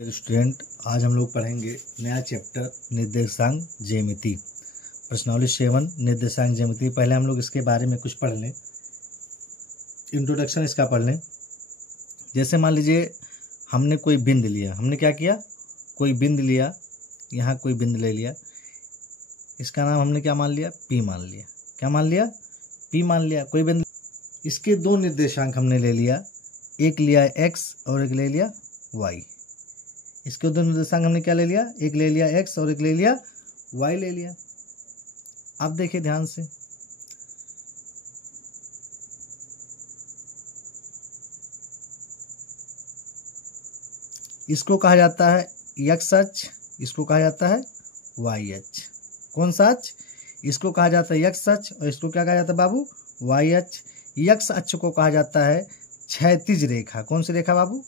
Student, आज हम लोग पढ़ेंगे नया चैप्टर निर्देशांक ज्यामिति। प्रश्नावली 7 निर्देशांक ज्यामिति। पहले हम लोग इसके बारे में कुछ पढ़ लें, इंट्रोडक्शन इसका पढ़ लें। जैसे मान लीजिए हमने कोई बिंदु लिया, हमने क्या किया, कोई बिंदु लिया, यहाँ कोई बिंदु ले लिया, इसका नाम हमने क्या मान लिया, पी मान लिया। क्या मान लिया, पी मान लिया। कोई बिंदु, इसके दो निर्देशांक हमने ले लिया, एक लिया एक्स और एक ले लिया वाई। इसके दो निर्देशांक हमने क्या ले लिया, एक ले लिया एक्स और एक ले लिया वाई ले लिया। आप देखिए ध्यान से, इसको कहा जाता है एक्स अक्ष, इसको कहा जाता है वाई अक्ष। कौन सा अक्ष, इसको कहा जाता है एक्स अक्ष और इसको क्या कहा जाता है बाबू, वाई अक्ष। एक्स अक्ष को कहा जाता है क्षैतिज रेखा। कौन सी रेखा बाबू,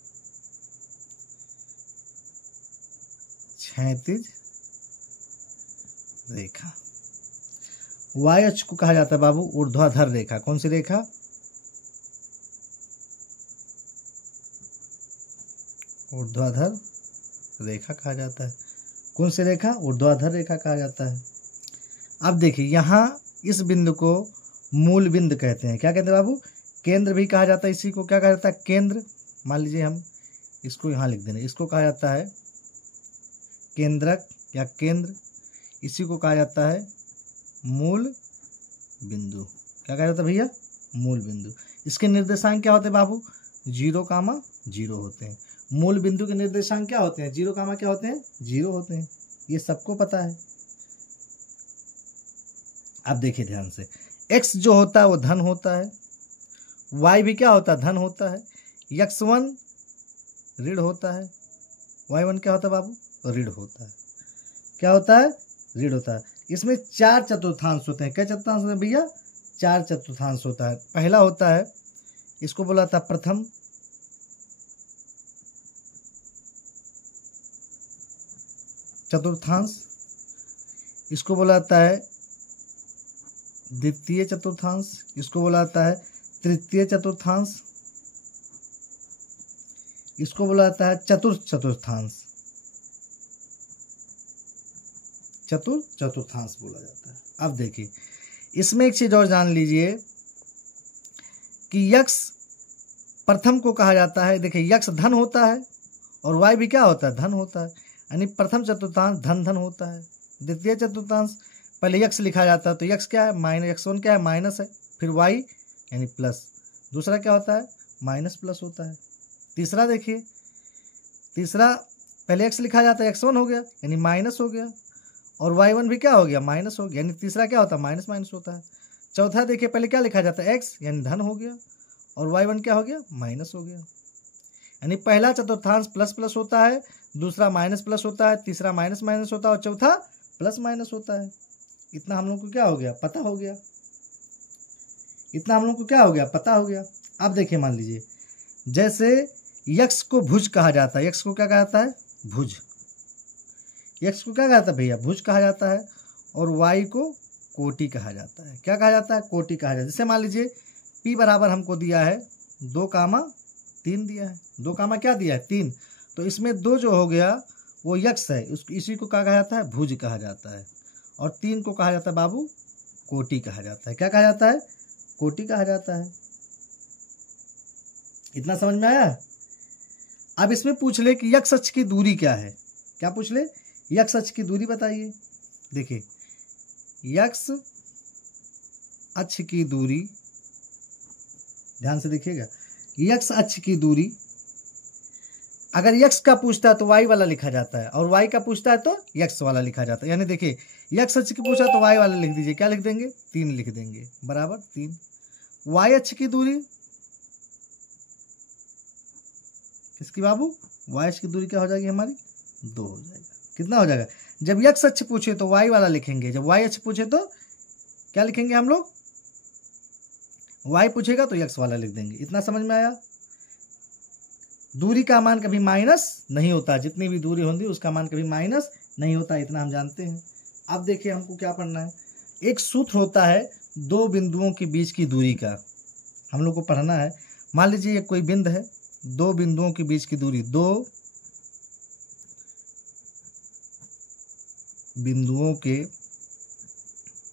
क्षैतिज रेखा। वाई अक्ष को कहा जाता है बाबू ऊर्ध्वाधर रेखा। कौन सी रेखा, ऊर्ध्वाधर रेखा कहा जाता है। कौन सी रेखा, ऊर्ध्वाधर रेखा कहा जाता है। अब देखिए यहाँ इस बिंदु को मूल बिंदु कहते हैं। क्या कहते हैं बाबू, केंद्र भी कहा जाता है। इसी को क्या कहा जाता है, केंद्र। मान लीजिए हम इसको यहाँ लिख देंगे, इसको कहा जाता है केंद्रक या केंद्र। इसी को कहा जाता है मूल बिंदु। क्या कहा जाता है भैया, मूल बिंदु। इसके निर्देशांक क्या होते हैं बाबू, 0,0 होते हैं। मूल बिंदु के निर्देशांक क्या होते हैं, 0, क्या होते हैं, 0 होते हैं। ये सबको पता है। आप देखिए ध्यान से, x जो होता है वो धन होता है, y भी क्या होता है, धन होता है। x1 ऋण होता है, y1 क्या होता है बाबू, ऋण होता है। क्या होता है, ऋण होता है। इसमें 4 चतुर्थांश होते हैं। क्या चतुर्थांश होते हैं भैया, 4 चतुर्थांश होता है। पहला होता है, इसको बोला था प्रथम चतुर्थांश, इसको बोला जाता है द्वितीय चतुर्थांश, इसको बोला जाता है तृतीय चतुर्थांश, इसको बोला जाता है चतुर्थ चतुर्थांश। चतुर्थांश बोला जाता है। अब देखिए इसमें एक चीज और जान लीजिए कि यक्ष प्रथम को कहा जाता है। देखिए यक्ष धन होता है और वाई भी क्या होता है, धन होता है। यानी प्रथम चतुर्थांश धन धन होता है। द्वितीय चतुर्थांश पहले यक्ष लिखा जाता है, तो यक्ष क्या है, माइनस, x1 क्या है, माइनस है, फिर वाई यानी प्लस, दूसरा क्या होता है, माइनस प्लस होता है। तीसरा देखिए, तीसरा पहले x लिखा जाता है, x1 हो गया यानी माइनस हो गया, और y1 भी क्या हो गया, माइनस हो गया, यानी तीसरा क्या होता है, माइनस माइनस होता है। चौथा देखिए, पहले क्या लिखा जाता है, x यानी धन हो गया, और y1 क्या हो गया, माइनस हो गया। यानी पहला चतुर्थांश प्लस प्लस होता है, दूसरा माइनस प्लस होता है, तीसरा माइनस माइनस होता है, और चौथा प्लस माइनस होता है। इतना हम लोग को क्या हो गया, पता हो गया। इतना हम लोग को क्या हो गया, पता हो गया। अब देखिए मान लीजिए, जैसे यक्ष को भुज कहा जाता है। यक्ष को क्या कहा जाता है, भुज। यक्ष को क्या कहा जाता है भैया, भुज कहा जाता है। और वाई को कोटि कहा जाता है। क्या कहा जाता है, कोटि कहा जाता है। जैसे मान लीजिए p बराबर हमको दिया है 2,3 दिया है। 2, क्या दिया है, 3। तो इसमें 2 जो हो गया वो यक्ष है, इसी को क्या कहा जाता है, भुज कहा जाता है। और 3 को कहा जाता है बाबू कोटि कहा जाता है। क्या कहा जाता है, कोटि कहा जाता है। इतना समझ में आया। अब इसमें पूछ ले कि यक्ष अक्ष की दूरी क्या है। क्या पूछ ले, यक्ष अक्ष की दूरी बताइए। देखिए यक्ष अक्ष की दूरी, ध्यान से देखिएगा, यक्ष अक्ष की दूरी, अगर यक्ष का पूछता है तो वाई वाला लिखा जाता है, और वाई का पूछता है तो यक्ष वाला लिखा जाता है। यानी देखिए यक्ष अक्ष की पूछा तो वाई वाला लिख दीजिए। क्या लिख देंगे, 3 लिख देंगे, बराबर 3। वाई अक्ष की दूरी किसकी बाबू, वाई अक्ष की दूरी क्या हो जाएगी हमारी, 2 हो जाएगा। कितना हो जाएगा, जब यक्ष अक्ष पूछे तो वाई वाला लिखेंगे, जब वाई अक्ष पूछे तो क्या लिखेंगे हम लोग, वाई पूछेगा तो यक्ष वाला लिख देंगे। इतना समझ में आया। दूरी का मान कभी माइनस नहीं होता, जितनी भी दूरी होती है उसका मान कभी माइनस नहीं होता, इतना हम जानते हैं। अब देखिए हमको क्या पढ़ना है, एक सूत्र होता है 2 बिंदुओं के बीच की दूरी का, हम लोग को पढ़ना है। मान लीजिए ये कोई बिंदु है, 2 बिंदुओं के बीच की दूरी 2 बिंदुओं के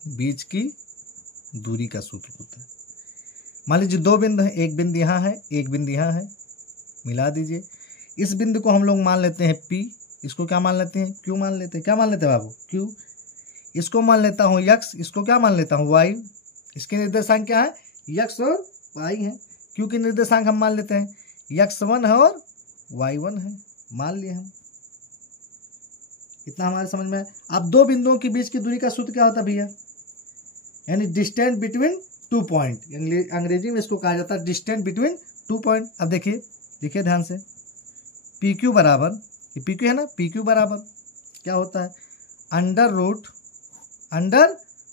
बीच की दूरी का सूत्र होता है। मान लीजिए दो बिंदु है, एक बिंदु यहाँ है, एक बिंदु यहाँ है, मिला दीजिए। इस बिंदु को हम लोग मान लेते हैं P, इसको क्या मान लेते हैं, Q मान लेते हैं। क्या मान लेते हैं बाबू, Q। इसको मान लेता हूँ X, इसको क्या मान लेता हूँ Y। इसके निर्देशांक क्या है, X और Y है। Q के निर्देशांक हम मान लेते हैं X1 है और Y1 है, मान लिए हम। इतना हमारे समझ में है। अब दो बिंदुओं के बीच की दूरी का सूत्र क्या होता है भैया, यानी डिस्टेंस बिटवीन 2 पॉइंट, अंग्रेजी में इसको कहा जाता है डिस्टेंस बिटवीन 2 पॉइंट। अब देखिए ध्यान से, PQ बराबर, ये PQ है ना, PQ बराबर क्या होता है, under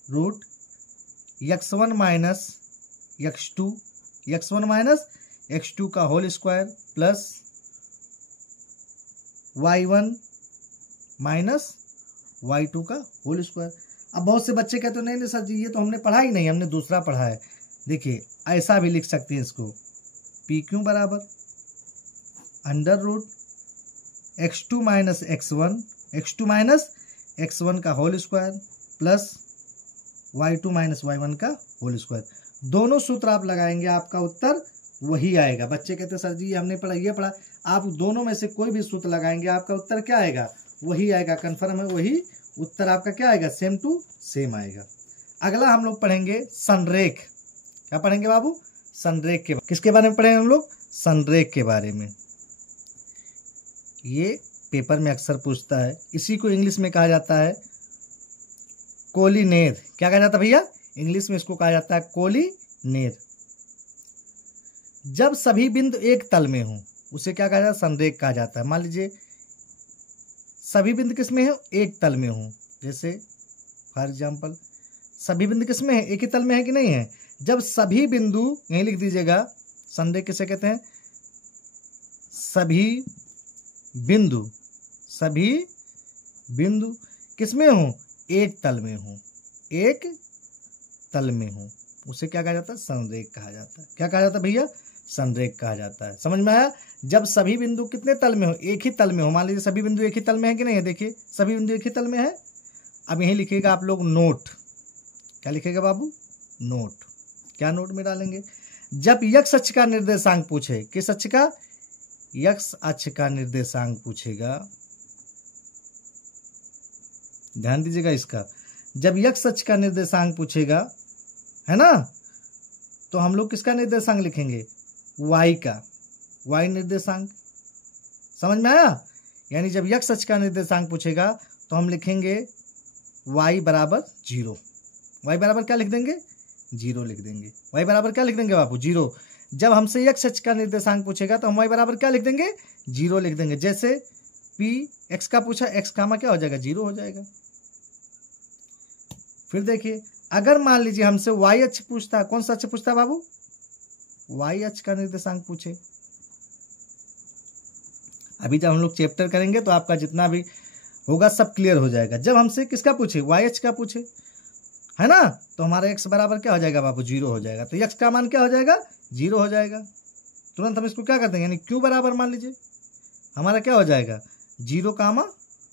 root x1 minus x2 का whole square plus y1 minus y2 का होल स्क्वायर। अब बहुत से बच्चे कहते हैं नहीं सर जी ये तो हमने पढ़ा ही नहीं, हमने दूसरा पढ़ा है। देखिए ऐसा भी लिख सकते हैं इसको, PQ बराबर under root x2 minus x1 का whole square plus y2 minus y1 का होल स्क्वायर। दोनों सूत्र आप लगाएंगे, आपका उत्तर वही आएगा। बच्चे कहते हैं सर जी हमने पढ़ा, ये पढ़ा, आप दोनों में से कोई भी सूत्र लगाएंगे आपका उत्तर क्या आएगा, वही आएगा। कन्फर्म है, वही उत्तर आपका क्या आएगा, सेम टू सेम आएगा। अगला हम लोग पढ़ेंगे संरेख। क्या पढ़ेंगे बाबू, संरेख के। किसके बारे में पढ़ेंगे हम लोग, संरेख के बारे में। ये पेपर में अक्सर पूछता है, इसी को इंग्लिश में कहा जाता है कोलिनेर। क्या कहा जाता है भैया, इंग्लिश में इसको कहा जाता है कोलिनेर। जब सभी बिंदु एक तल में हो उसे क्या कहा जाता है, संरेख कहा जाता है। मान लीजिए सभी बिंदु किस में है, एक तल में हो, जैसे फॉर एग्जाम्पल सभी बिंदु किस में है, एक ही तल में है कि नहीं है। जब सभी बिंदु, यहीं लिख दीजिएगा, संरेख किसे कहते हैं, सभी बिंदु किस में हो, एक तल में हो, उसे क्या कहा जाता है, संरेख कहा जाता है। क्या कहा जाता है भैया, संरेख कहा जाता है। समझ में आया। जब सभी बिंदु कितने तल में हो, एक ही तल में हो। मान लीजिए सभी बिंदु एक ही तल में है कि नहीं है, देखिए सभी बिंदु एक ही तल में है। अब यही लिखिएगा आप लोग नोट। क्या लिखेगा बाबू, नोट। क्या नोट में डालेंगे, जब x अक्ष का निर्देशांक पूछे, किस अक्ष का, x अक्ष का निर्देशांक पूछेगा, ध्यान दीजिएगा इसका, जब x अक्ष का निर्देशांक पूछेगा है ना, तो हम लोग किसका निर्देशांक लिखेंगे, y का, y निर्देशांक। समझ में आया। यानी जब x अक्ष का निर्देशांक पूछेगा तो हम लिखेंगे y बराबर 0। y बराबर क्या लिख देंगे, 0 लिख देंगे। y बराबर क्या लिख देंगे बापू, 0। जब हमसे x अक्ष का निर्देशांक पूछेगा तो हम y बराबर क्या लिख देंगे, 0 लिख देंगे। जैसे p x का पूछा, x कामा क्या हो जाएगा, 0 हो जाएगा। फिर देखिए अगर मान लीजिए हमसे y अक्ष पूछता है, कौन सा अक्ष पूछता है बाबू, y अक्ष का निर्देशांक पूछे। अभी जब हम लोग चैप्टर करेंगे तो आपका जितना भी होगा सब क्लियर हो जाएगा। जब हमसे किसका पूछे, y अक्ष का पूछे, है ना, तो हमारा x बराबर क्या हो जाएगा बाबू, 0 हो जाएगा। तो x का मान क्या हो जाएगा, 0 हो जाएगा। तुरंत हम इसको क्या कर देंगे, यानी q बराबर मान लीजिए हमारा क्या हो जाएगा, 0 कामा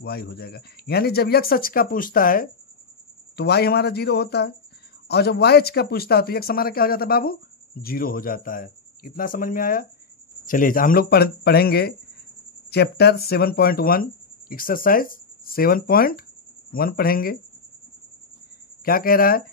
y हो जाएगा। यानी जब x अक्ष का पूछता है तो y हमारा 0 होता है, और जब y अक्ष का पूछता है तो x हमारा क्या हो जाता है बाबू, 0 हो जाता है। इतना समझ में आया। चलिए हम लोग पढ़ेंगे चैप्टर 7.1 एक्सरसाइज 7.1 पढ़ेंगे। क्या कह रहा है,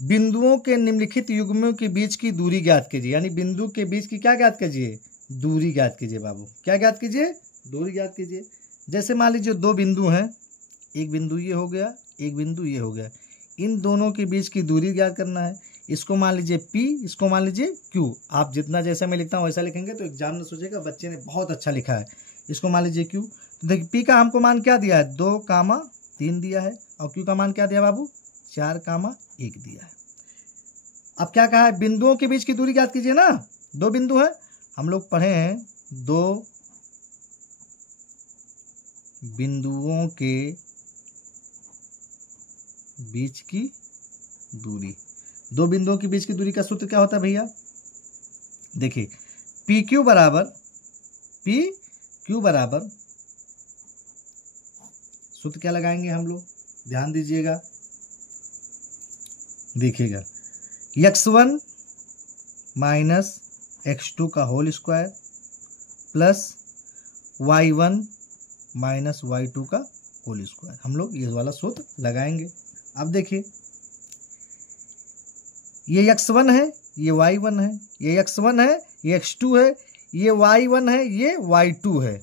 बिंदुओं के निम्नलिखित युग्मों के बीच की दूरी ज्ञात कीजिए। यानी बिंदु के बीच की क्या ज्ञात कीजिए, दूरी ज्ञात कीजिए बाबू। क्या ज्ञात कीजिए, दूरी ज्ञात कीजिए। जैसे मान लीजिए दो बिंदु हैं, एक बिंदु ये हो गया, एक बिंदु ये हो गया, इन दोनों के बीच की दूरी ज्ञात करना है। इसको मान लीजिए P, इसको मान लीजिए Q। आप जितना जैसा मैं लिखता हूँ वैसा लिखेंगे तो एग्जाम में सोचेगा बच्चे ने बहुत अच्छा लिखा है। इसको मान लीजिए Q। तो देखिए P का हमको मान क्या दिया है, 2,3 दिया है, और Q का मान क्या दिया बाबू, 4,1 दिया है। अब क्या कहा है, बिंदुओं के बीच की दूरी ज्ञात कीजिए ना। दो बिंदु है, हम लोग पढ़े हैं, दो बिंदुओं के बीच की दूरी। दो बिंदुओं के बीच की दूरी का सूत्र क्या होता है भैया, देखिए PQ बराबर सूत्र क्या लगाएंगे हम लोग, ध्यान दीजिएगा, देखिएगा x1 माइनस x2 का whole square plus y1 minus y2 का होल स्क्वायर। हम लोग ये वाला सूत्र लगाएंगे। अब देखिए, ये x1 है, ये y1 है, ये x1 है, ये x2 है, ये y1 है, ये y2 है।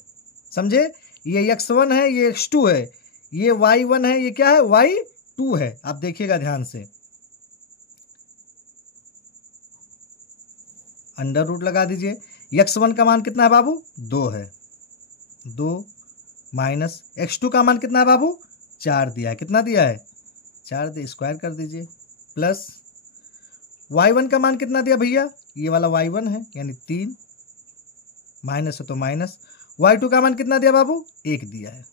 समझे? ये x1 है, ये x2 है, ये y1 है, ये क्या है? y2 है। आप देखिएगा ध्यान से, अंडर रूट लगा दीजिए। x1 का मान कितना है बाबू? 2 है, 2 माइनस x2 का मान कितना है बाबू? 4 दिया है। कितना दिया है? 4 दिया, स्क्वायर कर दीजिए। प्लस y1 का मान कितना दिया भैया? ये वाला y1 है, यानी 3, माइनस है तो माइनस। y2 का मान कितना दिया बाबू? 1 दिया है,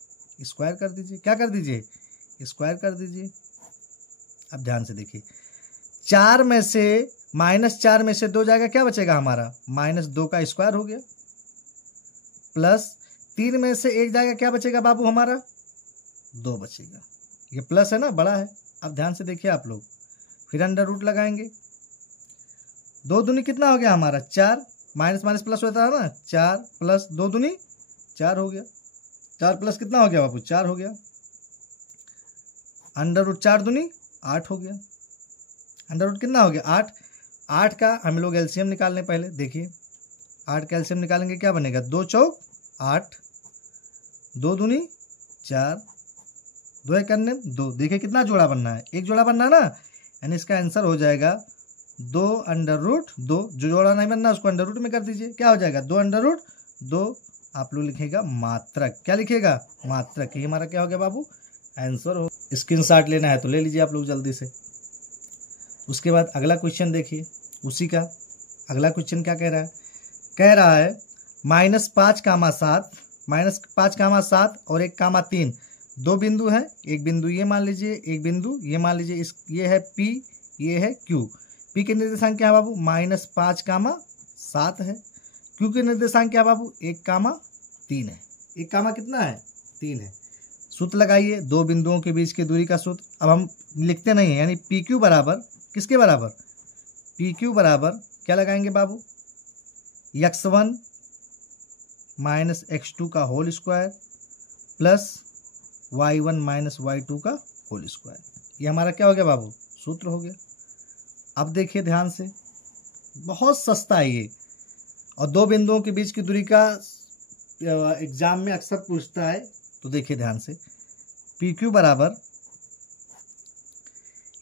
स्क्वायर कर दीजिए। क्या कर दीजिए? स्क्वायर कर दीजिए। अब ध्यान से देखिए, 4 में से -4 में से 2 जाएगा, क्या बचेगा हमारा? -2 का स्क्वायर हो गया। प्लस 3 में से 1 जाएगा, क्या बचेगा बाबू हमारा? 2 बचेगा। ये प्लस है ना, बड़ा है। अब ध्यान से देखिए आप लोग, फिर अंडर रूट लगाएंगे। 2 दूनी कितना हो गया हमारा? 4, माइनस माइनस प्लस होता है ना, 4 प्लस 2 दूनी 4 हो गया। 4 प्लस कितना हो गया बाबू? 4 हो गया। अंडर रूट 4 दूनी 8 हो गया। अंडर रूट कितना हो गया? 8। 8 का हम लोग एलसीएम निकालने, पहले देखिए 8 का एलसीएम निकालेंगे, क्या बनेगा? 2 चौक 8, 2 दूनी 4, 2 एक करने 2। देखिए कितना जोड़ा बनना है? एक जोड़ा बनना है ना, यानी इसका आंसर हो जाएगा 2 अंडर रूट 2। जो जोड़ा नहीं बनना उसको अंडर रूट में कर दीजिए, क्या हो जाएगा? 2 अंडर रूट 2। आप लोग लिखेगा मात्रक। क्या लिखेगा? मात्रक। ये हमारा क्या हो गया बाबू? आंसर हो। स्क्रीनशॉट लेना है तो ले लीजिए आप लोग जल्दी से। उसके बाद अगला क्वेश्चन देखिए, उसी का अगला क्वेश्चन क्या कह रहा है? कह रहा है -5, -5, और 1, 3 दो बिंदु है। एक बिंदु ये मान लीजिए, एक बिंदु ये मान लीजिए। इस ये है P, ये है Q। P के निर्देशांक क्या है बाबू? -5, 7 है। Q के निर्देशांक क्या है बाबू? 1, 3 है। 1, कितना है? 3 है। सूत्र लगाइए, दो बिंदुओं के बीच की दूरी का सूत्र। अब हम लिखते नहीं है, यानी PQ बराबर किसके बराबर? PQ बराबर क्या लगाएंगे बाबू? x1 माइनस x2 का whole square plus y1 minus y2 का होल स्क्वायर। ये हमारा क्या हो गया बाबू? सूत्र हो गया। अब देखिए ध्यान से, बहुत सस्ता है ये, और दो बिंदुओं के बीच की दूरी का एग्जाम में अक्सर पूछता है। तो देखिए ध्यान से, PQ बराबर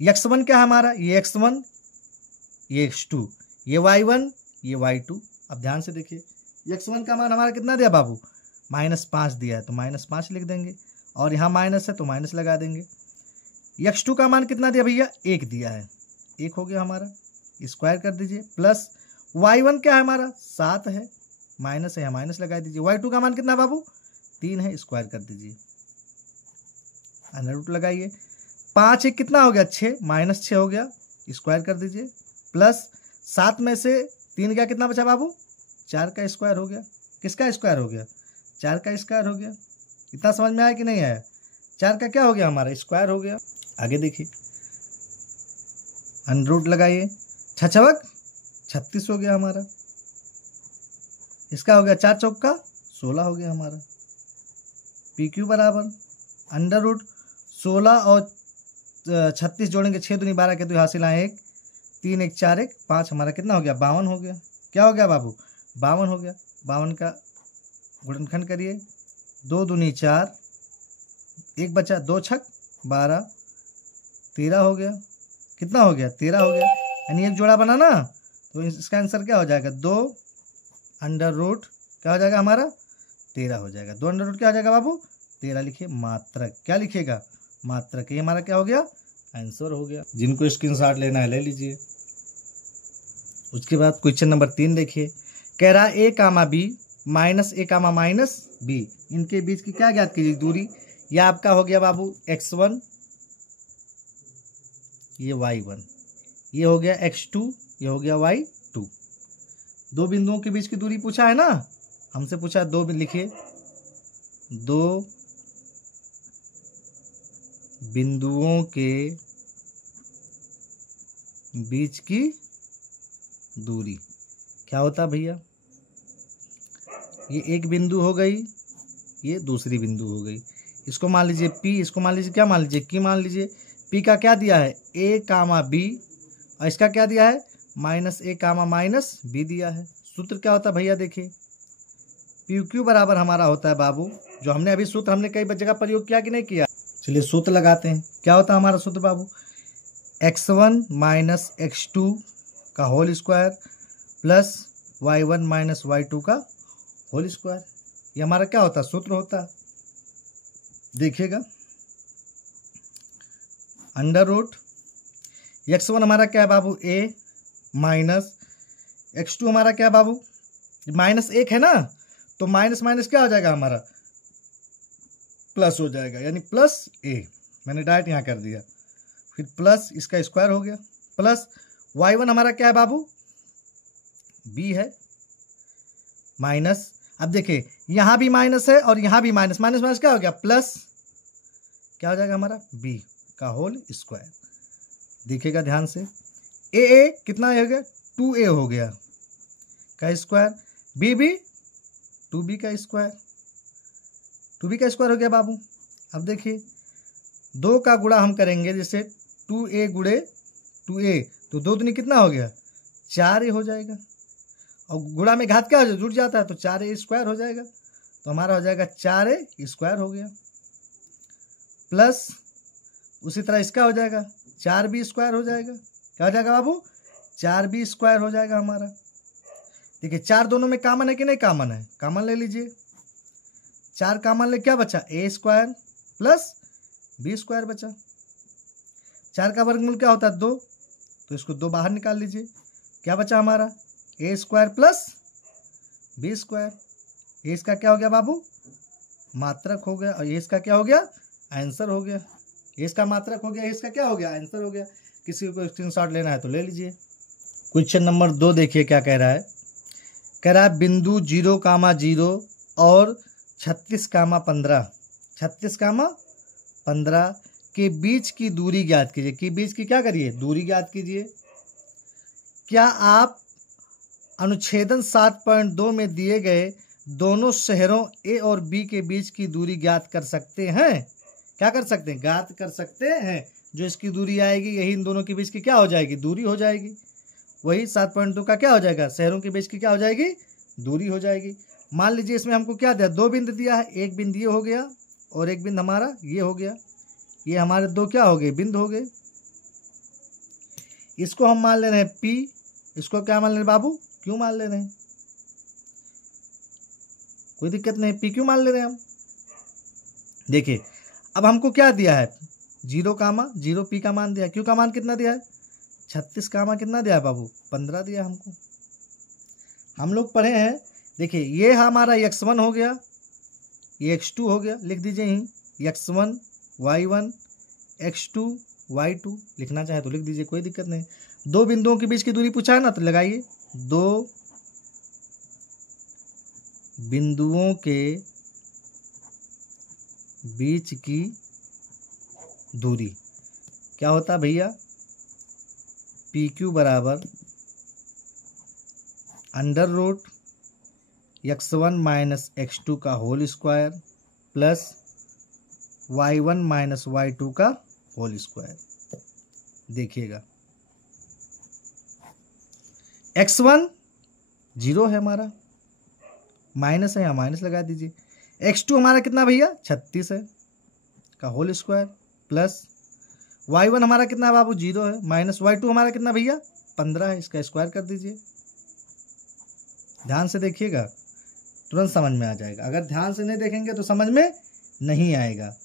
x1 क्या है हमारा? ये x1, ये x2, ये y1, ये y2। अब ध्यान से देखिए, x1 का मान हमारा कितना दिया बाबू? -5 दिया है, तो -5 लिख देंगे, और यहाँ माइनस है तो माइनस लगा देंगे। x2 का मान कितना दिया भैया? 1 दिया है, 1 हो गया हमारा, स्क्वायर कर दीजिए। प्लस y1 क्या है हमारा? 7 है, माइनस है, यहाँ माइनस लगा दीजिए। y2 का मान कितना बाबू? 3 है, स्क्वायर कर दीजिए, अंडर रूट लगाइए। 5 1 कितना हो गया? 6, -6 हो गया, स्क्वायर कर दीजिए। प्लस 7 में से 3 गया, कितना बचा बाबू? 4 का स्क्वायर हो गया। किसका स्क्वायर हो गया? 4 का स्क्वायर हो गया। इतना समझ में आया कि नहीं आया? 4 का क्या हो गया हमारा? स्क्वायर हो गया। आगे देखिए, अंडर रूट लगाइए, 6 36 हो गया हमारा। इसका हो गया 4 चौका 16 हो गया हमारा। PQ बराबर अंडर रूट 16 और 36 जोड़ेंगे, 6 दूनी 12 के 2 हासिल आए 1, 3 1 4 1 5, हमारा कितना हो गया? 52 हो गया। क्या हो गया बाबू? 52 हो गया। 52 का गुणनखंड करिए, 2 दूनी 4, 1 बचा, 2 छक 12, 13 हो गया। कितना हो गया? 13 हो गया, यानी एक जोड़ा बना ना, तो इसका आंसर क्या हो जाएगा? 2 अंडर रूट क्या हो जाएगा हमारा? 13 हो जाएगा। 2 अंडर रूट क्या हो जाएगा बाबू? 13 लिखिए, मात्रक। क्या लिखिएगा? मात्रक। ये हमारा क्या हो गया? आंसर हो गया। जिनको स्क्रीनशॉट लेना है ले लीजिए। उसके बाद क्वेश्चन नंबर 3 देखिए, कह रहा है A, B minus A, minus B, इनके बीच की क्या ज्ञात कीजिए दूरी। यह आपका हो गया बाबू x1, ये y1, ये हो गया x2, ये हो गया y2। दो बिंदुओं के बीच की दूरी पूछा है ना, हमसे पूछा 2 लिखिए, 2 बिंदुओं के बीच की दूरी क्या होता है भैया? ये एक बिंदु हो गई, ये दूसरी बिंदु हो गई। इसको मान लीजिए P, इसको मान लीजिए क्या मान लीजिए Q मान लीजिए। P का क्या दिया है A, B, और इसका क्या दिया है -A, -B दिया है। सूत्र क्या होता है भैया? देखिए PQ बराबर हमारा होता है बाबू, जो हमने अभी सूत्र हमने कई जगह प्रयोग किया कि नहीं किया। चलिए सूत्र लगाते हैं। क्या होता है हमारा सूत्र बाबू? x1 - x2 का whole square plus y1 - y2 का होल स्क्वायर। ये हमारा क्या होता है? सूत्र होता है। देखिएगा अंडर रूट x1 हमारा क्या है बाबू? a माइनस x2 हमारा क्या है बाबू? -1 है ना, तो माइनस माइनस क्या हो जाएगा हमारा? प्लस हो जाएगा, यानी प्लस a। मैंने डायरेक्ट यहाँ कर दिया। फिर प्लस इसका स्क्वायर हो गया, प्लस y1 हमारा क्या है बाबू? b है, माइनस। अब देखिए यहां भी माइनस है और यहां भी माइनस, माइनस माइनस क्या हो गया? प्लस। क्या हो जाएगा हमारा? b का होल स्क्वायर। देखिएगा ध्यान से, a कितना हो गया? 2a हो गया का स्क्वायर, b 2b का स्क्वायर, 2b का स्क्वायर हो गया बाबू। अब देखिए 2 का गुणा हम करेंगे, जैसे 2a गुणे 2a, तो 2 दूनी कितना हो गया? 4a हो जाएगा, और गुणा में घात क्या हो जाए? जुड़ जाता है, तो 4a स्क्वायर हो जाएगा। तो हमारा हो जाएगा 4a स्क्वायर हो गया, प्लस उसी तरह इसका हो जाएगा 4b स्क्वायर हो जाएगा। क्या हो जाएगा बाबू? 4b स्क्वायर हो जाएगा हमारा। देखिए 4 दोनों में कॉमन है कि नहीं कॉमन है? कॉमन ले लीजिए, 4 कॉमन ले, क्या बचा? a square plus b square बचा। 4 का वर्गमूल क्या होता है? 2, तो इसको 2 बाहर निकाल लीजिए। क्या बचा हमारा? a square plus b square. ये इसका क्या हो गया बाबू? मात्रक हो गया, और ये इसका क्या हो गया? आंसर हो गया। ये इसका मात्रक हो गया, इसका क्या हो गया? आंसर हो गया। किसी को स्क्रीनशॉट लेना है तो ले लीजिए। क्वेश्चन नंबर 2 देखिए क्या कह रहा है। कह रहा है बिंदु 0,0 और 36,15 के बीच की दूरी ज्ञात कीजिए। के बीच की क्या करिए? दूरी ज्ञात कीजिए। क्या आप अनुच्छेदन 7.2 में दिए गए दोनों शहरों ए और बी के बीच की दूरी ज्ञात कर सकते हैं? क्या कर सकते हैं? ज्ञात कर सकते हैं। जो इसकी दूरी आएगी यही इन दोनों के बीच की क्या हो जाएगी? दूरी हो जाएगी। वही 7.2 का क्या हो जाएगा? शहरों के बीच की क्या हो जाएगी? दूरी हो जाएगी। मान लीजिए इसमें हमको क्या दिया? 2 बिंदु दिया है, एक बिंदु ये हो गया और एक बिंदु हमारा ये हो गया। ये हमारे 2 क्या हो गए? बिंदु हो गए। इसको हम मान ले रहे हैं P, इसको क्या मान ले रहे बाबू? Q मान ले रहे हैं। कोई दिक्कत नहीं, PQ मान ले रहे हैं हम। देखिए अब हमको क्या दिया है? 0,0 P का मान दिया है। Q का मान कितना दिया है? 36 का कितना दिया है बाबू? 15 दिया हमको। हम लोग पढ़े हैं, देखिए ये हमारा x1 हो गया, ये x2 हो गया। लिख दीजिए यहीं x1 y1 x2 y2, लिखना चाहे तो लिख दीजिए, कोई दिक्कत नहीं। 2 बिंदुओं के बीच की दूरी पूछा है ना, तो लगाइए 2 बिंदुओं के बीच की दूरी क्या होता है भैया? PQ बराबर under root x1 minus x2 का whole square plus y1 minus y2 का होल स्क्वायर। देखिएगा x1 0 है हमारा, माइनस है, यहाँ माइनस लगा दीजिए। x2 हमारा कितना भैया? 36 है का होल स्क्वायर प्लस y1 हमारा कितना है बाबू? 0 है, माइनस y2 हमारा कितना भैया? 15 है, इसका स्क्वायर कर दीजिए। ध्यान से देखिएगा, तुरंत समझ में आ जाएगा। अगर ध्यान से नहीं देखेंगे तो समझ में नहीं आएगा।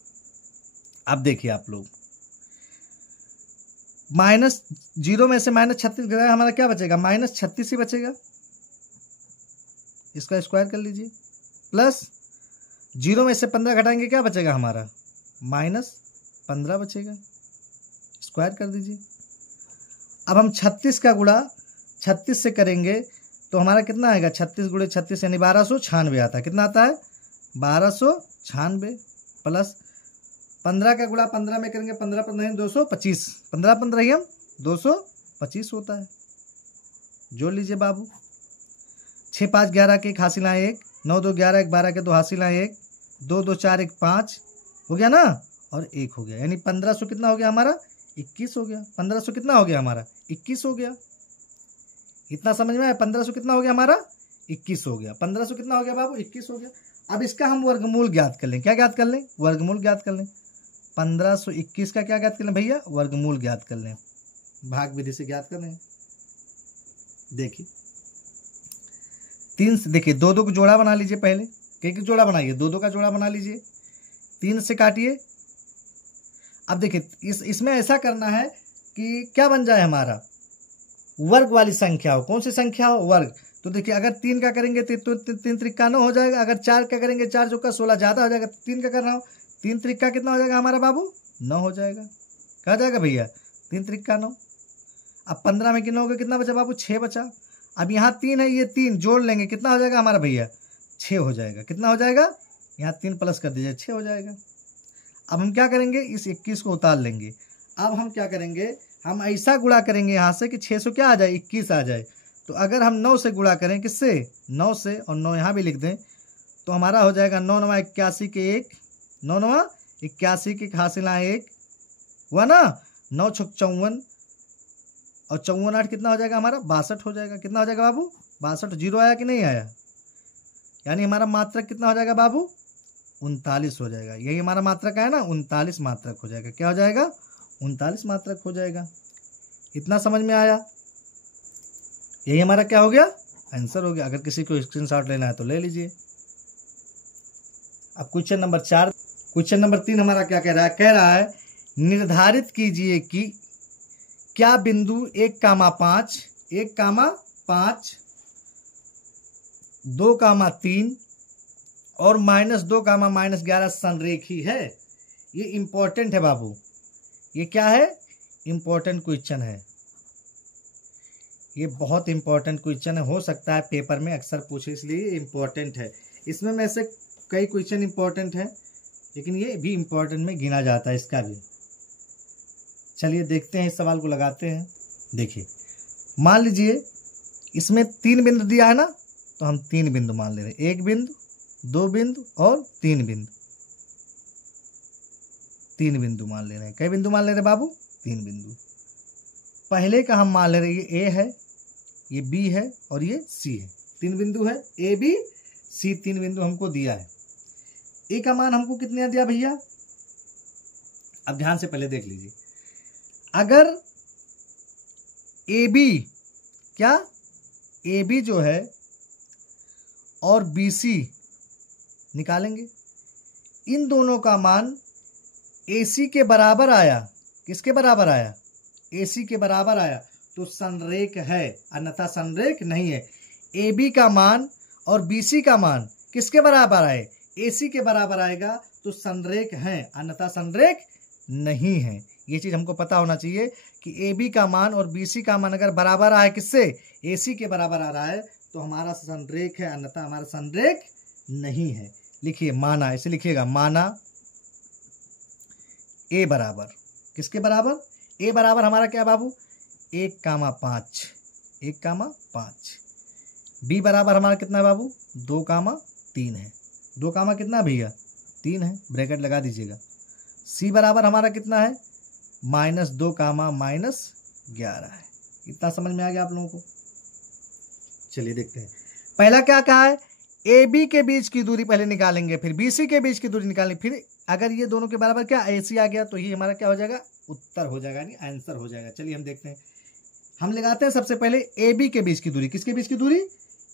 अब देखिए आप लोग, -0 में से -36 गया, हमारा क्या बचेगा? -36 ही बचेगा। इसका स्क्वायर कर लीजिए, प्लस 0 में से 15 घटाएंगे, क्या बचेगा हमारा? -15 बचेगा। स्क्वायर कर दीजिए। अब हम 36 का गुणा 36 से करेंगे तो हमारा कितना आएगा? 36 गुणे 36 यानी 1296 आता है। कितना आता है? 1296 प्लस 15 का गुणा 15 में करेंगे, 15 15 225, 15 15 225 होता है। जोड़ लीजिए बाबू। 6 5 11 के 1 हासिल आए 1, 9 2 11 1 12 के 2 हासिल आए 1, 2 2 4 1 5 हो गया ना, और 1 हो गया, यानी 1500 कितना हो गया हमारा, 21 हो गया। 1500 कितना हो गया हमारा, 21 हो गया। इतना समझ में आया? 1500 कितना हो गया हमारा, 21 हो गया। 1500 कितना हो गया बाबू, 21 हो गया। अब इसका हम वर्गमूल ज्ञात कर लें। क्या ज्ञात कर लें, वर्गमूल ज्ञात कर लें। 1521 का क्या ज्ञात कर लें भैया, वर्गमूल ज्ञात कर लें, भाग विधि से ज्ञात कर लें। देखिए 3 से, देखिए 2 2 का जोड़ा बना लीजिए, पहले क्या जोड़ा बनाइए, 2 2 का जोड़ा बना लीजिए, 3 से काटिए। अब देखिए इसमें ऐसा करना है कि क्या बन जाए हमारा, वर्ग वाली संख्या हो। कौन सी संख्या हो, वर्ग। तो देखिए अगर 3 का करेंगे तो 3 त्रिका 9 हो जाएगा, अगर 4 का करेंगे 4 जो का 16 ज्यादा हो जाएगा, 3 का कर रहा हूं, 3 त्रिका कितना हो जाएगा हमारा बाबू, 9 हो जाएगा। क्या जाएगा भैया, 3 त्रिका 9। अब 15 में कितना हो गया, कितना बचा बाबू, 6 बचा। अब यहाँ 3 है, ये 3 जोड़ लेंगे, कितना हो जाएगा हमारा भैया, 6 हो जाएगा। कितना हो जाएगा, यहाँ 3 प्लस कर दीजिए, 6 हो जाएगा। अब हम क्या करेंगे, इस 21 को उतार लेंगे। अब हम क्या करेंगे, हम ऐसा गुणा करेंगे यहाँ से कि 600 क्या आ जाए, 21 आ जाए। तो अगर हम 9 से गुणा करें, किससे, 9 से, और 9 यहाँ भी लिख दें, तो हमारा हो जाएगा 9 9 81 के 1, 9 9 81 के हासिल आए 1 हुआ ना, 9 6 54, और 54 8 कितना हो जाएगा हमारा, 62 हो जाएगा। कितना हो जाएगा बाबू, 62। जीरो आया कि नहीं आया, यानी हमारा मात्रक कितना हो जाएगा बाबू, 39 हो जाएगा। यही हमारा मात्रक है ना, 39 मात्रक हो जाएगा। क्या हो जाएगा, 39 मात्रक हो जाएगा। इतना समझ में आया, यही हमारा क्या हो गया, आंसर हो गया। अगर किसी को स्क्रीनशॉट लेना है तो ले लीजिए। अब क्वेश्चन नंबर 4, क्वेश्चन नंबर 3 हमारा क्या कह रहा है, निर्धारित कीजिए कि क्या बिंदु 1,5 1,5 2,3 और -2, -11 संरेखी है। ये इंपॉर्टेंट है बाबू, ये क्या है, इंपॉर्टेंट क्वेश्चन है। ये बहुत इंपॉर्टेंट क्वेश्चन है, हो सकता है पेपर में अक्सर पूछे, इसलिए इंपॉर्टेंट है। इसमें में से कई क्वेश्चन इंपॉर्टेंट है, लेकिन ये भी इंपॉर्टेंट में गिना जाता है, इसका भी। चलिए देखते हैं, इस सवाल को लगाते हैं। देखिए मान लीजिए इसमें 3 बिंदु दिया है ना, तो हम 3 बिंदु मान ले रहे हैं, 1 बिंदु 2 बिंदु और 3 बिंदु, 3 बिंदु मान ले रहे हैं। कई बिंदु मान ले रहे हैं बाबू, 3 बिंदु। पहले का हम मान ले रहे हैं, ये A है, ये B है और ये C है। 3 बिंदु है, A B C, 3 बिंदु हमको दिया है। A का मान हमको कितने दिया भैया, अब ध्यान से पहले देख लीजिए। अगर AB, क्या AB जो है और BC निकालेंगे, इन दोनों का मान AC के बराबर आया, किसके बराबर आया, AC के बराबर आया, तो संरेख है, अन्यथा संरेख नहीं है। AB का मान और BC का मान किसके बराबर आए, AC के बराबर आएगा तो संरेख है, अन्यथा संरेख नहीं है। ये चीज हमको पता होना चाहिए कि AB का मान और BC का मान अगर बराबर आए, किससे, AC के बराबर आ रहा है, तो हमारा संरेख है, अन्यथा हमारा संरेख नहीं है। लिखिए माना, इसे लिखिएगा माना A बराबर, किसके बराबर, A बराबर हमारा क्या बाबू, 1,5, 1,5। B बराबर हमारा कितना है बाबू, 2,3 है। 2 कामा कितना भैया, 3 है, ब्रैकेट लगा दीजिएगा। C बराबर हमारा कितना है, -2, -11 है। इतना समझ में आ गया आप लोगों को। चलिए देखते हैं, पहला क्या कहा है, AB के बीच की दूरी पहले निकालेंगे, फिर BC के बीच की दूरी निकालेंगे, फिर अगर ये दोनों के बराबर क्या AC आ गया, तो ये हमारा क्या हो जाएगा, उत्तर हो जाएगा, यानी आंसर हो जाएगा। चलिए हम देखते हैं, हम लगाते हैं सबसे पहले AB के बीच की दूरी। किसके बीच की दूरी,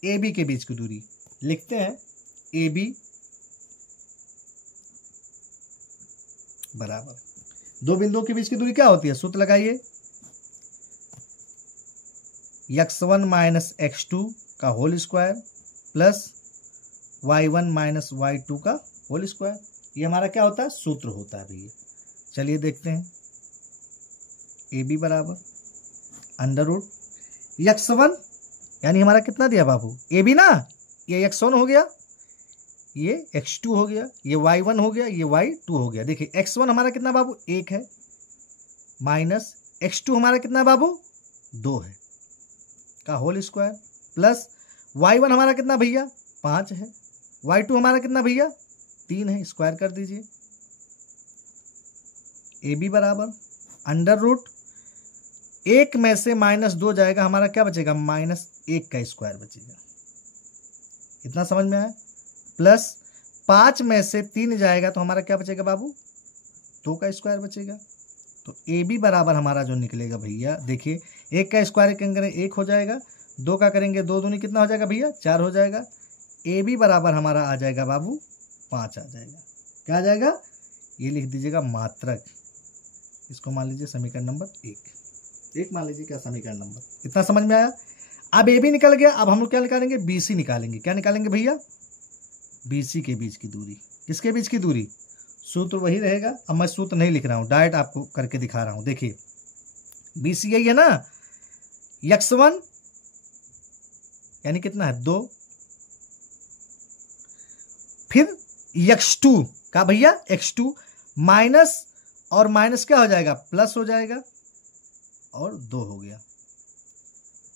AB के बीच की दूरी। लिखते हैं AB बराबर, दो बिंदुओं के बीच की दूरी क्या होती है, सूत्र लगाइए, x1 - x2 का whole square plus y1 - y2 का होल स्क्वायर। ये हमारा क्या होता है, सूत्र होता है भैया। चलिए देखते हैं, AB बराबर √x1, यानी हमारा कितना दिया बाबू, AB ना, ये x1 हो गया, ये x2 हो गया, ये y1 हो गया, ये y2 हो गया। देखिए x1 हमारा कितना बाबू 1 है, माइनस x2 हमारा कितना बाबू 2 है का होल स्क्वायर, प्लस y1 हमारा कितना भैया 5 है, y2 हमारा कितना भैया 3 है, स्क्वायर कर दीजिए। ए बी बराबर अंडर रूट 1 में से -2 जाएगा, हमारा क्या बचेगा -1 का स्क्वायर बचेगा। इतना समझ में आया। प्लस 5 में से 3 जाएगा तो हमारा क्या बचेगा बाबू 2 का स्क्वायर बचेगा। तो ए बी बराबर हमारा जो निकलेगा भैया, देखिए 1 का स्क्वायर करेंगे 1 हो जाएगा, 2 का करेंगे 2 दूनी कितना हो जाएगा भैया 4 हो जाएगा। ए बी बराबर हमारा आ जाएगा बाबू 5 आ जाएगा। क्या आ जाएगा, ये लिख दीजिएगा मात्रक। इसको मान लीजिए समीकरण नंबर 1 मान लीजिए क्या समीकरण नंबर। इतना समझ में आया। अब ए बी निकल गया, अब हम लोग क्या निकालेंगे बी सी निकालेंगे। क्या निकालेंगे भैया बी सी के बीच की दूरी। किसके बीच की दूरी, सूत्र वही रहेगा। अब मैं सूत्र नहीं लिख रहा हूं, डायरेक्ट आपको करके दिखा रहा हूं। देखिए बी सी यही है ना, x1 यानी कितना है 2, फिर x2 का भैया x2 माइनस और माइनस क्या हो जाएगा प्लस हो जाएगा और 2 हो गया,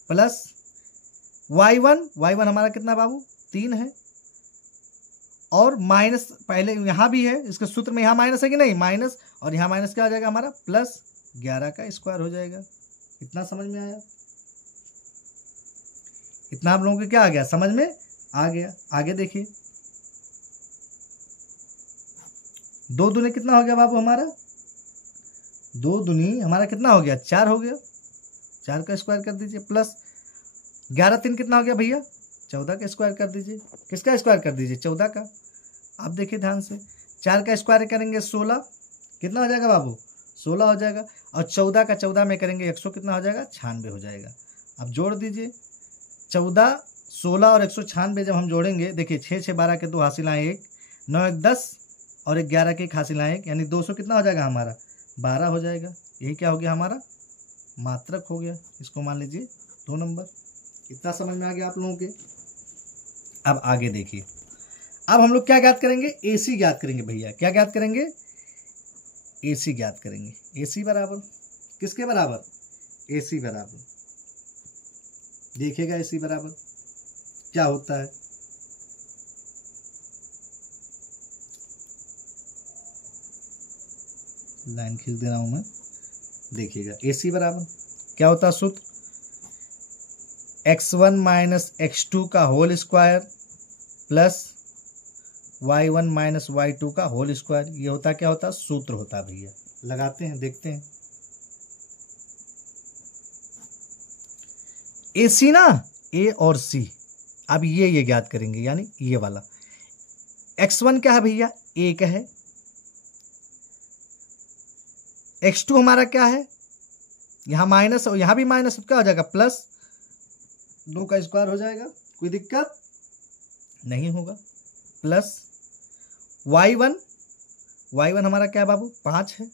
प्लस y1 हमारा कितना बाबू 3 है, और माइनस पहले यहां भी है, इसके सूत्र में यहां माइनस है कि नहीं, माइनस, और यहां माइनस क्या हो जाएगा हमारा प्लस 11 का स्क्वायर हो जाएगा। इतना समझ में आया। इतना आप लोगों को क्या आ गया, समझ में आ गया। आगे देखिए 2 दूनी कितना हो गया बाबू हमारा, 2 दूनी हमारा कितना हो गया 4 हो गया, 4 का स्क्वायर कर दीजिए, प्लस 11 3 कितना हो गया भैया 14 का स्क्वायर कर दीजिए। किसका स्क्वायर कर दीजिए 14 का। आप देखिए ध्यान से, 4 का स्क्वायर करेंगे 16, कितना हो जाएगा बाबू 16 हो जाएगा, और 14 का 14 में करेंगे 100 कितना हो जाएगा 96 हो जाएगा। अब जोड़ दीजिए 14 16 और 196 जब हम जोड़ेंगे, देखिए 6 6 12 के 2 हासिल आए 1, 9 1 10 और 11 के 1 हासिल आए 1, यानी 200 कितना हो जाएगा हमारा 12 हो जाएगा। यही क्या हो गया हमारा मात्रक हो गया। इसको मान लीजिए 2 नंबर। इतना समझ में आ गया आप लोगों के। अब आगे देखिए, अब हम लोग क्या ज्ञात करेंगे, AC ज्ञात करेंगे भैया। क्या ज्ञात करेंगे, AC ज्ञात करेंगे। AC बराबर किसके बराबर, AC बराबर, देखिएगा AC बराबर क्या होता है। लाइन खींच दे रहा हूं मैं, देखिएगा AC बराबर क्या होता है सूत्र, x1 माइनस x2 का whole square plus y1 minus y2 का होल स्क्वायर। ये होता क्या होता सूत्र होता भैया। लगाते हैं देखते हैं। AC ना A और C, अब ये ज्ञात करेंगे, यानी ये वाला x1 क्या है भैया 1 है, x2 हमारा क्या है, यहां माइनस और यहां भी माइनस, क्या हो जाएगा प्लस 2 का स्क्वायर हो जाएगा, कोई दिक्कत नहीं होगा, प्लस y1 हमारा क्या है बाबू 5 है,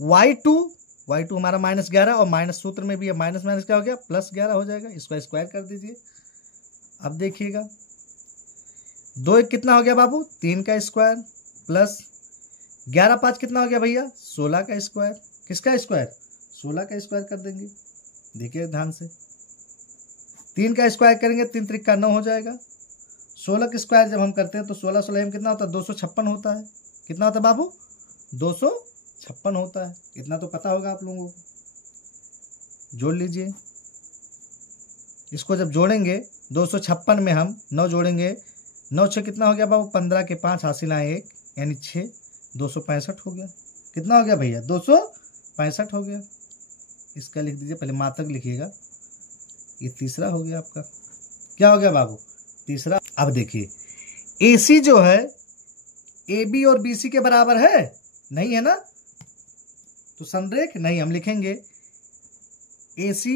y2 हमारा -11 और माइनस सूत्र में भी है, माइनस माइनस क्या हो गया +11 हो जाएगा। इसको स्क्वायर कर दीजिए। अब देखिएगा 2 1 कितना हो गया बाबू 3 का स्क्वायर, प्लस 11 5 कितना हो गया भैया 16 का स्क्वायर। किसका स्क्वायर 16 का स्क्वायर कर देंगे। देखिए ध्यान से, 3 का स्क्वायर करेंगे 3 त्रिक का 9 हो जाएगा। 16 का स्क्वायर जब हम करते हैं तो 16 16 में कितना होता है 256 होता है। कितना होता है बाबू 256 होता है। इतना तो पता होगा आप लोगों को। जोड़ लीजिए, इसको जब जोड़ेंगे 256 में हम 9 जोड़ेंगे, 9 6 कितना हो गया बाबू 15 के 5 हासिल आए 1, यानी 6 265 हो गया। कितना हो गया भैया 265 हो गया। इसका लिख दीजिए, पहले मात्रक लिखिएगा, ये तीसरा हो गया आपका। क्या हो गया बाबू तीसरा। अब देखिए AC जो है AB और BC के बराबर है नहीं है ना, तो संरेख नहीं हम लिखेंगे AC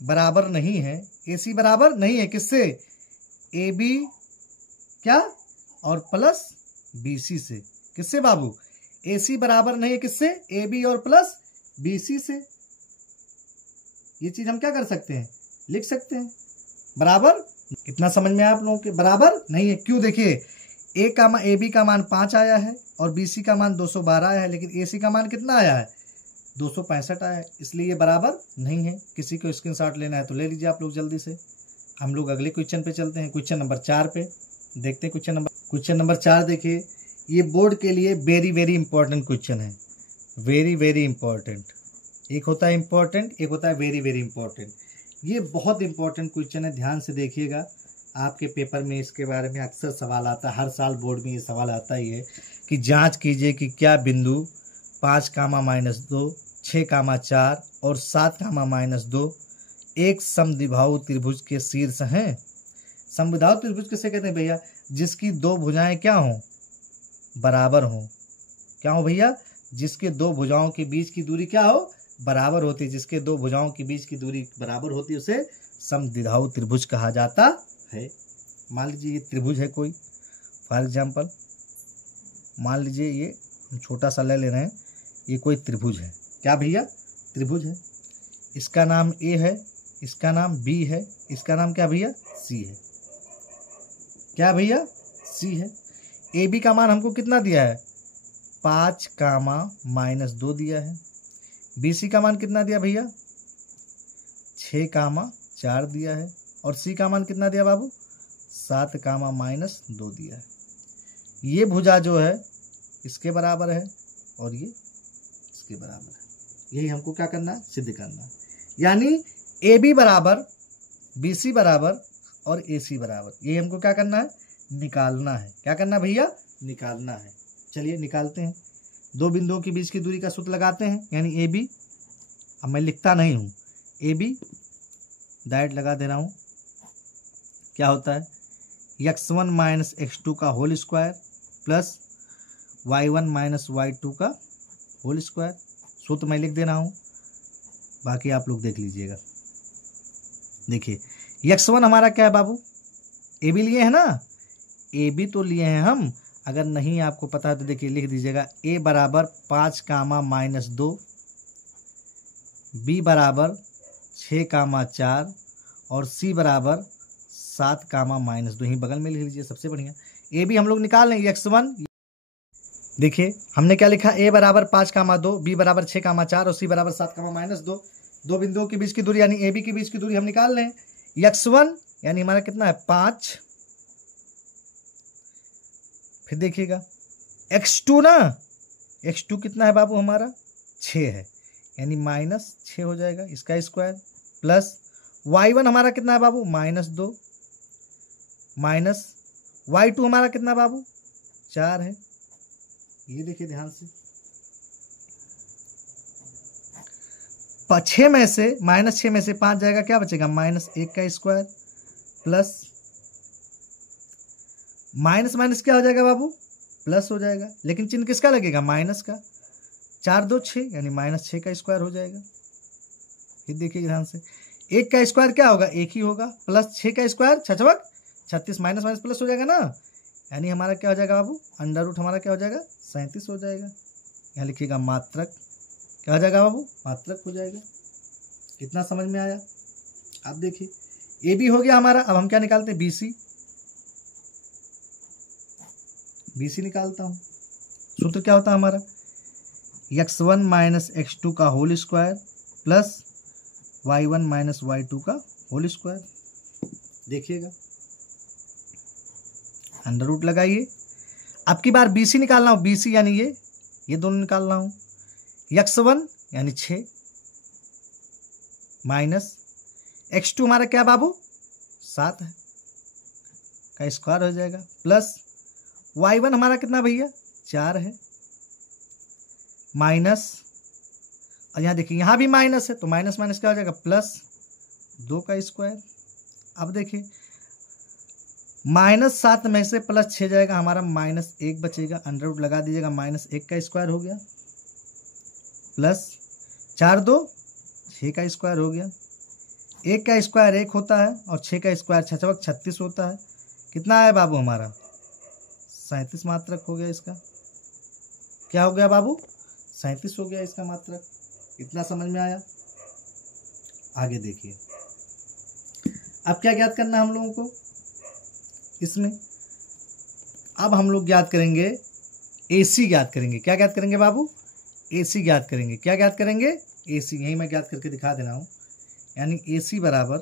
बराबर नहीं है। AC बराबर नहीं है किससे, AB क्या और प्लस BC से। किससे बाबू AC बराबर नहीं है किससे, AB और प्लस BC से। ये चीज हम क्या कर सकते हैं लिख सकते हैं, बराबर इतना समझ में आया आप लोगों के? बराबर नहीं है। क्यों? देखिए ए बी का मान 5 आया है और बी सी का मान 212 आया है, लेकिन ए सी का मान कितना आया है? 265 आया है, इसलिए ये बराबर नहीं है। किसी को स्क्रीनशॉट लेना है तो ले लीजिए आप लोग जल्दी से। हम लोग अगले क्वेश्चन पे चलते हैं, क्वेश्चन नंबर 4 पे देखते हैं। क्वेश्चन नंबर 4 देखिए, ये बोर्ड के लिए वेरी वेरी इंपॉर्टेंट क्वेश्चन है, वेरी वेरी इंपॉर्टेंट। एक होता है इंपॉर्टेंट, एक होता है वेरी वेरी इंपॉर्टेंट। ये बहुत इंपॉर्टेंट क्वेश्चन है, ध्यान से देखिएगा। आपके पेपर में इसके बारे में अक्सर सवाल आता है, हर साल बोर्ड में ये सवाल आता ही है कि जांच कीजिए कि क्या बिंदु 5, -2, 6, 4 और 7, -2 एक समद्विबाहु त्रिभुज के शीर्ष हैं। समद्विबाहु त्रिभुज किसे कहते हैं भैया? जिसकी दो भुजाएं क्या हों? बराबर हों। क्या हो भैया? जिसके दो भुजाओं के बीच की दूरी क्या हो? बराबर होती है। जिसके दो भुजाओं के बीच की दूरी बराबर होती है उसे समद्विबाहु त्रिभुज कहा जाता है। मान लीजिए ये त्रिभुज है कोई, फॉर एग्जाम्पल मान लीजिए ये हम छोटा सा ले रहे हैं, ये कोई त्रिभुज है। क्या भैया? त्रिभुज है। इसका नाम ए है, इसका नाम बी है, इसका नाम क्या भैया? सी है। क्या भैया? सी है। ए बी का मान हमको कितना दिया है? 5, -2 दिया है। बी सी का मान कितना दिया भैया? 6, 4 दिया है। और सी का मान कितना दिया बाबू? 7, -2 दिया है। ये भुजा जो है इसके बराबर है और ये इसके बराबर है। यही हमको क्या करना है? सिद्ध करना है। यानी ए बी बराबर, बी सी बराबर और ए सी बराबर, यही हमको क्या करना है? निकालना है। क्या करना है भैया? निकालना है। चलिए निकालते हैं। दो बिंदुओं के बीच की दूरी का सूत्र लगाते हैं, यानी ए बी। अब मैं लिखता नहीं हूँ, ए बी डायरेक्ट लगा दे रहा हूँ। क्या होता है? x1 - x2 का whole square plus y1 - y2 का होल स्क्वायर। सूत्र मैं लिख दे रहा हूँ, बाकी आप लोग देख लीजिएगा। देखिए x1 हमारा क्या है बाबू? ए बी लिए है ना, ए बी तो लिए हैं हम। अगर नहीं आपको पता है तो देखिए लिख दीजिएगा, ए बराबर 5, -2, बी बराबर 6, 4 और सी बराबर 7, -2। ही बगल में लिख लीजिए, सबसे बढ़िया। ए बी हम लोग निकाल लेंगे। x1 देखिए हमने क्या लिखा? ए बराबर 5, 2, बी बराबर 6, 4 और सी बराबर 7, -2। दो बिंदुओं के बीच की दूरी यानी ए बी के बीच की दूरी हम निकाल लें। x1 यानी हमारा कितना है? 5। फिर देखिएगा x2 ना, x2 कितना है बाबू हमारा? 6 है, यानी -6 हो जाएगा, इसका स्क्वायर प्लस y1 हमारा कितना है बाबू? -2 माइनस y2 हमारा कितना बाबू? 4 है। ये देखिए ध्यान से, 6 में से -6 में से 5 जाएगा, क्या बचेगा? -1 का स्क्वायर प्लस माइनस क्या हो जाएगा बाबू? प्लस हो जाएगा, लेकिन चिन्ह किसका लगेगा? माइनस का। 4 2 6 यानी -6 का स्क्वायर हो जाएगा। फिर देखिए ध्यान से, 1 का स्क्वायर क्या होगा? 1 ही होगा, प्लस 6 का स्क्वायर 36 माइनस माइनस प्लस हो जाएगा ना, यानी हमारा क्या हो जाएगा बाबू? अंडर रूट हमारा क्या हो जाएगा? 37 हो जाएगा। यहाँ लिखिएगा मात्रक। क्या हो जाएगा बाबू? मात्रक हो जाएगा। कितना समझ में आया? आप देखिए ए बी हो गया हमारा। अब हम क्या निकालते हैं? B C. बी सी निकालता हूं। सूत्र क्या होता है हमारा? x1 - x2 का whole square plus y1 - y2 का होल स्क्वायर। देखिएगा अंडर रूट लगाइए। अब की बार BC निकालना हो, BC यानी ये दोनों निकालना हो। x1 यानी 6 माइनस x2 हमारा क्या बाबू? 7 है, का स्क्वायर हो जाएगा प्लस y1 हमारा कितना भैया? 4 है माइनस, और यहाँ देखिए यहाँ भी माइनस है तो माइनस माइनस क्या हो जाएगा? प्लस 2 का स्क्वायर। अब देखिए -7 में से +6 जाएगा, हमारा -1 बचेगा, अंडर रूट लगा दीजिएगा, -1 का स्क्वायर हो गया प्लस 4 2 6 का स्क्वायर हो गया। 1 का स्क्वायर 1 होता है और 6 का स्क्वायर 36 होता है। कितना है बाबू हमारा? 37 मात्रक हो गया इसका। क्या हो गया बाबू? 37 हो गया इसका मात्रक। इतना समझ में आया? आगे देखिए अब क्या ज्ञात करना है हम लोगों को? इसमें। अब हम लोग ज्ञात करेंगे AC ज्ञात करेंगे। क्या ज्ञात करेंगे बाबू? AC ज्ञात करेंगे। क्या ज्ञात करेंगे? AC। यही मैं ज्ञात करके दिखा दे रहा हूँ। यानी AC बराबर,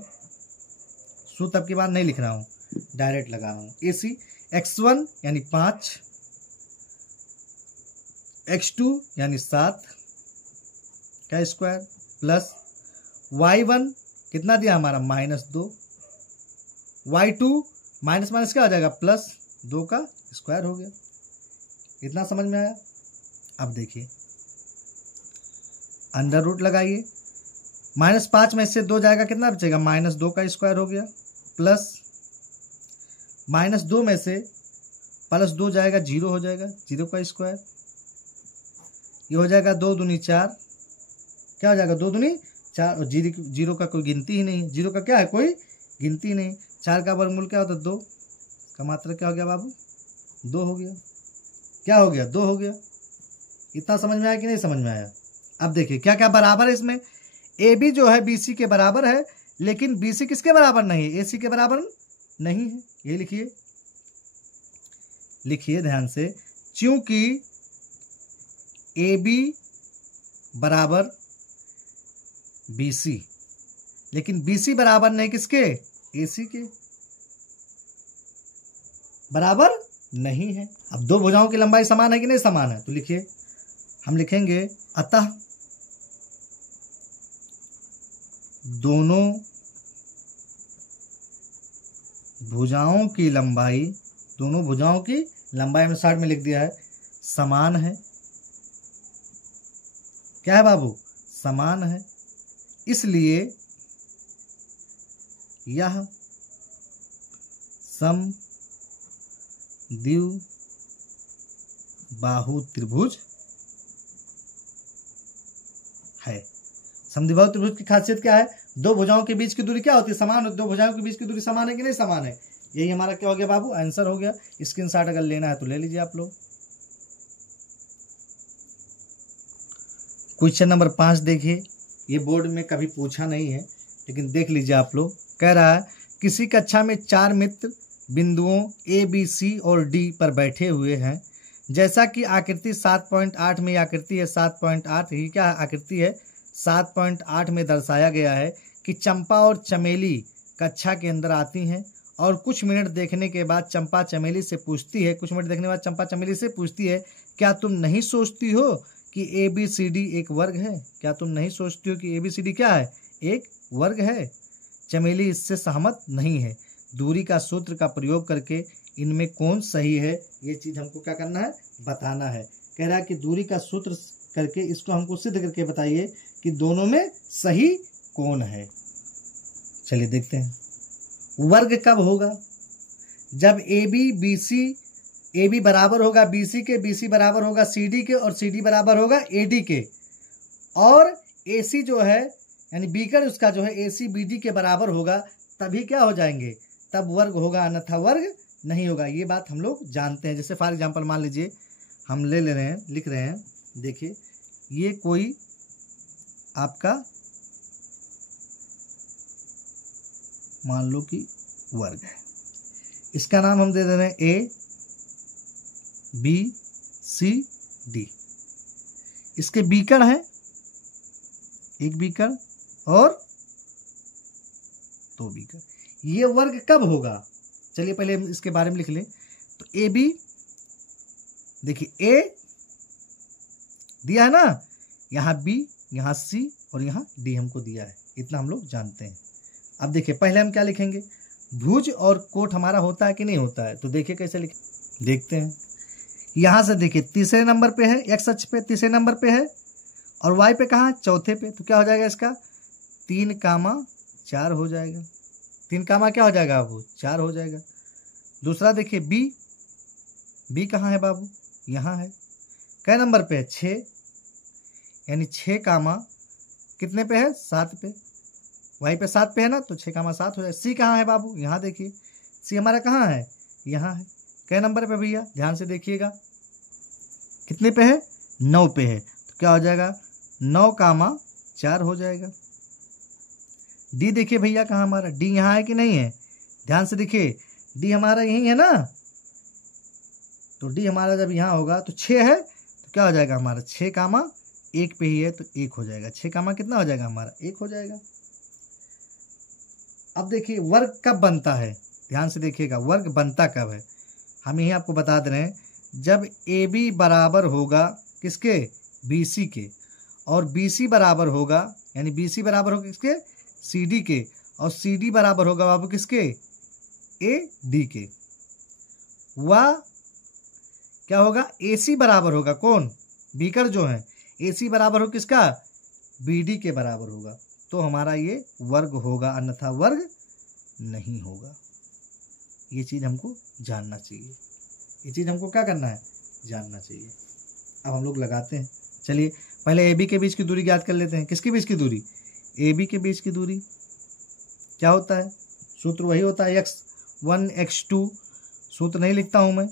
सूत्र अब की बार नहीं लिख रहा हूँ, डायरेक्ट लगा रहा हूँ। AC x1 यानी 5, x2 यानी 7 का स्क्वायर प्लस y1 कितना दिया हमारा? -2, y2 माइनस माइनस क्या हो जाएगा? +2 का स्क्वायर हो गया। इतना समझ में आया? अब देखिए अंडर रूट लगाइए। -5 में से 2 जाएगा, कितना बचेगा? -2 का स्क्वायर हो गया प्लस -2 में से +2 जाएगा, 0 हो जाएगा, 0 का स्क्वायर। ये हो जाएगा 2 दूनी 4। क्या हो जाएगा? 2 दूनी 4। और 0 का कोई गिनती ही नहीं। 0 का क्या है? कोई गिनती नहीं। 4 का वर्गमूल क्या होता है? 2 का मात्रा क्या हो गया बाबू? 2 हो गया। क्या हो गया? 2 हो गया। इतना समझ में आया कि नहीं समझ में आया? अब देखिए क्या क्या बराबर है इसमें। AB जो है BC के बराबर है, लेकिन BC किसके बराबर नहीं है? AC के बराबर नहीं है। ये लिखिए, लिखिए ध्यान से। क्योंकि AB बराबर BC, लेकिन BC बराबर नहीं किसके? AC के बराबर नहीं है। अब दो भुजाओं की लंबाई समान है कि नहीं समान है? तो लिखिए, हम लिखेंगे अतः दोनों भुजाओं की लंबाई, दोनों भुजाओं की लंबाई हमने साइड में लिख दिया है, समान है। क्या है बाबू? समान है। इसलिए यह समद्विबाहु त्रिभुज है। समद्विबाहु त्रिभुज की खासियत क्या है? दो भुजाओं के बीच की दूरी क्या होती है? समान। दो भुजाओं के बीच की दूरी समान है कि नहीं समान है? यही हमारा क्या हो गया बाबू? आंसर हो गया। स्क्रीनशॉट अगर लेना है तो ले लीजिए आप लोग। क्वेश्चन नंबर 5 देखिए, ये बोर्ड में कभी पूछा नहीं है, लेकिन देख लीजिए आप लोग। कह रहा है किसी कक्षा में 4 मित्र बिंदुओं A, B, C और D पर बैठे हुए हैं। जैसा कि आकृति 7.8 में आकृति है 7.8, ये क्या आकृति है? 7.8 में दर्शाया गया है कि चंपा और चमेली कक्षा के अंदर आती हैं और कुछ मिनट देखने के बाद चंपा चमेली से पूछती है, क्या तुम नहीं सोचती हो कि ABCD एक वर्ग है? क्या तुम नहीं सोचती हो कि ABCD क्या है? एक वर्ग है। चमेली इससे सहमत नहीं है। दूरी का सूत्र का प्रयोग करके इनमें कौन सही है, ये चीज हमको क्या करना है? बताना है। कह रहा है कि दूरी का सूत्र करके इसको हमको सिद्ध करके बताइए कि दोनों में सही कौन है। चलिए देखते हैं। वर्ग कब होगा? जब AB बराबर होगा BC के, BC बराबर होगा CD के और CD बराबर होगा AD के, और AC जो है यानी बीकर उसका जो है ACBD के बराबर होगा, तभी क्या हो जाएंगे? तब वर्ग होगा, अन्यथा वर्ग नहीं होगा। ये बात हम लोग जानते हैं। जैसे फॉर एग्जांपल मान लीजिए हम ले रहे हैं, लिख रहे हैं, देखिए ये कोई आपका मान लो कि वर्ग है, इसका नाम हम दे दे रहे हैं ABCD। इसके बीकर हैं, एक बीकर और 2 बीकर। ये वर्ग कब होगा? चलिए पहले हम इसके बारे में लिख लें। तो AB, देखिए A दिया है ना, यहाँ B, यहाँ C और यहाँ D हमको दिया है। इतना हम लोग जानते हैं। अब देखिए पहले हम क्या लिखेंगे? भुज और कोट हमारा होता है कि नहीं होता है? तो देखिए कैसे लिखें, देखते हैं। यहाँ से देखिए तीसरे नंबर पे है, x अक्ष पे तीसरे नंबर पे है, और y पे कहाँ? चौथे पे। तो क्या हो जाएगा इसका? 3,4 हो जाएगा। 3, क्या हो जाएगा बाबू? 4 हो जाएगा। दूसरा देखिए B कहाँ है बाबू? यहाँ है। कै नंबर पे है? 6, यानी 6, कितने पे है? 7 पे। y पे 7 पे है ना, तो 6,7 हो जाएगा। C कहाँ है बाबू? यहाँ देखिए, C हमारा कहाँ है? यहाँ है। कै नंबर पे भैया? ध्यान से देखिएगा, कितने पे है? 9 पे है। तो क्या हो जाएगा? 9,4 हो जाएगा। D देखिए भैया कहाँ हमारा? D यहाँ है कि नहीं है? ध्यान से देखिए, डी हमारा यही है ना, तो डी हमारा जब यहाँ होगा तो 6 है तो क्या हो जाएगा हमारा 6 कामा 1 पे ही है तो 1 हो जाएगा। 6 कामा कितना हो जाएगा हमारा 1 हो जाएगा। अब देखिए वर्ग कब बनता है, ध्यान से देखिएगा वर्ग बनता कब है। हम यही आपको बता दे रहे हैं, जब ए बी बराबर होगा किसके, बी सी के, और बी सी बराबर होगा यानी बी सी बराबर होगा किसके, सी डी के, और सी डी बराबर होगा बाबू किसके, ए डी के। वह क्या होगा, ए सी बराबर होगा कौन, बीकर जो है, ए सी बराबर हो किसका, बी डी के बराबर होगा, तो हमारा ये वर्ग होगा, अन्यथा वर्ग नहीं होगा। ये चीज़ हमको जानना चाहिए, ये चीज़ हमको क्या करना है, जानना चाहिए। अब हम लोग लगाते हैं, चलिए पहले ए बी के बीच की दूरी ज्ञात कर लेते हैं। किसके बीच की दूरी, ए बी के बीच की दूरी क्या होता है, सूत्र वही होता है x1 x2, सूत्र नहीं लिखता हूँ मैं,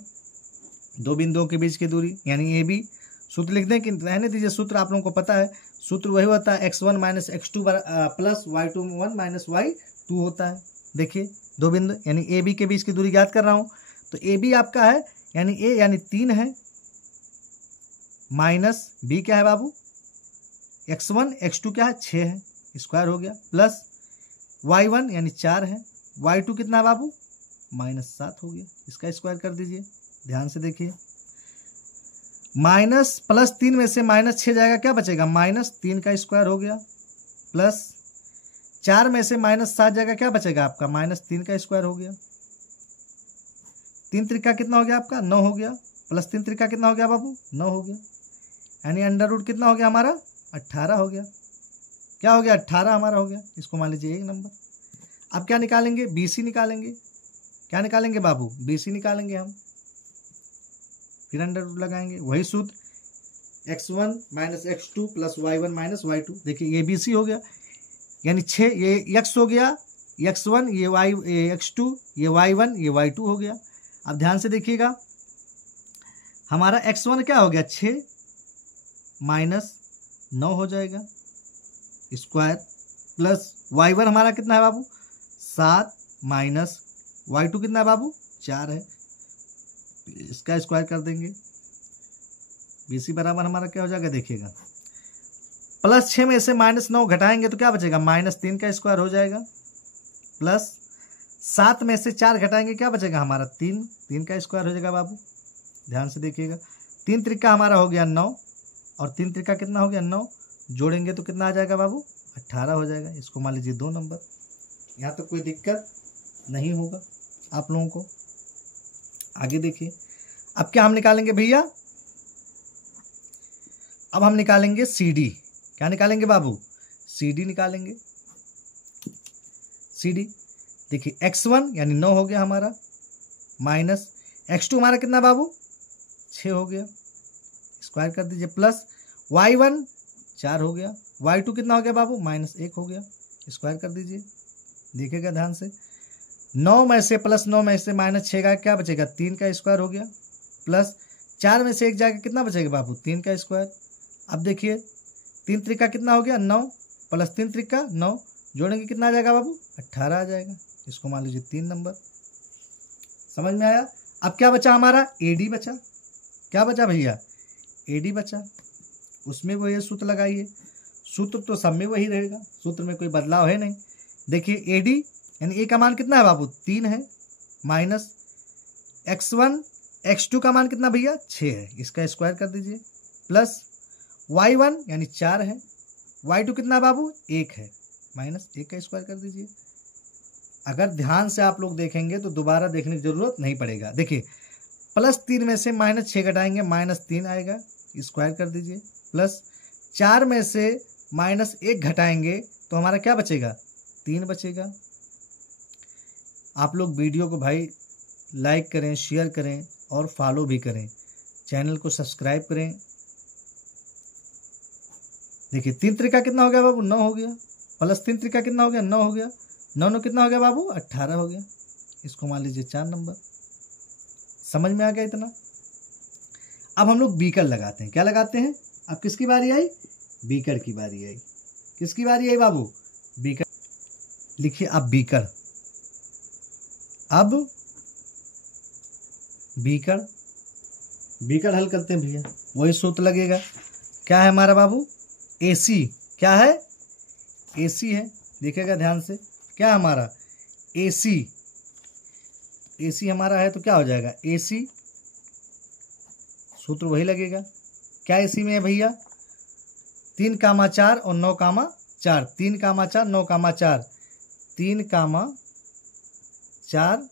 दो बिंदुओं के बीच की दूरी यानी ए बी, सूत्र लिख दें कि रहने दीजिए, सूत्र आप लोगों को पता है, सूत्र वही होता है x1 minus x2 plus y1 minus y2 होता है। देखिए दो बिंदु यानी ए बी के बीच की दूरी ज्ञात कर रहा हूँ, तो ए बी आपका है यानी ए यानी 3 है, माइनस बी क्या है बाबू, x1 x2 क्या है 6 है, स्क्वायर हो गया, प्लस y1 यानी 4 है, y2 कितना है बाबू -7 हो गया, इसका स्क्वायर कर दीजिए। ध्यान से देखिए, माइनस प्लस 3 में से -6 जाएगा, क्या बचेगा -3 का स्क्वायर हो गया, प्लस 4 में से -7 जाएगा, क्या बचेगा आपका -3 का स्क्वायर हो गया। 3 त्रिका कितना हो गया आपका 9 हो गया, प्लस 3 त्रिका कितना हो गया बाबू 9 हो गया, यानी अंडर रूट कितना हो गया हमारा 18 हो गया। क्या हो गया 18 हमारा हो गया, इसको मान लीजिए 1 नंबर। अब क्या निकालेंगे, BC निकालेंगे, क्या निकालेंगे बाबू BC निकालेंगे हम, फिर अंडर रूट लगाएंगे, वही सूत्र x1 minus x2 plus y1 minus y2। देखिए ये BC हो गया यानी 6, ये x हो गया x1, ये x2, ये y1, ये y2 हो गया। अब ध्यान से देखिएगा, हमारा x1 क्या हो गया 6 माइनस 9 हो जाएगा स्क्वायर, प्लस y1 हमारा कितना है बाबू 7 माइनस y2 कितना है बाबू 4 है, इसका स्क्वायर कर देंगे। BC बराबर हमारा क्या हो जाएगा देखिएगा, प्लस 6 में से -9 घटाएंगे तो क्या बचेगा -3 का स्क्वायर हो जाएगा, प्लस 7 में से 4 घटाएंगे क्या बचेगा हमारा 3 का स्क्वायर हो जाएगा बाबू। ध्यान से देखिएगा, 3 त्रिका हमारा हो गया 9 और 3 त्रिका कितना हो गया 9, जोड़ेंगे तो कितना आ जाएगा बाबू 18 हो जाएगा, इसको मान लीजिए 2 नंबर। यहाँ तो कोई दिक्कत नहीं होगा आप लोगों को। आगे देखिए, अब क्या हम निकालेंगे भैया, अब हम निकालेंगे CD। क्या निकालेंगे बाबू CD निकालेंगे। CD देखिए x1 यानी 9 हो गया हमारा, माइनस x2 हमारा कितना बाबू 6 हो गया, स्क्वायर कर दीजिए, प्लस y1 4 हो गया, y2 कितना हो गया बाबू -1 हो गया, स्क्वायर कर दीजिए। देखिएगा ध्यान से, 9 में से प्लस 9 में से -6 का क्या बचेगा 3 का स्क्वायर हो गया, प्लस 4 में से 1 जाकर कितना बचेगा बाबू 3 का स्क्वायर। अब देखिए 3 त्रिका कितना हो गया 9 प्लस 3 त्रिका 9, जोड़ेंगे कितना आ जाएगा बाबू 18 आ जाएगा, इसको मान लीजिए 3 नंबर। समझ में आया। अब क्या बचा हमारा AD बचा, क्या बचा भैया AD बचा, उसमें वही सूत्र लगाइए, सूत्र तो सब में वही रहेगा, सूत्र में कोई बदलाव है नहीं। देखिए AD यानी A का मान कितना है बाबू 3 है, माइनस x1 x2 का मान कितना भैया 6 है, इसका स्क्वायर कर दीजिए, प्लस y1 यानी 4 है, y2 कितना बाबू 1 है, -1 का स्क्वायर कर दीजिए। अगर ध्यान से आप लोग देखेंगे तो दोबारा देखने की जरूरत नहीं पड़ेगा। देखिए प्लस 3 में से -6 घटाएंगे -3 आएगा, स्क्वायर कर दीजिए, प्लस 4 में से -1 घटाएंगे तो हमारा क्या बचेगा 3 बचेगा। आप लोग वीडियो को भाई लाइक करें, शेयर करें और फॉलो भी करें, चैनल को सब्सक्राइब करें। देखिए 3 त्रिका कितना हो गया बाबू 9 हो गया, प्लस 3 त्रिका कितना हो गया 9 हो गया, 9 कितना हो गया बाबू 18 हो गया, इसको मान लीजिए 4 नंबर। समझ में आ गया इतना। अब हम लोग बीकर लगाते हैं। क्या लगाते हैं, अब किसकी बारी आई बीकर की बारी आई, किसकी बारी आई बाबू बीकर। लिखिए अब बीकर, अब बीकड़, बीकड़ हल करते हैं भैया, वही सूत्र लगेगा। क्या है हमारा बाबू? AC। क्या है? AC है, देखिएगा ध्यान से। क्या है हमारा? AC। AC हमारा है तो क्या हो जाएगा? AC, सूत्र वही लगेगा। क्या AC में है भैया? 3,4 और 9,4। 3,4 9,4, 3,4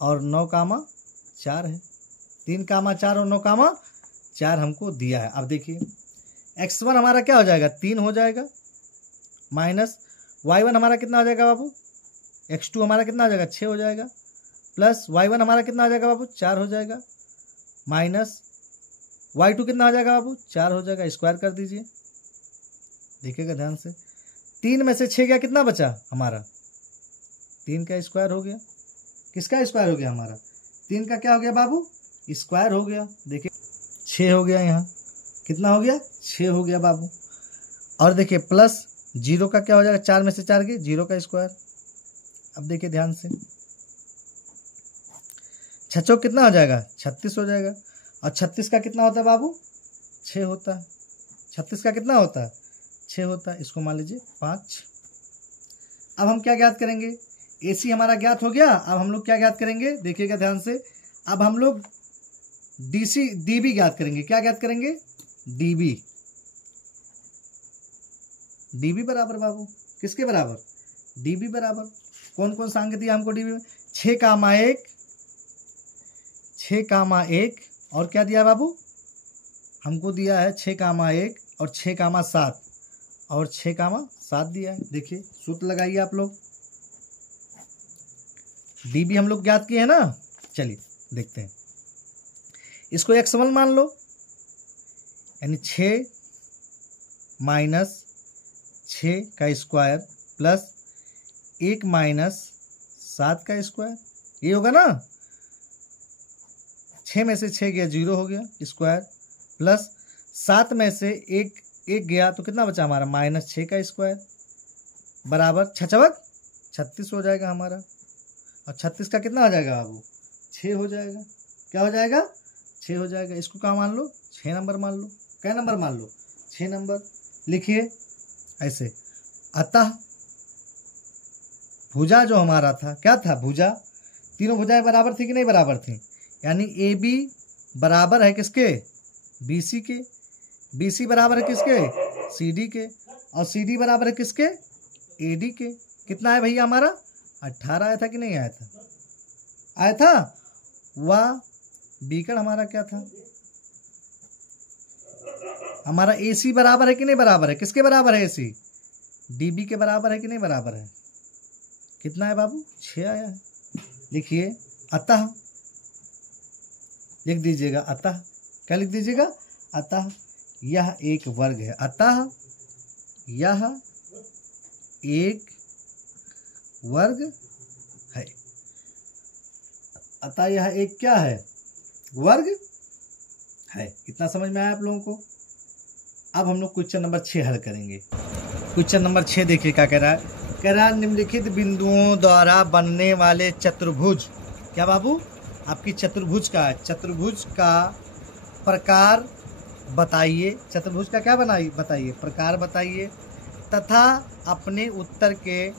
और 9,4 है। 3,4 और 9,4 हमको दिया है। अब देखिए x1 हमारा क्या हो जाएगा? 3 हो जाएगा, माइनस y1 हमारा कितना हो जाएगा बाबू? x2 हमारा कितना हो जाएगा? 6 हो जाएगा, प्लस y1 हमारा कितना हो जाएगा बाबू? 4 हो जाएगा, माइनस y2 कितना हो जाएगा बाबू? 4 हो जाएगा। स्क्वायर कर दीजिए, देखिएगा ध्यान से। 3 में से 6 गया, कितना बचा हमारा? 3 का स्क्वायर हो गया। किसका स्क्वायर हो गया? हमारा 3 का क्या हो गया बाबू? स्क्वायर हो गया। देखिए 6 हो गया, यहाँ कितना हो गया? 6 हो गया बाबू। और देखिए प्लस 0 का क्या हो जाएगा? 4 में से 4 गए, 0 का स्क्वायर। अब देखिए ध्यान से, 6 कितना हो जाएगा? 36 हो जाएगा। और 36 का कितना होता है बाबू? 6 होता है। 36 का कितना होता है? 6 होता है। इसको मान लीजिए 5। अब हम क्या ज्ञात करेंगे? AC हमारा ज्ञात हो गया। अब हम लोग क्या ज्ञात करेंगे? देखिएगा ध्यान से। अब हम लोग DB ज्ञात करेंगे। क्या ज्ञात करेंगे? DB बराबर बाबू किसके बराबर? DB बराबर। कौन कौन सा अंक दिया हमको DB में? 6,1, 6,1 और क्या दिया बाबू? हमको दिया है 6,1 और 6,7 और 6,7 दिया है। देखिए सूत्र लगाइए आप लोग। DB हम लोग ज्ञात किए हैं ना। चलिए देखते हैं। इसको x1 मान लो, यानी 6 माइनस 6 का स्क्वायर प्लस 1 माइनस 7 का स्क्वायर, ये होगा ना। 6 में से 6 गया, 0 हो गया स्क्वायर, प्लस 7 में से 1 गया तो कितना बचा हमारा? माइनस 6 का स्क्वायर, बराबर 6 36 हो जाएगा हमारा। और 36 का कितना हो जाएगा बाबू? 6 हो जाएगा। क्या हो जाएगा? 6 हो जाएगा। इसको क्या मान लो? 6 नंबर मान लो। क्या नंबर मान लो? 6 नंबर। लिखिए ऐसे। अतः भुजा जो हमारा था, क्या था? भुजा। तीनों भुजाएं बराबर थी कि नहीं बराबर थी? यानी AB बराबर है किसके? BC के। BC बराबर है किसके? CD के। और CD बराबर है किसके? AD के। कितना है भैया हमारा? 18 आया था कि नहीं आया था? आया था। वह बीकड़ हमारा क्या था? हमारा AC बराबर है कि नहीं बराबर है? किसके बराबर है AC? DB के बराबर है कि नहीं बराबर है? कितना है बाबू? 6 आया है। लिखिए अतः, लिख दीजिएगा अतः। क्या लिख दीजिएगा? अतः यह एक वर्ग है। अतः यह एक वर्ग है। अतः यह एक क्या है? वर्ग है। इतना समझ में आया आप लोगों को? अब हम लोग क्वेश्चन नंबर 6 हल करेंगे। क्वेश्चन नंबर 6 देखिए क्या कह रहा है। कह रहा है निम्नलिखित बिंदुओं द्वारा बनने वाले चतुर्भुज, क्या बाबू? आपकी चतुर्भुज का, चतुर्भुज का प्रकार बताइए। चतुर्भुज का क्या बताइए? प्रकार बताइए, तथा अपने उत्तर के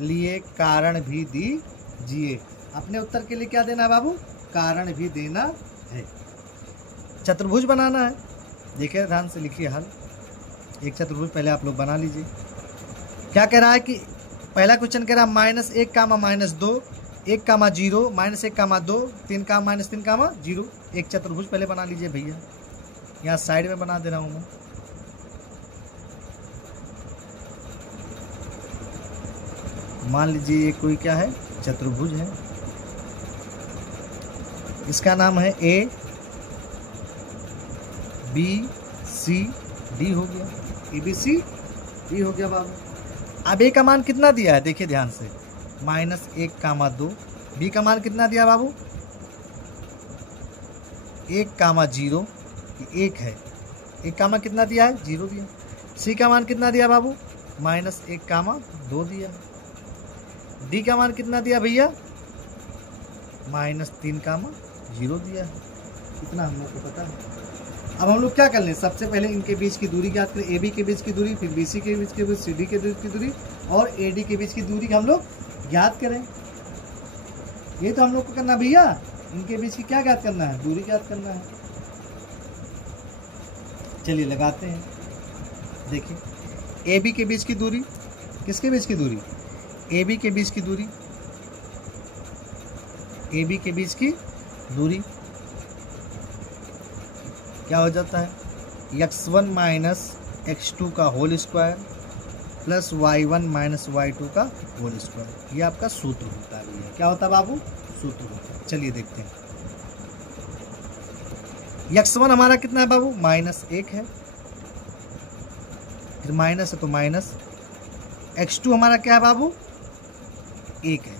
लिए कारण भी दीजिए। अपने उत्तर के लिए क्या देना है बाबू? कारण भी देना है। चतुर्भुज बनाना है। देखिए ध्यान से लिखिए हल। एक चतुर्भुज पहले आप लोग बना लीजिए। क्या कह रहा है कि पहला क्वेश्चन कह रहा है -1, -2, 1, 0, -1, 2, 3, -3, 0। एक चतुर्भुज पहले बना लीजिए भैया। यहाँ साइड में बना दे रहा हूँ मैं। मान लीजिए ये कोई क्या है? चतुर्भुज है। इसका नाम है A B C D हो गया। ABC D हो गया बाबू। अब A का मान कितना दिया है? देखिए ध्यान से, -1, 2। B का मान कितना दिया बाबू? 1, 0, 1 है। 1 का मान कितना दिया है? 0 दिया। C का मान कितना दिया बाबू? -1, 2 दिया। D का मान कितना दिया भैया? -3, 0 दिया है। इतना हम लोग को पता है। अब हम लोग क्या कर लें, सबसे पहले इनके बीच की दूरी ज्ञात करें, AB के बीच की दूरी, फिर BC के बीच की दूरी, CD के बीच की दूरी और AD के बीच की दूरी हम लोग ज्ञात करें। ये तो हम लोग को करना भैया, इनके बीच की क्या ज्ञात करना है, दूरी ज्ञात करना है। चलिए लगाते हैं। देखिए AB के बीच की दूरी, किसके बीच की दूरी, AB के बीच की दूरी, AB के बीच की दूरी क्या हो जाता है, x1 माइनस x2 का whole square plus y1 minus y2 का होल स्क्वायर। ये आपका सूत्र होता है भैया। क्या होता है बाबू, सूत्र होता है। चलिए देखते हैं। x1 हमारा कितना है बाबू, -1 है, फिर माइनस है तो माइनस, x2 हमारा क्या है बाबू, 1 है,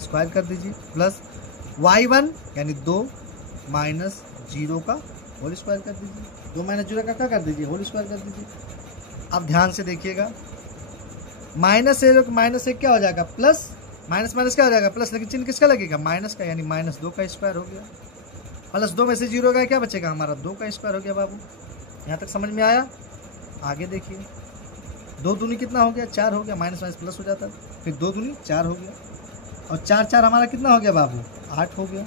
स्क्वायर कर दीजिए, प्लस y1 यानी 2 माइनस 0 का होल स्क्वायर कर दीजिए, 2 माइनस 0 का क्या कर दीजिए, होल स्क्वायर कर दीजिए। अब ध्यान से देखिएगा, माइनस से क्या हो जाएगा, प्लस, माइनस माइनस क्या हो जाएगा, प्लस, लेकिन चिन्ह किसका लगेगा, माइनस का, यानी -2 का स्क्वायर हो गया, प्लस 2 में से 0 का क्या बचेगा हमारा, 2 का स्क्वायर हो गया बाबू। यहाँ तक समझ में आया। आगे देखिए, 2 दूनी कितना हो गया, 4 हो गया, माइनस माइनस प्लस हो जाता है, फिर 2 दूनी 4 हो गया, और 4 4 हमारा कितना हो गया बाबू, 8 हो गया।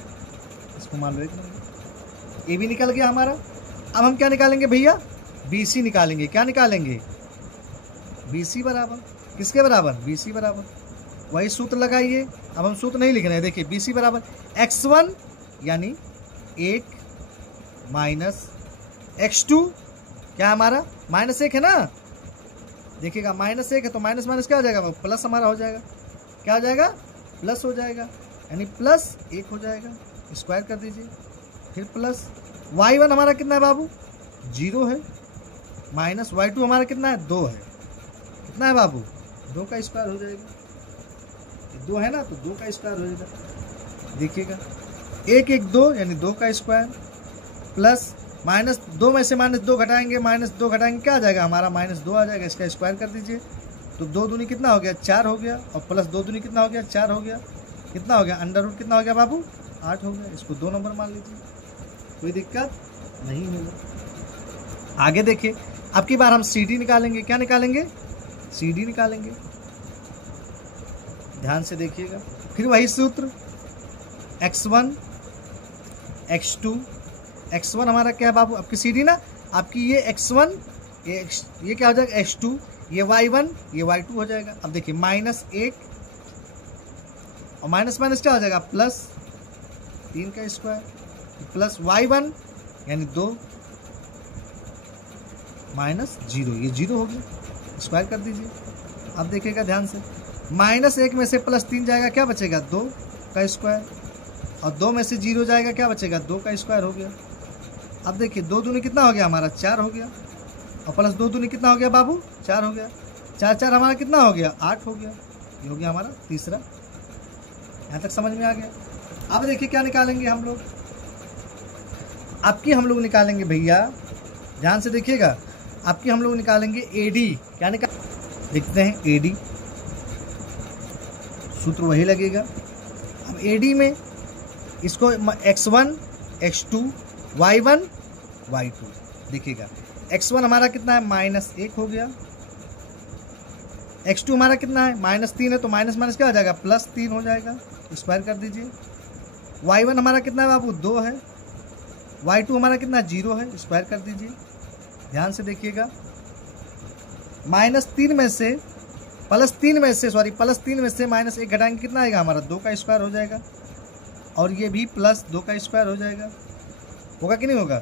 इसको मान लो 1 नंबर, ए भी निकल गया हमारा। अब हम क्या निकालेंगे भैया, BC निकालेंगे। क्या निकालेंगे, BC बराबर किसके बराबर, BC बराबर, वही सूत्र लगाइए। अब हम सूत्र नहीं लिख रहे हैं, देखिए BC बराबर x1 यानी 1 माइनस x2 क्या हमारा, -1 है ना, देखिएगा -1 है तो माइनस माइनस क्या हो जाएगा, प्लस हमारा हो जाएगा, क्या हो जाएगा, प्लस हो जाएगा, यानी +1 हो जाएगा, स्क्वायर कर दीजिए, फिर प्लस y1 हमारा कितना है बाबू, 0 है, माइनस y2 हमारा कितना है, 2 है, कितना है बाबू, 2 का स्क्वायर हो जाएगा, 2 है ना तो 2 का स्क्वायर हो जाएगा। देखिएगा 1 1 2 यानी 2 का स्क्वायर, प्लस -2 में से -2 घटाएंगे, -2 घटाएंगे क्या आ जाएगा हमारा, -2 आ जाएगा, इसका स्क्वायर कर दीजिए, तो 2 दूनी कितना हो गया, 4 हो गया, और प्लस 2 दूनी कितना हो गया, 4 हो गया, कितना हो गया, अंडर रूट कितना हो गया बाबू, 8 हो गया। इसको 2 नंबर मान लीजिए, कोई दिक्कत नहीं होगा। आगे देखिए, अब की बार हम CD निकालेंगे। क्या निकालेंगे, CD निकालेंगे। ध्यान से देखिएगा, फिर वही सूत्र, x1 x2, x1 हमारा क्या है बाबू, आपकी CD ना, आपकी ये x1 ये क्या हो जाएगा, x2, ये y1 ये y2 हो जाएगा। अब देखिए -1 और माइनस माइनस क्या हो जाएगा, +3 का स्क्वायर, प्लस y1 यानी 2 माइनस 0, ये 0 हो गया, स्क्वायर कर दीजिए। अब देखिएगा ध्यान से, -1 में से +3 जाएगा, क्या बचेगा, 2 का स्क्वायर, और 2 में से 0 जाएगा, क्या बचेगा, 2 का स्क्वायर हो गया। अब देखिए 2 दूनी कितना हो गया हमारा, 4 हो गया, और प्लस 2 दूनी कितना हो गया बाबू, 4 हो गया, 4 4 हमारा कितना हो गया, 8 हो गया। ये हो गया हमारा तीसरा। यहाँ तक समझ में आ गया। अब देखिए क्या निकालेंगे हम लोग, आपकी हम लोग निकालेंगे भैया, ध्यान से देखिएगा, आपकी हम लोग निकालेंगे AD। क्या निकाल, लिखते हैं AD, सूत्र वही लगेगा। अब AD में इसको x1 x2 y1 y2, देखिएगा x1 हमारा कितना है, -1 हो गया, x2 हमारा कितना है, -3 है, तो माइनस माइनस क्या हो जाएगा, +3 हो जाएगा, स्क्वायर कर दीजिए। y1 हमारा कितना है बाबू, 2 है, y2 हमारा कितना है, 0 है, स्क्वायर कर दीजिए। ध्यान से देखिएगा, -3 में से +3 में से -1 घटाएंगे, कितना आएगा हमारा, 2 का स्क्वायर हो जाएगा, और ये भी +2 का स्क्वायर हो जाएगा, होगा कि नहीं होगा,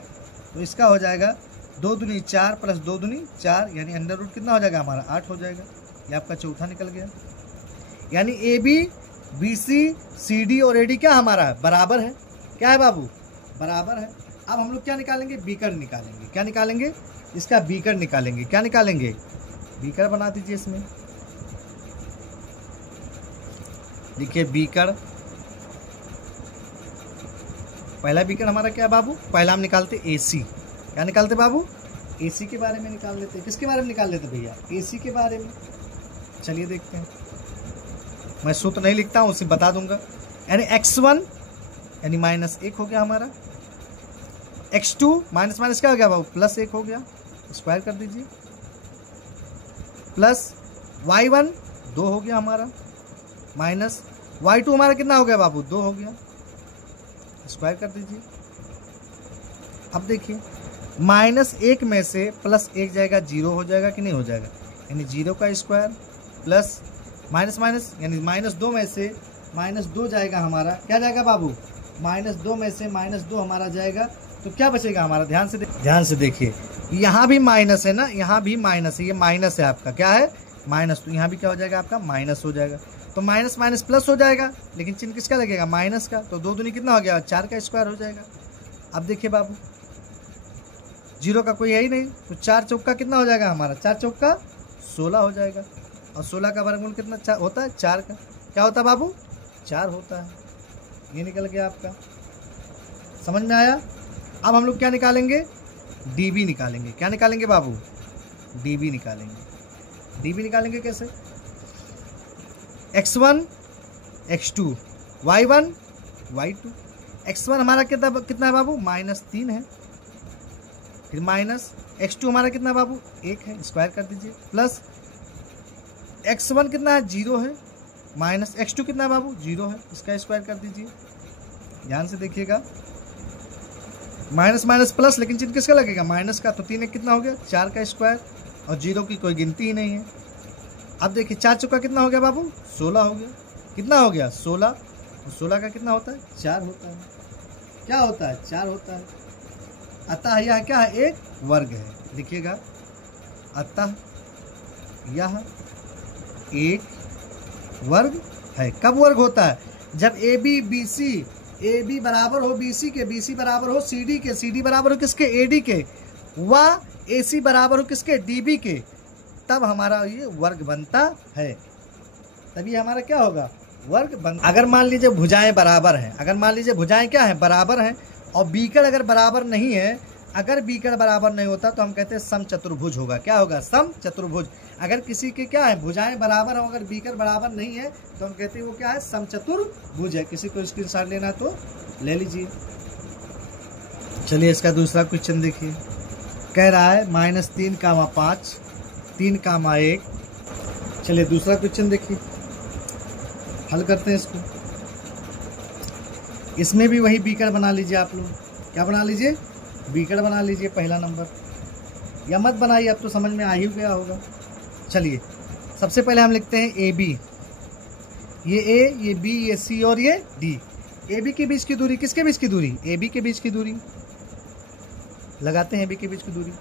तो इसका हो जाएगा 2 दूनी 4 प्लस 2 दूनी 4, यानी अंडर रूट कितना हो जाएगा हमारा, 8 हो जाएगा। ये आपका चौथा निकल गया। यानी AB BC CD और AD क्या हमारा है, बराबर है। क्या है बाबू, बराबर है। अब हम लोग क्या निकालेंगे, बीकर निकालेंगे। क्या निकालेंगे, इसका बीकर निकालेंगे। क्या निकालेंगे, बीकर बना दीजिए। इसमें देखिए बीकर, पहला बीकर हमारा क्या है बाबू, पहला हम निकालते AC। क्या निकालते बाबू, AC के बारे में निकाल लेते। किसके बारे में निकाल लेते भैया, AC के बारे में। चलिए देखते हैं, मैं सूत्र नहीं लिखता हूँ, उसे बता दूंगा। यानी x1 यानी -1 हो गया हमारा, x2 माइनस माइनस क्या हो गया बाबू, +1 हो गया, स्क्वायर कर दीजिए, प्लस y1 2 हो गया हमारा, माइनस y2 हमारा कितना हो गया बाबू, 2 हो गया, स्क्वायर कर दीजिए। अब देखिए -1 में से +1 जाएगा, 0 हो जाएगा कि नहीं हो जाएगा, यानी 0 का स्क्वायर, प्लस माइनस माइनस यानी -2 में से -2 जाएगा हमारा, क्या जाएगा बाबू, -2 में से -2 हमारा जाएगा, तो क्या बचेगा हमारा, ध्यान से देखिए, यहाँ भी माइनस है ना, यहाँ भी माइनस है, ये माइनस है आपका, क्या है माइनस, तो यहाँ भी क्या हो जाएगा आपका माइनस हो जाएगा, तो माइनस माइनस प्लस हो जाएगा, लेकिन चिन्ह किसका लगेगा, माइनस का, तो 2 दूनी कितना हो गया, 4 का स्क्वायर हो जाएगा। अब देखिए बाबू 0 का कोई है ही नहीं, तो 4 चौका कितना हो जाएगा हमारा, 4 चौका 16 हो जाएगा, और 16 का वर्गमूल कितना होता है, 4 का, क्या होता है बाबू, 4 होता है, ये निकल गया आपका, समझ में आया। अब हम लोग क्या निकालेंगे, डीबी निकालेंगे, क्या निकालेंगे बाबू, डीबी निकालेंगे। डीबी निकालेंगे कैसे, x1 x2 y1 y2, x1 हमारा कितना है बाबू, -3 है, फिर माइनस x2 हमारा कितना है बाबू, 1 है, स्क्वायर कर दीजिए, प्लस x1 कितना है, 0 है, माइनस x2 कितना है बाबू, 0 है, इसका स्क्वायर कर दीजिए। ध्यान से देखिएगा, माइनस माइनस प्लस, लेकिन चिन्ह किसका लगेगा, माइनस का, तो 3 1 कितना हो गया, 4 का स्क्वायर, और 0 की कोई गिनती ही नहीं है। अब देखिए 4 चौका कितना हो गया बाबू, 16 हो गया, कितना हो गया 16, तो 16 का कितना होता है, 4 होता है, क्या होता है, 4 होता है। अतः यह क्या है, एक वर्ग है, देखिएगा, अतः यह एक वर्ग है। कब वर्ग होता है, जब ए बी बराबर हो BC के, BC बराबर हो CD के, CD बराबर हो किसके, AD के, व AC बराबर हो किसके, DB के, तब हमारा ये वर्ग बनता है, तभी हमारा क्या होगा, वर्ग बनता। अगर मान लीजिए भुजाएं बराबर हैं, अगर मान लीजिए भुजाएं क्या है, बराबर हैं, और बीकड़ अगर बराबर नहीं है, अगर बीकड़ बराबर नहीं होता तो हम कहते हैं समचतुर्भुज होगा, क्या होगा, समचतुर्भुज। अगर किसी के क्या है, भुजाएं बराबर हो, अगर बीकड़ बराबर नहीं है तो हम कहते हैं वो क्या है, समचतुर्भुज है। किसी को स्क्रीनशॉट लेना तो ले लीजिए। चलिए इसका दूसरा क्वेश्चन देखिए, कह रहा है -3, 5, 3, 1। चलिए दूसरा क्वेश्चन देखिए, हल करते हैं इसको। इसमें भी वही बीकड़ बना लीजिए आप लोग, क्या बना लीजिए, बीकड़ बना लीजिए पहला नंबर, या मत बनाइए, अब तो समझ में आ ही गया होगा। चलिए सबसे पहले हम लिखते हैं AB, ये A, ये B, ये C और ये D। AB के बीच की दूरी, किसके बीच की दूरी, AB के बीच की दूरी लगाते हैं, AB के बीच की दूरी,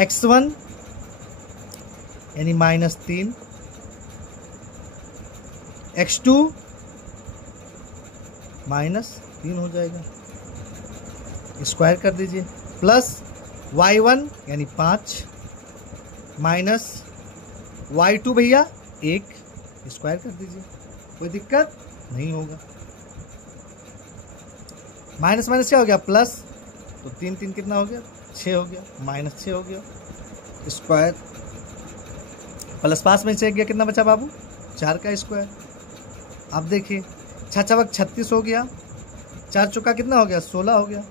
x1 यानी -3, x2 -3 हो जाएगा, स्क्वायर कर दीजिए, प्लस y1 यानी 5, माइनस y2 भैया 1, स्क्वायर कर दीजिए, कोई दिक्कत नहीं होगा। माइनस माइनस क्या हो गया, प्लस, तो 3 3 कितना हो गया, 6 हो गया, -6 हो गया, स्क्वायर, प्लस पास में 6 गया, कितना बचा बाबू, 4 का स्क्वायर। अब देखिए 6 36 हो गया, 4 चौका कितना हो गया, 16 हो गया,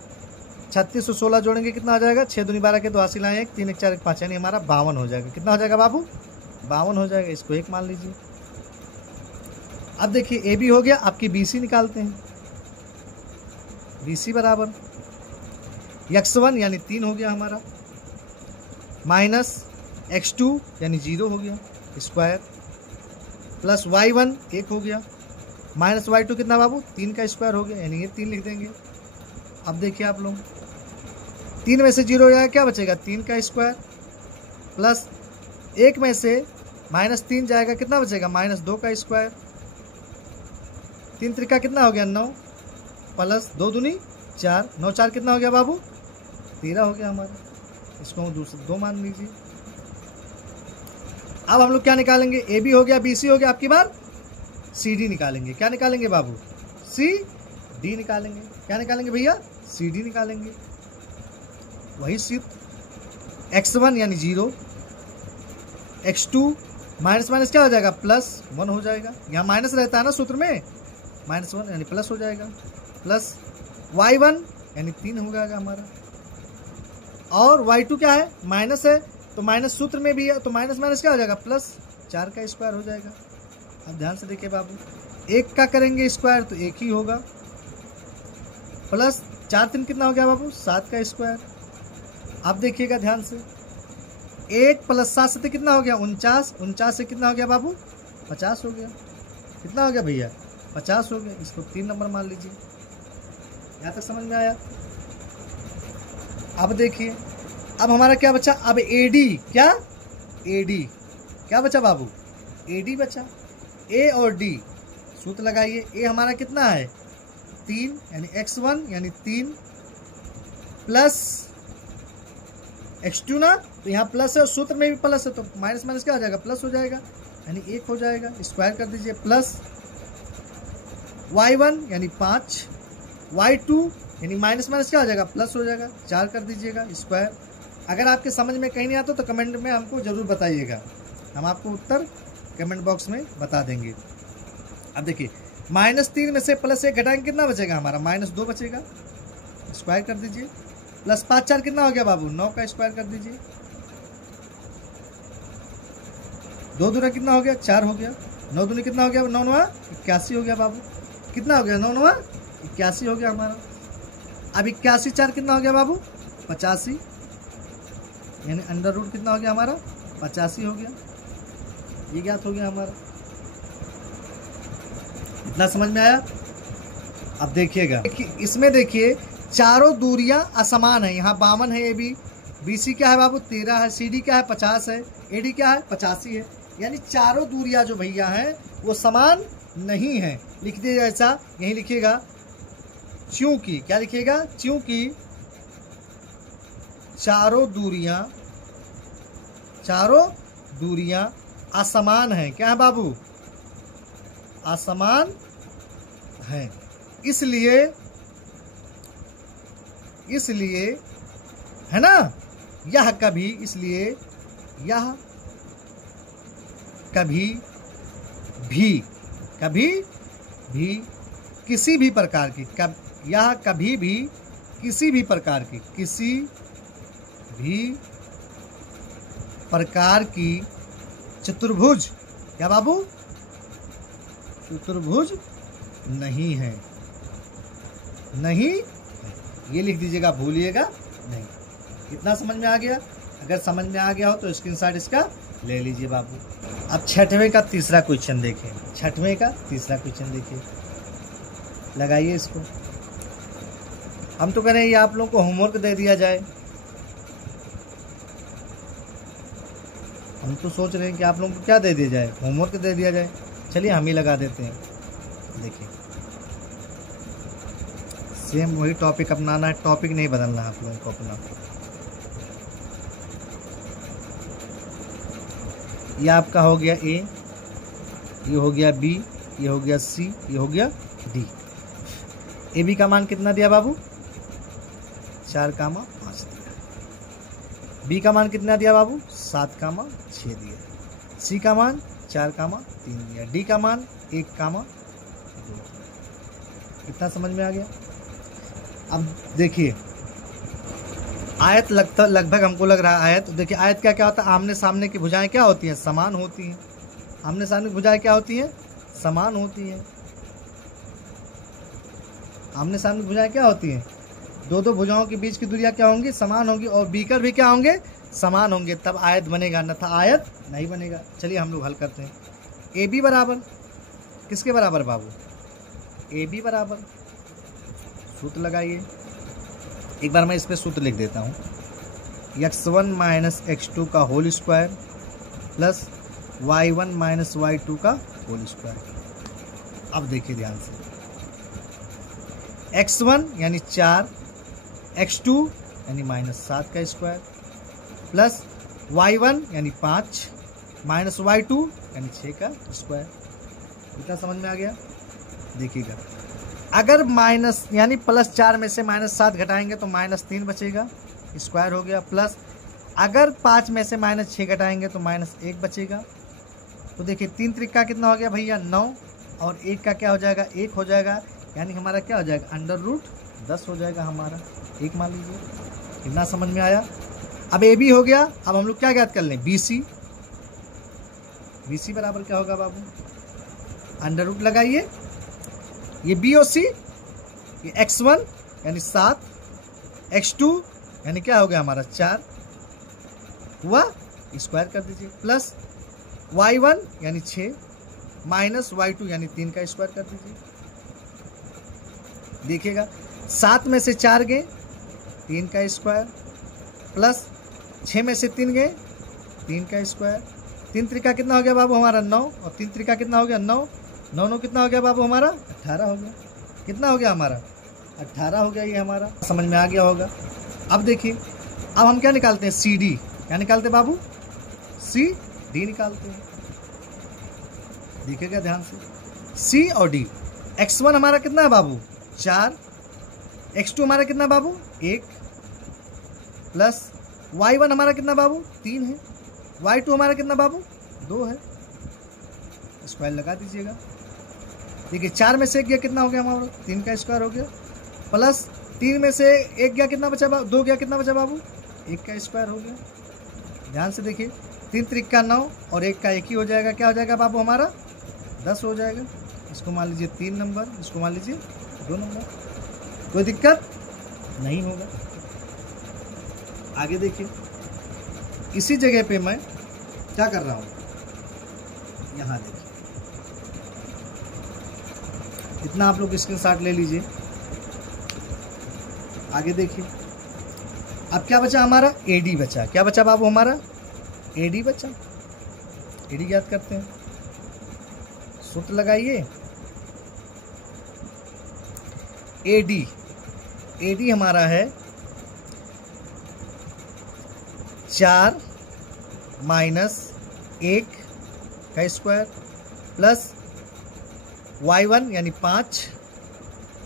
36 और 16 जोड़ेंगे कितना हो जाएगा, 6 दूनी 12 के 2 हासिल आए 1, 3 1 4 1 5, यानी हमारा 52 हो जाएगा। कितना हो जाएगा बाबू, 52 हो जाएगा, इसको 1 मान लीजिए। अब देखिए AB हो गया, आपकी BC निकालते हैं, BC बराबर x1 यानी 3 हो गया हमारा, माइनस x2 यानी 0 हो गया, स्क्वायर, प्लस y1 1 हो गया, माइनस y2 कितना बाबू, 3 का स्क्वायर हो गया, यानी ये 3 लिख देंगे। अब देखिए आप लोग 3 में से 0 हो जाएगा, क्या बचेगा, 3 का स्क्वायर, प्लस 1 में से -3 जाएगा, कितना बचेगा, -2 का स्क्वायर, 3 त्रिका कितना हो गया, 9, प्लस 2 दूनी 4, 9 4 कितना हो गया बाबू, 13 हो गया हमारा, इसको हम दूसरा 2 मान लीजिए। अब हम लोग क्या निकालेंगे, AB हो गया, BC हो गया, आपकी बार CD निकालेंगे। क्या निकालेंगे बाबू, CD निकालेंगे। क्या निकालेंगे भैया, CD निकालेंगे। वही सिर्फ x1 यानी 0, x2 माइनस माइनस क्या हो जाएगा, +1 हो जाएगा। यहाँ माइनस रहता है ना सूत्र में, -1 यानी प्लस हो जाएगा, प्लस y1 यानी 3 हो जाएगा हमारा, और y2 क्या है, माइनस है तो माइनस सूत्र में भी है तो माइनस माइनस क्या हो जाएगा, प्लस 4 का स्क्वायर हो जाएगा। अब ध्यान से देखिए बाबू, 1 का करेंगे स्क्वायर तो 1 ही होगा, प्लस 4 3 कितना हो गया बाबू, 7 का स्क्वायर। अब देखिएगा ध्यान से, 1 प्लस 7 से कितना हो गया, 49, 49 से कितना हो गया बाबू, 50 हो गया। कितना हो गया भैया, 50 हो गया। इसको 3 नंबर मान लीजिए। यहाँ तक समझ में आया। अब देखिए, अब हमारा क्या बचा, अब एडी, क्या एडी क्या बचा बाबू, एडी बचा। ए और डी सूत्र लगाइए। ए हमारा कितना है, 3 यानी x1 यानी 3 प्लस x2 ना, तो यहाँ प्लस है और सूत्र में भी प्लस है तो माइनस माइनस क्या हो जाएगा, प्लस हो जाएगा, यानी 1 हो जाएगा। स्क्वायर कर दीजिए, प्लस y1 यानी 5, y2 यानी माइनस माइनस क्या हो जाएगा, प्लस हो जाएगा, 4 कर दीजिएगा स्क्वायर। अगर आपके समझ में कहीं नहीं आता तो कमेंट में हमको जरूर बताइएगा, हम आपको उत्तर कमेंट बॉक्स में बता देंगे। अब देखिए, -3 में से +1 घटाएंगे कितना बचेगा हमारा, -2 बचेगा। स्क्वायर कर दीजिए, प्लस 5 4 कितना हो गया बाबू, 9 का स्क्वायर कर दीजिए। 2 दूना कितना हो गया, 4 हो गया। 9 दूनी कितना हो गया, 9 9 81 हो गया बाबू। कितना हो गया, 9 9 81 हो गया हमारा। अब 81 4 कितना हो गया बाबू, 85, यानी अंडर रूट कितना हो गया हमारा, 85 हो गया। ये ज्ञात हो गया हमारा। इतना समझ में आया। अब देखिएगा, इसमें देखिए चारों दूरियां असमान है। यहाँ 52 है ए बी, BC क्या है बाबू 13 है, CD क्या है 50 है, AD क्या है 85 है। यानी चारों दूरियां जो भैया हैं वो समान नहीं है। लिख दीजिए ऐसा, यही लिखिएगा, चूंकि क्या लिखिएगा, चूंकि चारों दूरियां असमान है। क्या है बाबू, असमान है, इसलिए है ना, यह कभी भी किसी भी प्रकार की, यह कभी भी किसी भी प्रकार की चतुर्भुज, क्या बाबू, चतुर्भुज नहीं है, नहीं, ये लिख दीजिएगा, भूलिएगा नहीं। कितना समझ में आ गया। अगर समझ में आ गया हो तो स्क्रीनशॉट इसका ले लीजिए बाबू। अब 6वें का तीसरा क्वेश्चन देखें। 6वें का तीसरा क्वेश्चन देखिए, लगाइए इसको। हम तो कह रहे हैं ये आप लोगों को होमवर्क दे दिया जाए। हम तो सोच रहे हैं कि आप लोगों को क्या दे दिया जाए, होमवर्क दे दिया जाए। चलिए हम ही लगा देते हैं। देखिए, सेम वही टॉपिक अपनाना है, टॉपिक नहीं बदलना है आप लोगों को अपना। ये आपका हो गया A, ये हो गया B, ये हो गया C, ये हो गया D। AB का मान कितना दिया बाबू, 4,5 दिया। B का मान कितना दिया बाबू, 7,6 दिया। C का मान 4,3 दिया। D का मान 1,2। कितना समझ में आ गया। अब देखिए, आयत लगभग हमको लग रहा है आयत। देखिए आयत क्या क्या होता है, आमने सामने की भुजाएं क्या होती हैं, समान होती हैं। आमने सामने की भुजाएं क्या होती हैं, समान होती हैं। आमने सामने की भुजाएं क्या होती हैं, दो भुजाओं के बीच की दूरियां क्या होंगी, समान होंगी, और बीकर भी क्या होंगे, समान होंगे, तब आयत बनेगा, अन्यथा आयत नहीं बनेगा। चलिए हम लोग हल करते हैं। AB बराबर किसके बराबर बाबू, AB बराबर, सूत्र लगाइए। एक बार मैं इस पर सूत्र लिख देता हूँ, x1 माइनस x2 का whole square plus y1 minus y2 का होल स्क्वायर। अब देखिए ध्यान से, x1 यानी 4, x2 यानी -7 का स्क्वायर प्लस y1 यानी 5 माइनस y2 यानी 6 का स्क्वायर। इतना समझ में आ गया। देखिएगा, अगर माइनस यानी +4 में से -7 घटाएंगे तो -3 बचेगा, स्क्वायर हो गया। प्लस अगर 5 में से -6 घटाएंगे तो -1 बचेगा। तो देखिए 3 त्रिका कितना हो गया भैया, 9, और 1 का क्या हो जाएगा, 1 हो जाएगा, यानी हमारा क्या हो जाएगा, अंडर रूट 10 हो जाएगा हमारा, 1 मान लीजिए। कितना समझ में आया। अब ए बी हो गया। अब हम लोग क्या ज्ञात कर लें, बी सी। बी सी बराबर क्या होगा बाबू, अंडर रूट लगाइए, ये बी और सी, ये x1 यानी 7, x2 यानी क्या हो गया हमारा 4 हुआ, स्क्वायर कर दीजिए, प्लस y1 यानी 6 माइनस y2 यानी 3 का स्क्वायर कर दीजिए। देखिएगा 7 में से 4 गए 3 का स्क्वायर, प्लस 6 में से 3 गए 3 का स्क्वायर। 3 त्रिका कितना हो गया बाबू हमारा 9, और 3 त्रिका कितना हो गया 9, 9 9 कितना हो गया बाबू हमारा 18 हो गया। कितना हो गया हमारा 18 हो गया, ये हमारा समझ में आ गया होगा। अब देखिए, अब हम क्या निकालते हैं, सी डी। क्या निकालते हैं बाबू, सी डी निकालते हैं। देखिएगा ध्यान से, सी और डी। x1 हमारा कितना है बाबू 4, x2 हमारा कितना बाबू 1, प्लस y1 हमारा कितना बाबू 3 है, y2 हमारा कितना बाबू 2 है। स्क्वायर लगा दीजिएगा। देखिए 4 में से 1 गया कितना हो गया हमारा 3 का स्क्वायर हो गया, प्लस 3 में से 1 गया कितना बचा बाबू, 2 गया कितना बचा बाबू 1 का स्क्वायर हो गया। ध्यान से देखिए, 3 त्रिका 9 और 1 का 1 ही हो जाएगा, क्या हो जाएगा बाबू हमारा 10 हो जाएगा। इसको मान लीजिए 3 नंबर, इसको मान लीजिए 2 नंबर, कोई दिक्कत नहीं होगा। आगे देखिए, इसी जगह पे मैं क्या कर रहा हूँ, यहाँ देखिए, इतना आप लोग स्क्रीनशॉट ले लीजिए। आगे देखिए, अब क्या बचा हमारा, एडी बचा। क्या बचा बाबू हमारा, एडी बचा। एडी याद करते हैं, सूत्र लगाइए, एडी। एडी हमारा है 4 माइनस 1 का स्क्वायर, प्लस y1 यानी 5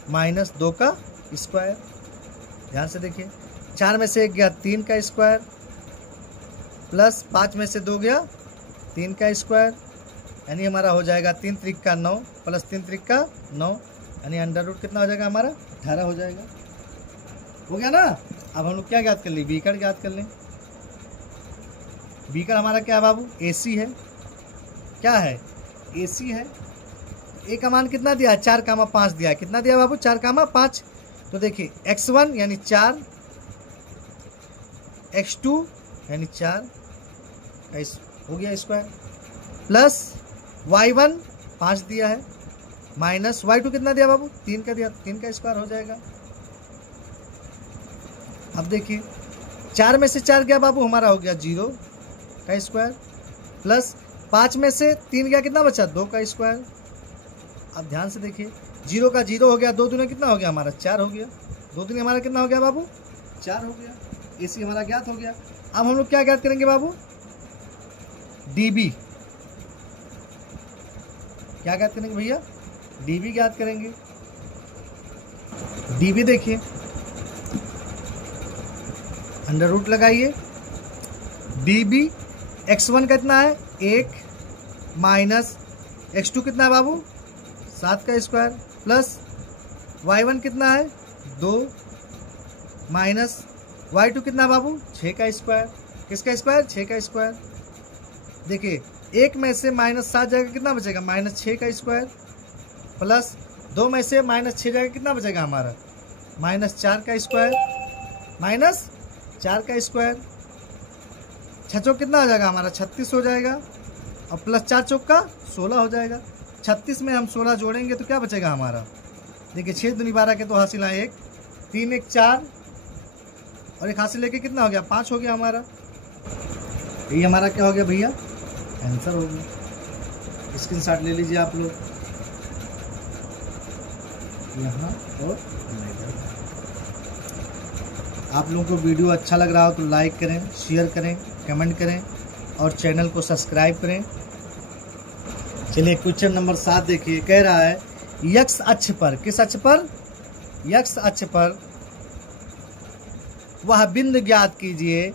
माइनस 2 का स्क्वायर। ध्यान से देखिए, 4 में से 1 गया 3 का स्क्वायर, प्लस 5 में से 2 गया 3 का स्क्वायर, यानी हमारा हो जाएगा 3 त्रिका 9 प्लस 3 त्रिका 9, यानी अंडर रूट कितना हो जाएगा हमारा 18 हो जाएगा। हो गया ना। अब हम लोग क्या ज्ञात कर लें, बीकर ज्ञात कर लें। बीकर हमारा क्या है बाबू, एसी है। क्या है, एसी है। ए का मान कितना दिया है, 4,5 दिया है। कितना दिया बाबू 4,5। तो देखिए x1 यानी 4, x2 यानी 4 हो गया स्क्वायर, प्लस y1 5 दिया है, माइनस y2 कितना दिया बाबू 3 का दिया, 3 का स्क्वायर हो जाएगा। अब देखिए 4 में से 4 गया बाबू हमारा हो गया 0 का स्क्वायर, प्लस 5 में से 3 गया कितना बचा 2 का स्क्वायर। अब ध्यान से देखिए, 0 का 0 हो गया, 2 दूने कितना हो गया हमारा 4 हो गया, 2 दूने हमारा कितना हो गया बाबू 4 हो गया। एसी हमारा ज्ञात हो गया। अब हम लोग क्या ज्ञात करेंगे बाबू, डीबी। क्या ज्ञात करेंगे भैया, डीबी ज्ञात करेंगे। डीबी देखिए, अंडर रूट लगाइए, डीबी x1 कितना है 1 माइनस x2 कितना है बाबू 7 का स्क्वायर, प्लस y1 कितना है 2 माइनस y2 कितना है बाबू 6 का स्क्वायर। किसका स्क्वायर, 6 का स्क्वायर। देखिए 1 में से माइनस 7 जाएगा कितना बचेगा -6 का स्क्वायर, प्लस 2 में से -6 जाएगा कितना बचेगा हमारा -4 का स्क्वायर, -4 का स्क्वायर। 6 चौक कितना हो जाएगा हमारा 36 हो जाएगा, और प्लस 4 चौक का 16 हो जाएगा। 36 में हम 16 जोड़ेंगे तो क्या बचेगा हमारा, देखिए 6 दूनी 12 के 2 हासिल आए 1, 3 1 4 और 1 हासिल लेके कितना हो गया 5 हो गया हमारा। यही हमारा क्या हो गया भैया, आंसर हो गया। स्क्रीनशॉट ले लीजिए आप लोग यहाँ। और आप लोगों को वीडियो अच्छा लग रहा हो तो लाइक करें, शेयर करें, कमेंट करें और चैनल को सब्सक्राइब करें। चलिए क्वेश्चन नंबर 7 देखिए, कह रहा है यक्स अक्ष पर, किस अक्ष पर, यक्स अक्ष पर वह बिंदु ज्ञात कीजिए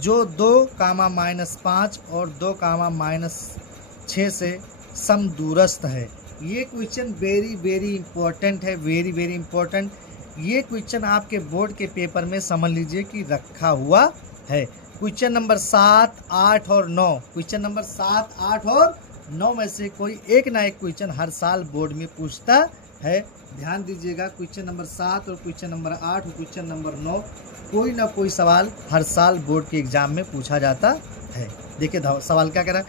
जो 2,-5 और 2,-6 से समदूरस्थ है। ये क्वेश्चन वेरी वेरी इंपॉर्टेंट है, वेरी वेरी इंपॉर्टेंट। ये क्वेश्चन आपके बोर्ड के पेपर में समझ लीजिए कि रखा हुआ है। क्वेश्चन नंबर 7, 8 और 9, क्वेश्चन नंबर 7, 8 और 9 में से कोई एक ना एक क्वेश्चन हर साल बोर्ड में पूछता है। ध्यान दीजिएगा, क्वेश्चन नंबर 7 और क्वेश्चन नंबर 8 और क्वेश्चन नंबर 9 कोई ना कोई सवाल हर साल बोर्ड के एग्जाम में पूछा जाता है। देखिए सवाल क्या कह रहा है,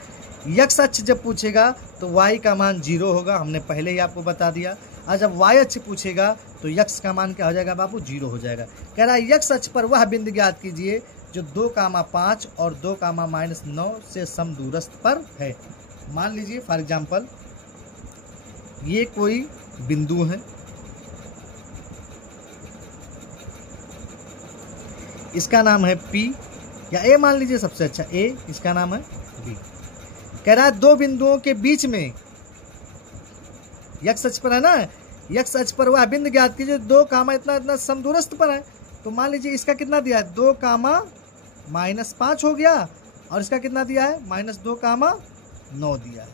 यक्स अक्ष जब पूछेगा तो y का मान 0 होगा, हमने पहले ही आपको बता दिया। और जब y अक्ष पूछेगा तो यक्स का मान क्या हो जाएगा बाबू, 0 हो जाएगा। कह रहा है यक्स अक्ष पर वह बिंदु ज्ञात कीजिए जो 2,5 और 2,-9 से समदूरस्थ पर है। मान लीजिए फॉर एग्जाम्पल ये कोई बिंदु है, इसका नाम है P या A मान लीजिए, सबसे अच्छा A, इसका नाम है B। कह रहा है दो बिंदुओं के बीच में यक्स अक्ष पर है ना, यक्स अक्ष पर वह बिंदु ज्ञात कीजिए 2, इतना इतना समदूरस्थ पर है। तो मान लीजिए इसका कितना दिया है, 2,-5 हो गया, और इसका कितना दिया है, -2,9 दिया है।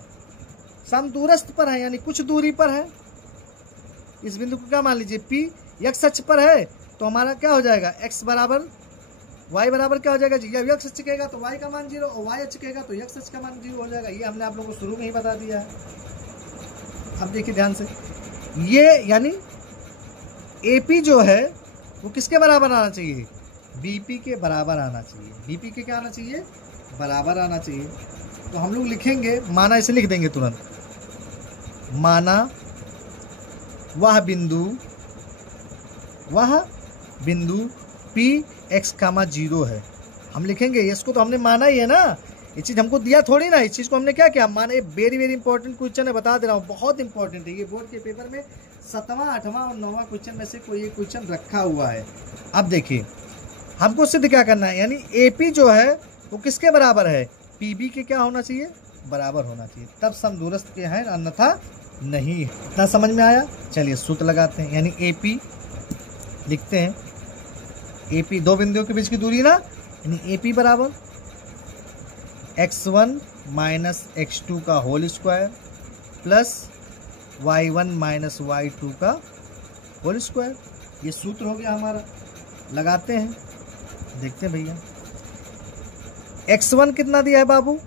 समदूरस्थ पर है यानी कुछ दूरी पर है। इस बिंदु को क्या मान लीजिए P यक्स अक्ष पर है, तो हमारा क्या हो जाएगा, x बराबर y बराबर क्या हो जाएगा जी, जब यक्स अक्ष कहेगा तो y का मान 0 और y अक्ष कहेगा तो यक्स अक्ष का मान 0 हो जाएगा। ये हमने आप लोगों को शुरू में ही बता दिया है। अब देखिए ध्यान से, ये यानी AP जो है वो किसके बराबर आना चाहिए, BP के बराबर आना चाहिए। BP के क्या आना चाहिए, बराबर आना चाहिए। तो हम लोग लिखेंगे, माना इसे लिख देंगे तुरंत, माना वह बिंदु P x, 0 है। हम लिखेंगे इसको, तो हमने माना ही है ना, ये चीज़ हमको दिया थोड़ी ना, इस चीज़ को हमने क्या किया, माना। ये वेरी वेरी इंपॉर्टेंट क्वेश्चन है, बता दे रहा हूँ, बहुत इंपॉर्टेंट है। ये बोर्ड के पेपर में 7वां, 8वां और 9वां क्वेश्चन में से कोई एक क्वेश्चन रखा हुआ है। अब देखिए हमको सिद्ध क्या करना है, यानी AP जो है वो किसके बराबर है, PB के क्या होना चाहिए, बराबर होना चाहिए, तब समदूरस्थ के हैं, अन्यथा नहीं। इतना समझ में आया। चलिए सूत्र लगाते हैं, यानी AP लिखते हैं, AP दो बिंदुओं के बीच की दूरी ना, यानी AP बराबर x1 - x2 का whole square plus y1 - y2 का होल स्क्वायर। ये सूत्र हो गया हमारा। लगाते हैं, देखते हैं भैया, x1 कितना दिया है बाबू,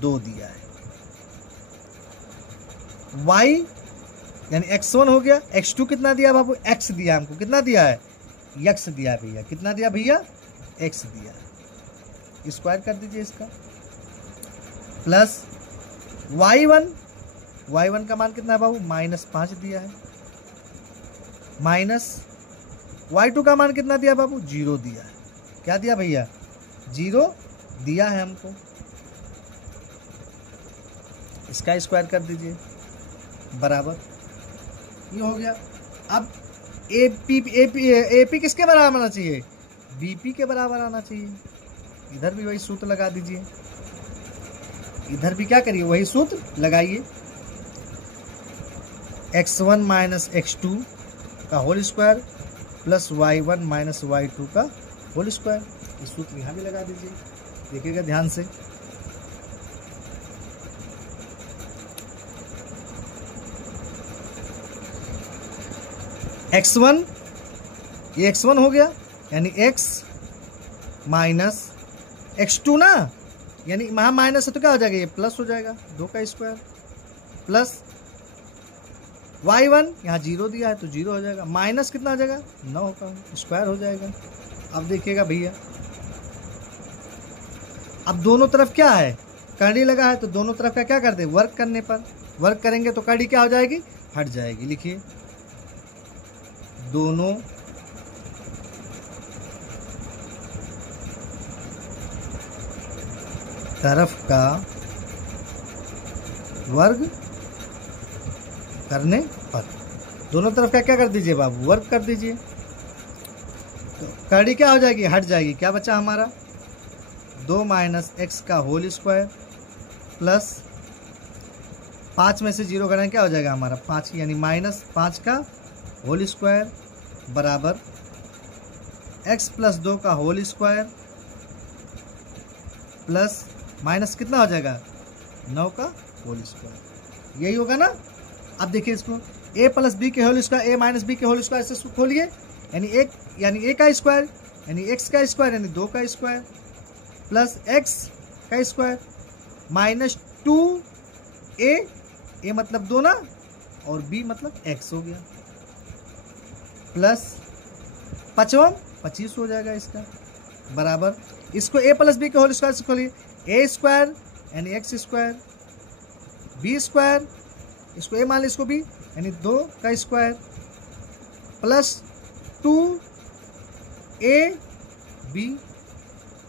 2 दिया है, y यानी x1 हो गया, x2 कितना दिया बाबू, x दिया हमको, कितना दिया है, x दिया भैया, कितना दिया भैया, x दिया। स्क्वायर कर दीजिए इसका, प्लस y1 का मान कितना है बाबू, -5 दिया है, माइनस y2 का मान कितना दिया बाबू, 0 दिया है। क्या दिया भैया, 0 दिया है हमको। इसका स्क्वायर कर दीजिए, बराबर, ये हो गया। अब AP किसके बराबर आना चाहिए, BP के बराबर आना चाहिए। इधर भी वही सूत्र लगा दीजिए, इधर भी क्या करिए, वही सूत्र लगाइए, x1 - x2 का whole square plus y1 - y2 का होल स्क्वायर। ये सूत्र यहाँ भी लगा दीजिए, देखिएगा ध्यान से। x1, ये x1 हो गया, यानी x माइनस x2 ना, यानी वहाँ माइनस है तो क्या हो जाएगा, ये प्लस हो जाएगा, 2 का स्क्वायर प्लस y1, यहाँ 0 दिया है तो 0 हो जाएगा, माइनस कितना हो जाएगा, 9 का स्क्वायर हो जाएगा। अब देखिएगा भैया, अब दोनों तरफ क्या है, कड़ी लगा है, तो दोनों तरफ का क्या कर दे, वर्क करने पर, वर्क करेंगे तो कड़ी क्या हो जाएगी, हट जाएगी। लिखिए, दोनों तरफ का वर्ग करने पर, दोनों तरफ का क्या कर दीजिए बाबू, वर्ग कर दीजिए, तो कड़ी क्या हो जाएगी, हट जाएगी। क्या बचा हमारा, 2 - x का होल स्क्वायर प्लस 5 में से 0 करें क्या हो जाएगा हमारा, 5, यानी -5 का होल स्क्वायर बराबर x + 2 का होल स्क्वायर प्लस माइनस कितना हो जाएगा, 9 का होल स्क्वायर। यही होगा ना, अब देखिए इसको a प्लस बी के whole square a minus b के होल स्क्वायर से खोलिए, यानी a का स्क्वायर यानी x का स्क्वायर यानी 2 का स्क्वायर प्लस x का स्क्वायर माइनस 2a मतलब 2 ना, और b मतलब x हो गया, प्लस 25 हो जाएगा इसका, बराबर इसको a प्लस बी के होल स्क्वायर से खोलिए, a स्क्वायर यानी x स्क्वायर, b स्क्वायर इसको a मान लीजिए, इसको b यानी 2 का स्क्वायर प्लस 2ab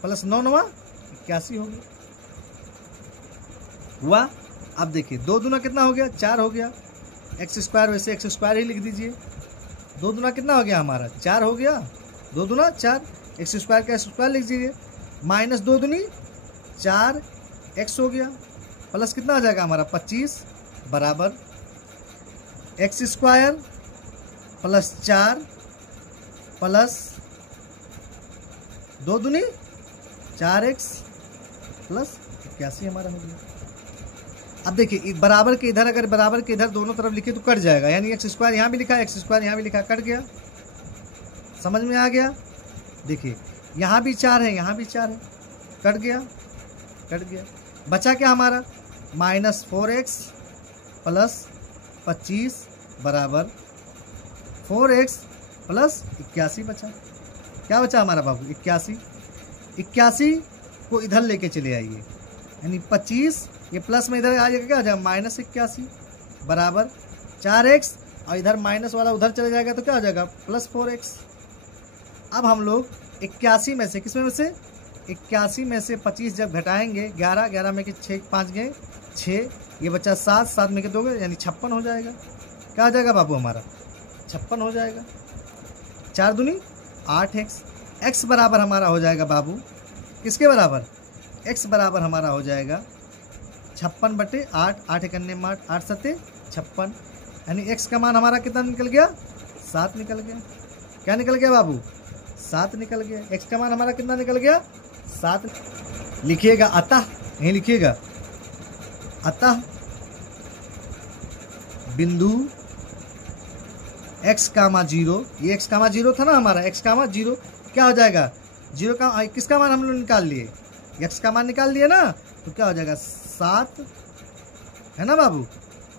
प्लस 9 9 81 हो गया हुआ। अब देखिए 2 दूना कितना हो गया, 4 हो गया, एक्स स्क्वायर वैसे एक्स स्क्वायर ही लिख दीजिए, 2 दूना कितना हो गया हमारा 4 हो गया, 2 दूना 4, एक्स स्क्वायर का स्क्वायर लिख दीजिए, माइनस 2 दूनी 4 एक्स हो गया, प्लस कितना आ जाएगा हमारा 25 बराबर एक्स स्क्वायर प्लस 4 प्लस 2 दूनी 4x प्लस 81 हमारा हो गया। अब देखिए बराबर के इधर, अगर बराबर के इधर दोनों तरफ लिखे तो कट जाएगा, यानी एक्स स्क्वायर यहाँ भी लिखा है, एक्स स्क्वायर यहाँ भी लिखा, कट गया, समझ में आ गया। देखिए यहाँ भी 4 है, यहाँ भी 4 है, कट गया, बचा क्या हमारा माइनस 4x प्लस 25 बराबर 4x प्लस 81 बचा। क्या बचा हमारा बाबू 81 को इधर लेके चले आइए, यानी 25 ये प्लस में इधर आ जाएगा, क्या हो जाएगा माइनस 81 बराबर 4x, और इधर माइनस वाला उधर चले जाएगा तो क्या हो जाएगा प्लस 4x। अब हम लोग 81 में से, किसमें से 81 में से 25 जब घटाएंगे, 11 में के 6 5 गए 6, ये बचा 7 में के 2 गए, यानी 56 हो जाएगा। क्या हो जाएगा बाबू हमारा 56 हो जाएगा, 4 दूनी 8x, x बराबर हमारा हो जाएगा बाबू किसके बराबर, x बराबर हमारा हो जाएगा 56/8, 8 एकन्ने 8, 8 सत्ते 56, यानी x का मान हमारा कितना निकल गया 7 निकल गया। क्या निकल गया बाबू 7 निकल गया, x का मान हमारा कितना निकल गया 7। लिखिएगा अतः, यही लिखिएगा अतः बिंदु x, 0, ये x, 0 था ना हमारा, x, 0 क्या हो जाएगा 0 का किसका मान हम लोग निकाल लिए, x का मान निकाल लिए ना, तो क्या हो जाएगा 7 है ना बाबू,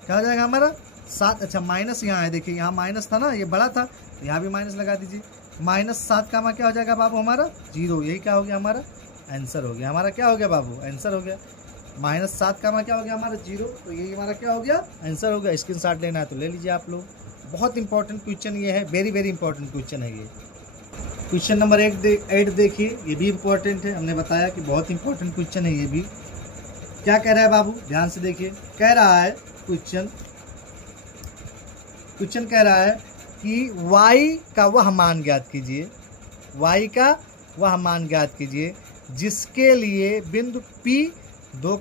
क्या हो जाएगा हमारा 7। अच्छा माइनस यहाँ है, देखिए यहाँ माइनस था ना, ये बड़ा था तो यहाँ भी माइनस लगा दीजिए, -7 का मान क्या हो जाएगा बाबू हमारा 0, यही क्या हो गया हमारा आंसर हो गया, हमारा क्या हो गया बाबू आंसर हो गया। -7 का मान क्या हो गया हमारा 0, तो यही हमारा क्या हो गया आंसर हो गया। स्क्रीनशॉट लेना है तो ले लीजिए आप लोग, बहुत इंपॉर्टेंट क्वेश्चन ये है, वेरी वेरी इंपॉर्टेंट क्वेश्चन है ये। क्वेश्चन नंबर 8 देखिए, ये भी इंपॉर्टेंट है, हमने बताया कि बहुत इंपॉर्टेंट क्वेश्चन है ये भी। क्या कह रहा है बाबू ध्यान से देखिए, कह रहा है क्वेश्चन कह रहा है कि y का वह मान ज्ञात कीजिए, y का वह मान ज्ञात कीजिए जिसके लिए बिंदु P 2,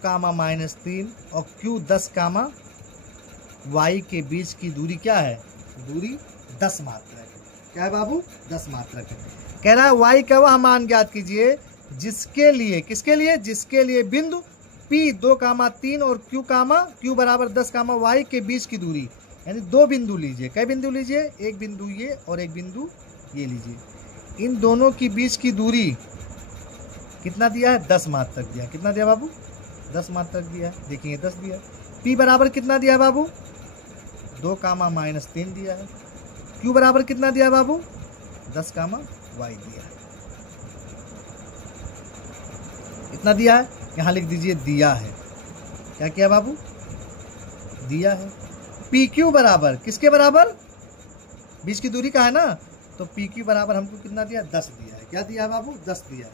और Q 10, y के बीच की दूरी क्या है, दूरी 10 मात्रक है। क्या है बाबू 10 मात्रक है। कह रहा है y का वह मान ज्ञात कीजिए जिसके लिए, किसके लिए, जिसके लिए बिंदु P 2, 3 और Q बराबर 10, y के बीच की दूरी, यानी 2 बिंदु लीजिए, कई बिंदु लीजिए, एक बिंदु ये और एक बिंदु ये लीजिए, इन दोनों की बीच की दूरी कितना दिया है 10 मात्रक दिया, कितना दिया बाबू 10 मात्रक दिया, देखिए 10 दिया। P बराबर कितना दिया है बाबू 2, -3 दिया है, Q बराबर कितना दिया है बाबू 10, y दिया है, इतना दिया है, यहाँ लिख दीजिए दिया है। क्या किया बाबू दिया है। PQ बराबर किसके बराबर, बीच की दूरी का है ना, तो PQ बराबर हमको कितना दिया 10 दिया है। क्या दिया है बाबू 10 दिया है।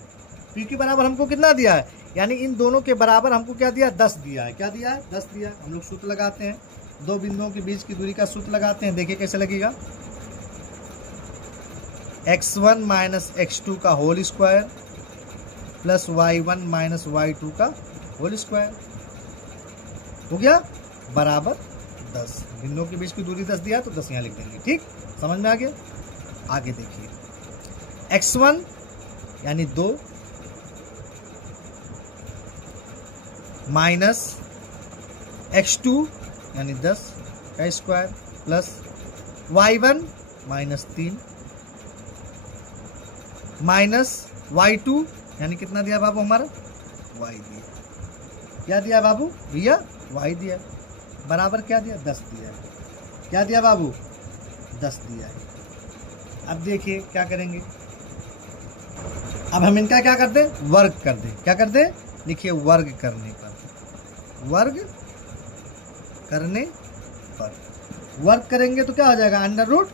PQ बराबर हमको कितना दिया है, यानी इन दोनों के बराबर हमको क्या दिया 10 दिया है। क्या दिया है 10 दिया है। हम लोग सूत्र लगाते हैं, 2 बिंदुओं के बीच की दूरी का सूत्र लगाते हैं, देखिए कैसे लगेगा, x1 - x2 का whole square plus y1 - y2 का होल स्क्वायर हो गया बराबर 10। बिंदुओं के बीच की दूरी 10 दिया तो 10 यहाँ लिख देंगे, ठीक, समझ में आ गया। आगे देखिए, x1 यानी 2 माइनस x2 यानी 10 का square plus y1 minus 3 minus y2 यानी कितना दिया बाबू हमारा y दिया। क्या दिया बाबू भैया y दिया बराबर क्या दिया 10 दिया है। क्या दिया बाबू 10 दिया है। अब देखिए क्या करेंगे, अब हम इनका क्या कर दें वर्ग कर दें। क्या कर दें लिखिए वर्ग करने पर, वर्ग करने पर वर्ग करेंगे तो क्या हो जाएगा अंडर रूट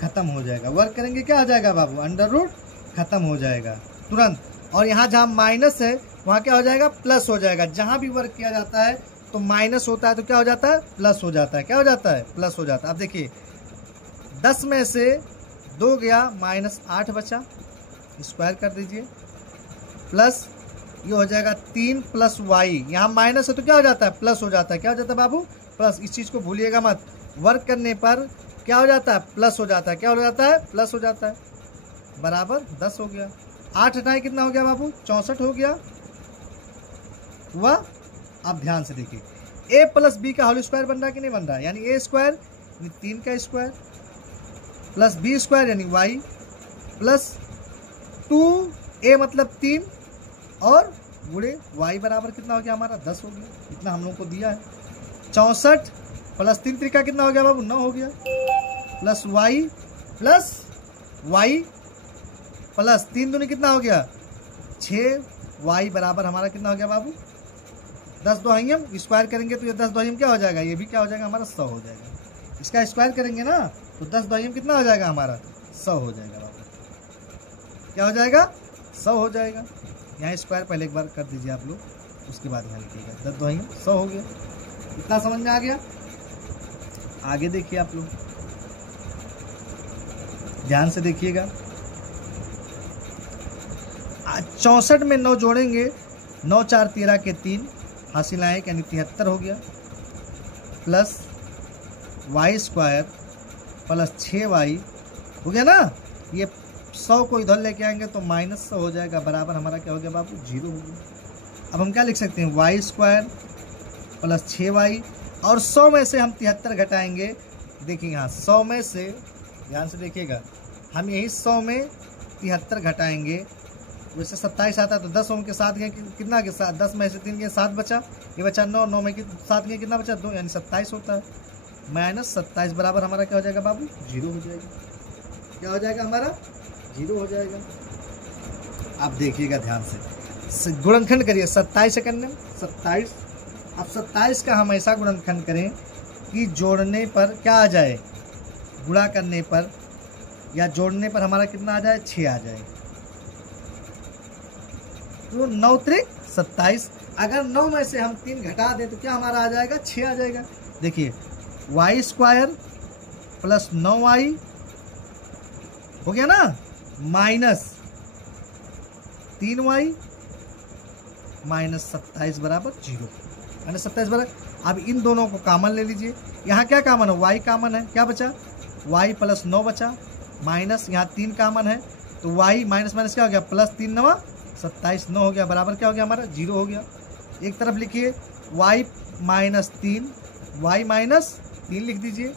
खत्म हो जाएगा। वर्ग करेंगे क्या हो जाएगा बाबू अंडर रूट खत्म हो जाएगा तुरंत। और यहाँ जहाँ माइनस है वहाँ क्या हो जाएगा प्लस हो जाएगा। जहाँ भी वर्ग किया जाता है तो माइनस होता है तो क्या हो जाता है प्लस हो जाता है। क्या हो जाता है प्लस हो जाता है। अब देखिए 10 में से 2 गया माइनस 8 बचा, स्क्वायर कर दीजिए प्लस ये हो जाएगा 3 प्लस वाई। यहाँ माइनस है तो क्या हो जाता है प्लस हो जाता है। क्या हो जाता है बाबू प्लस। इस चीज़ को भूलिएगा मत, वर्क करने पर क्या हो जाता है प्लस हो जाता है। क्या हो जाता है प्लस हो जाता है बराबर 10 हो गया। 8 हटाए कितना हो गया बाबू 64 हो गया हुआ। अब ध्यान से देखिए a प्लस बी का होल स्क्वायर बन रहा है कि नहीं बन रहा है, यानी a स्क्वायर यानी 3 का स्क्वायर प्लस b स्क्वायर यानी y प्लस 2a मतलब 3 और गुणे y बराबर कितना हो गया हमारा 10 हो गया। इतना हम लोग को दिया है। 64 प्लस 3 त्रिका कितना हो गया बाबू 9 हो गया प्लस y प्लस 3 दूनी कितना हो गया 6 y बराबर हमारा कितना हो गया बाबू 10 दोहियम। स्क्वायर करेंगे तो ये 10 दोहियम क्या हो जाएगा, ये भी क्या हो जाएगा हमारा 100 हो जाएगा। इसका स्क्वायर करेंगे ना तो 10 दोहियम कितना हो जाएगा हमारा 100 हो जाएगा बाबू। क्या हो जाएगा 100 हो जाएगा। यहाँ स्क्वायर पहले एक बार कर दीजिए आप लोग, उसके बाद यहाँ लिखिएगा 10 दोहियम 100 हो गया। इतना समझ में आ गया। आगे देखिए आप लोग ध्यान से देखिएगा। 64 में 9 जोड़ेंगे 9 4 13 के 3 हासिल आए यानी 73 हो गया plus Y square plus 6y हो गया ना। ये 100 को इधर लेके आएंगे तो माइनस 100 हो जाएगा बराबर हमारा क्या हो गया बाबू 0 हो गया। अब हम क्या लिख सकते हैं वाई स्क्वायर प्लस 6y और 100 में से हम 73 घटाएंगे। देखिए यहाँ 100 में से ध्यान से देखिएगा हम यही 100 में 73 घटाएंगे। वैसे 27 आता है तो 10 के साथ गए कितना के साथ 10 में से 3 गए 7 बचा, ये बचा 9 9 में के साथ गए कितना बचा 2 यानी 27 होता है। माइनस 27 बराबर हमारा क्या हो जाएगा बाबू 0 हो जाएगा। क्या हो जाएगा हमारा 0 हो जाएगा। आप देखिएगा ध्यान से गुणनखंड करिए 27 से करने 27। अब 27 का हम ऐसा गुणनखंड करें कि जोड़ने पर क्या आ जाए, गुणा करने पर या जोड़ने पर हमारा कितना आ जाए 6 आ जाए। तो 9 त्रिक 27। अगर 9 में से हम 3 घटा दें तो क्या हमारा आ जाएगा 6 आ जाएगा। देखिए वाई स्क्वायर प्लस 9y हो गया ना माइनस 3y माइनस 27 बराबर 0 यानी 27 बराबर। अब इन दोनों को कॉमन ले लीजिए। यहाँ क्या कॉमन है y कॉमन है, क्या बचा y प्लस 9 बचा माइनस यहाँ 3 कॉमन है तो y माइनस माइनस क्या हो गया प्लस 3 9 27 9 हो गया बराबर क्या हो गया हमारा 0 हो गया। एक तरफ लिखिए y माइनस 3 y माइनस 3 लिख दीजिए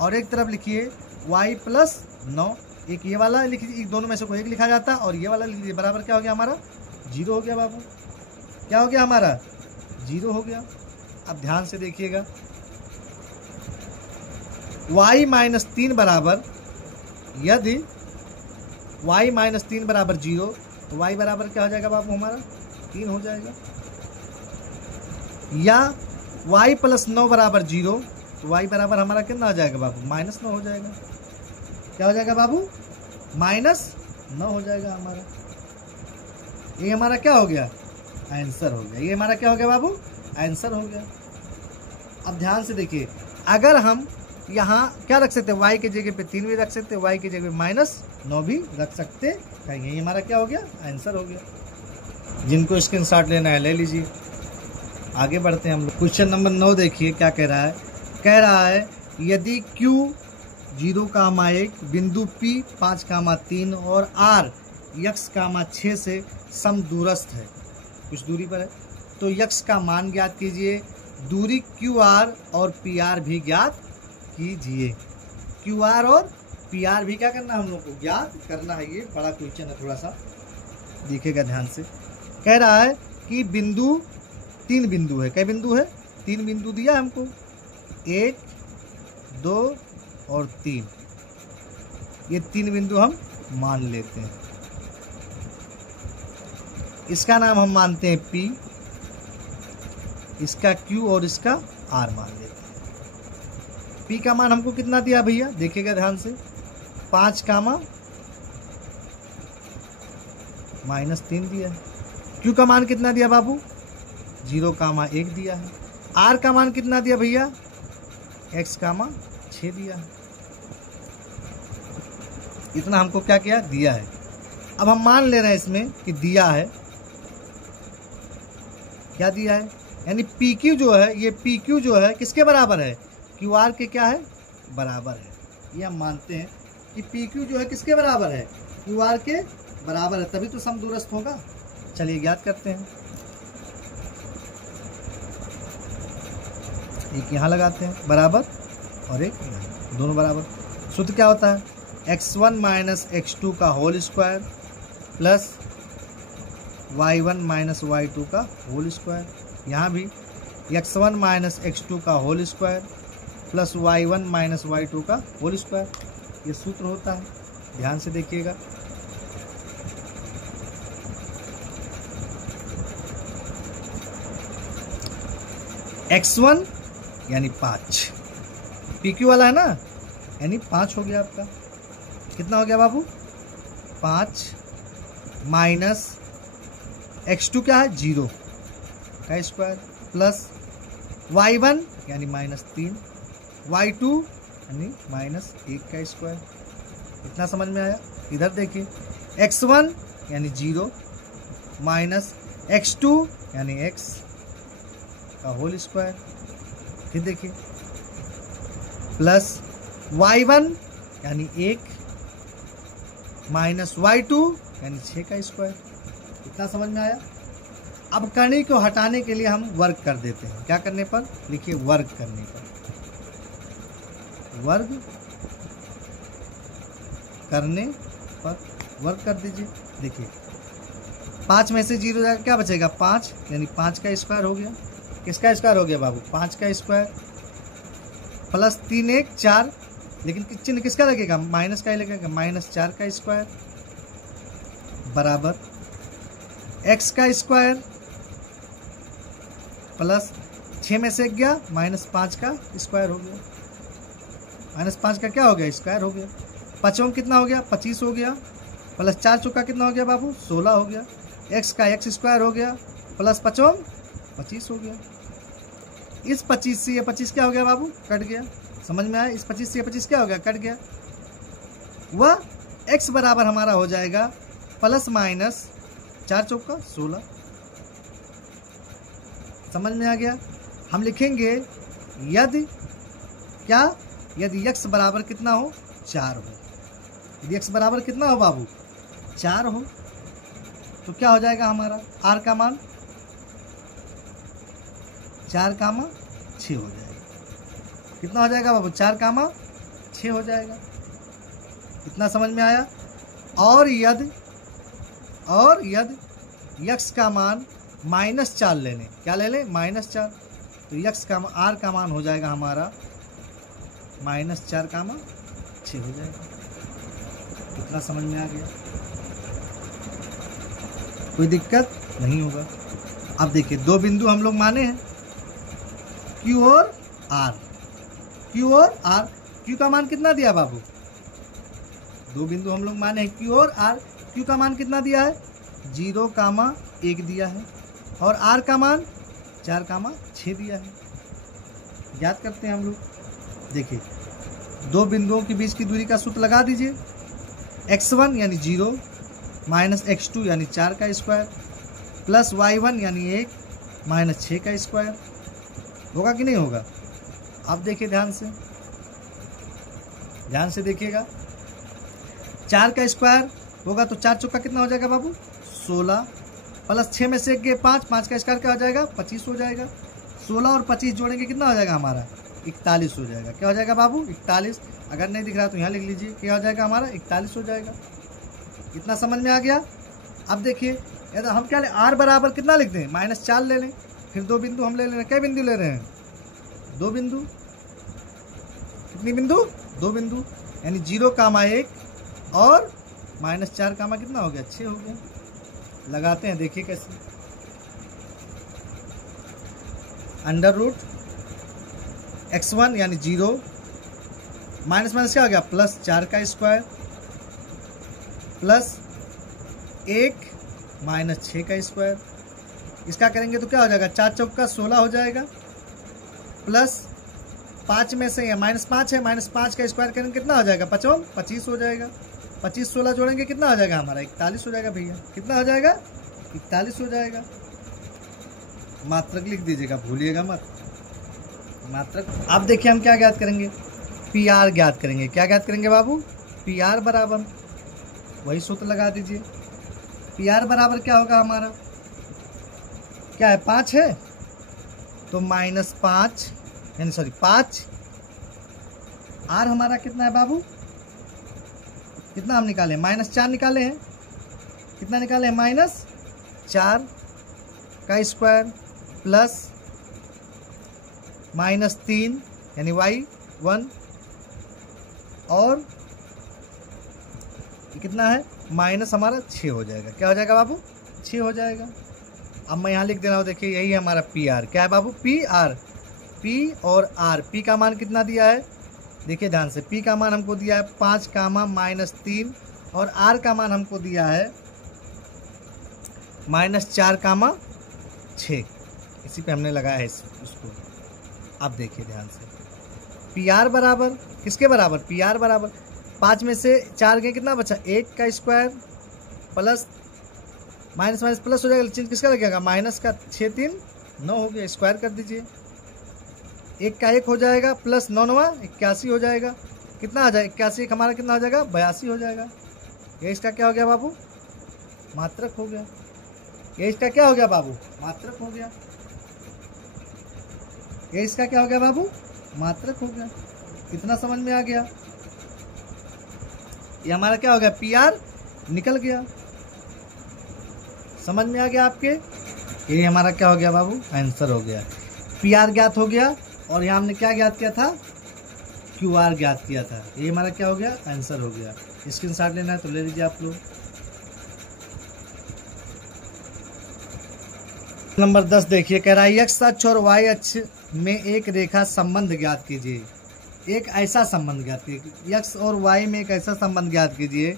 और एक तरफ लिखिए y प्लस 9। एक ये वाला लिख दीजिए, दोनों में से कोई एक लिखा जाता है और ये वाला लिख दीजिए बराबर क्या हो गया हमारा 0 हो गया बाबू। क्या हो गया हमारा 0 हो गया। अब ध्यान से देखिएगा y माइनस 3 बराबर, यदि y माइनस 3 बराबर 0 तो y बराबर क्या हो जाएगा बाबू हमारा 3 हो जाएगा। या y प्लस 9 बराबर 0 तो y बराबर हमारा कितना हो जाएगा बाबू माइनस 9 हो जाएगा। क्या हो जाएगा बाबू माइनस 9 हो जाएगा हमारा। ये हमारा क्या हो गया आंसर हो गया। ये हमारा क्या हो गया बाबू आंसर हो गया। अब ध्यान से देखिए अगर हम यहाँ क्या रख सकते हैं y के जगह पे 3 भी रख सकते हैं, y की जगह पे माइनस 9 भी रख सकते हैं। यही हमारा क्या हो गया आंसर हो गया। जिनको स्क्रीनशॉट लेना है ले लीजिए। आगे बढ़ते हैं हम लोग। क्वेश्चन नंबर 9 देखिए क्या कह रहा है। कह रहा है यदि Q 0,1 बिंदु P 5,3 और R x, 6 से समदूरस्थ है, कुछ दूरी पर है, तो x का मान ज्ञात कीजिए। दूरी QR और PR भी ज्ञात कीजिए। क्यू आर और पी आर भी क्या करना है हम लोग को ज्ञात करना है। ये बड़ा क्वेश्चन है, थोड़ा सा देखिएगा ध्यान से। कह रहा है कि बिंदु 3 बिंदु है। क्या बिंदु है? 3 बिंदु दिया है हमको, 1 2 और 3। ये 3 बिंदु हम मान लेते हैं। इसका नाम हम मानते हैं P, इसका Q और इसका R मान लेते हैं। P का मान हमको कितना दिया भैया? देखिएगा ध्यान से, 5 कामा -3 दिया है। Q का मान कितना दिया बाबू? 0 कामा 1 दिया है। R का मान कितना दिया भैया? X कामा 6 दिया है। इतना हमको क्या किया? दिया है। अब हम मान ले रहे हैं इसमें कि दिया है, क्या दिया है, यानी PQ जो है, ये PQ जो है किसके बराबर है? QR के क्या है? बराबर है। ये हम मानते हैं कि PQ जो है किसके बराबर है? QR के बराबर है, तभी तो समदूरस्थ होगा। चलिए ज्ञात करते हैं। एक यहाँ लगाते हैं बराबर और एक यहाँ, दोनों बराबर। सूत्र क्या होता है? x1 माइनस x2 का whole square plus y1 minus y2 का होल स्क्वायर। यहाँ भी x1 माइनस x2 का whole square plus y1 minus y2 का होल स्क्वायर। ये सूत्र होता है, ध्यान से देखिएगा। x1 यानी 5, PQ वाला है ना, यानी 5 हो गया आपका। कितना हो गया बाबू? 5 माइनस x2 क्या है? 0 का स्क्वायर प्लस y1 यानी -3, y2 यानी -1 का स्क्वायर। इतना समझ में आया? इधर देखिए, x1 यानी 0 माइनस x2 यानी x का होल स्क्वायर। फिर देखिए प्लस y1 यानी 1 माइनस y2 यानी 6 का स्क्वायर। इतना समझ में आया? अब कर्ण को हटाने के लिए हम वर्ग कर देते हैं। क्या करने पर? लिखिए वर्ग करने पर। वर्ग करने पर वर्ग कर दीजिए। देखिए 5 में से 0 जाएगा, क्या बचेगा? 5 यानी 5 का स्क्वायर हो गया। किसका स्क्वायर हो गया बाबू? 5 का स्क्वायर प्लस 3 1 4, लेकिन चिन्ह किसका लगेगा? माइनस का ही लगेगा, -4 का स्क्वायर बराबर x का स्क्वायर प्लस 6 में से 1 गया, -5 का स्क्वायर हो गया। -5 का क्या हो गया? स्क्वायर हो गया। 5 कितना हो गया? 25 हो गया, प्लस 4 चौका कितना हो गया बाबू? 16 हो गया। x का x स्क्वायर हो गया प्लस 5 25 हो गया। इस 25 से ये 25 क्या हो गया बाबू? कट गया। समझ में आया? इस 25 से ये 25 क्या हो गया? कट गया। वह x बराबर हमारा हो जाएगा प्लस माइनस 4 चौका 16। समझ में आ गया? हम लिखेंगे यदि क्या? यदि x बराबर कितना हो? 4 हो। यदि x बराबर कितना हो बाबू? 4 हो, तो क्या हो जाएगा हमारा? r का मान 4 कामा 6 हो जाएगा। कितना हो जाएगा बाबू? 4 कामा 6 हो जाएगा। इतना समझ में आया? और यदि x का मान -4 लेने, क्या ले लें? -4, तो x का r का मान हो जाएगा हमारा -4 कामा 6 हो जाएगा। इतना समझ में आ गया? कोई दिक्कत नहीं होगा। अब देखिए 2 बिंदु हम लोग माने हैं, Q और R। Q और R, Q का मान कितना दिया बाबू? 2 बिंदु हम लोग माने हैं Q और R। Q का मान कितना दिया है? 0 कामा 1 दिया है, और R का मान 4 कामा 6 दिया है। याद करते हैं हम लोग। देखिए 2 बिंदुओं के बीच की दूरी का सूत्र लगा दीजिए। x1 यानी 0 माइनस x2 यानी 4 का स्क्वायर प्लस y1 यानी 1 माइनस 6 का स्क्वायर। होगा कि नहीं होगा? अब देखिए ध्यान से देखिएगा। 4 का स्क्वायर होगा तो 4 चौका कितना हो जाएगा बाबू? 16 प्लस 6 में से 1 गए 5, 5 का स्क्वायर क्या हो जाएगा? 25 हो जाएगा। 16 और 25 जोड़ेंगे कितना हो जाएगा हमारा? 41 हो जाएगा। क्या हो जाएगा बाबू? 41। अगर नहीं दिख रहा तो यहाँ लिख लीजिए, क्या हो जाएगा हमारा? 41 हो जाएगा। इतना समझ में आ गया? अब देखिए यदि हम क्या ले, आर बराबर कितना लिख दें? -4 ले लें। फिर 2 बिंदु हम ले रहे हैं। क्या बिंदु ले रहे हैं? 2 बिंदु। कितनी बिंदु? 2 बिंदु, यानी 0,1 और -4 कामा कितना हो गया? 6 हो गया। लगाते हैं, देखिए कैसे। √x1 यानी 0 माइनस माइनस क्या हो गया? +4 का स्क्वायर प्लस 1 -6 का स्क्वायर। इसका करेंगे तो क्या हो जाएगा? 4 चौका 16 हो जाएगा, प्लस 5 में से -5 है, -5 का स्क्वायर करेंगे कितना हो जाएगा? 25 हो जाएगा। 25 16 जोड़ेंगे कितना हो जाएगा हमारा? 41 हो जाएगा भैया। कितना हो जाएगा? 41 हो जाएगा। मात्रक लिख दीजिएगा, भूलिएगा मत मात्रक। अब देखिए हम क्या ज्ञात करेंगे? PR ज्ञात करेंगे। क्या ज्ञात करेंगे बाबू? PR बराबर, वही सूत्र लगा दीजिए। PR बराबर क्या होगा हमारा? क्या है? 5 है तो -5 यानी 5। R हमारा कितना है बाबू? कितना हम निकाले? -4 निकाले हैं। कितना निकाले हैं? -4 का स्क्वायर प्लस -3 यानी y1 और कितना है? माइनस हमारा 6 हो जाएगा। क्या हो जाएगा बाबू? 6 हो जाएगा। अब मैं यहाँ लिख दे रहा हूँ, देखिए यही है हमारा PR। क्या है बाबू? PR। P और R। P का मान कितना दिया है? देखिए ध्यान से, P का मान हमको दिया है 5 -3 और R का मान हमको दिया है -4 6। इसी पे हमने लगाया है उसको। अब देखिए ध्यान से, PR बराबर किसके बराबर? PR बराबर 5 में से 4 गए, कितना बचा? 1 का square plus minus minus plus हो जाएगा, चिन्ह किसका लगेगा? माइनस का। 6 3 9 हो गया, स्क्वायर कर दीजिए। 1 का 1 हो जाएगा प्लस 9 9 81 हो जाएगा। कितना आ जाएगा? 81 हमारा कितना हो जाएगा? 82 हो जाएगा। ये इसका क्या हो गया बाबू? मात्रक हो गया। ये इसका क्या हो गया बाबू? मात्रक हो गया। ये इसका क्या हो गया बाबू? मात्रक हो गया। कितना समझ में आ गया? ये हमारा क्या हो गया? PR निकल गया। समझ में आ गया आपके? ये हमारा क्या हो गया बाबू? आंसर हो गया। PR ज्ञात हो गया और यहाँ हमने क्या ज्ञात किया था? QR ज्ञात किया था। ये हमारा क्या हो गया? आंसर हो गया। स्क्रीनशॉट लेना है तो ले लीजिए आप लोग। नंबर 10 देखिए, कह रहा है x अक्ष और y अक्ष में एक रेखा संबंध ज्ञात कीजिए। एक ऐसा संबंध ज्ञात कीजिए, x और y में एक ऐसा संबंध ज्ञात कीजिए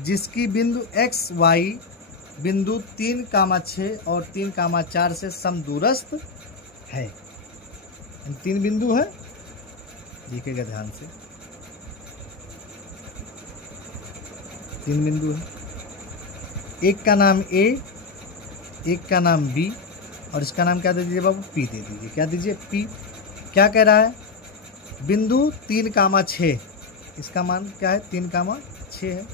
जिसकी बिंदु x y बिंदु 3,6 और 3,4 से समदूरस्थ है। 3 बिंदु है, देखिएगा ध्यान से। 3 बिंदु है, एक का नाम A, एक का नाम B और इसका नाम क्या दे दीजिए बाबू? P दे दीजिए। क्या दीजिए? P। क्या कह रहा है? बिंदु 3,6, इसका मान क्या है? 3,6 है।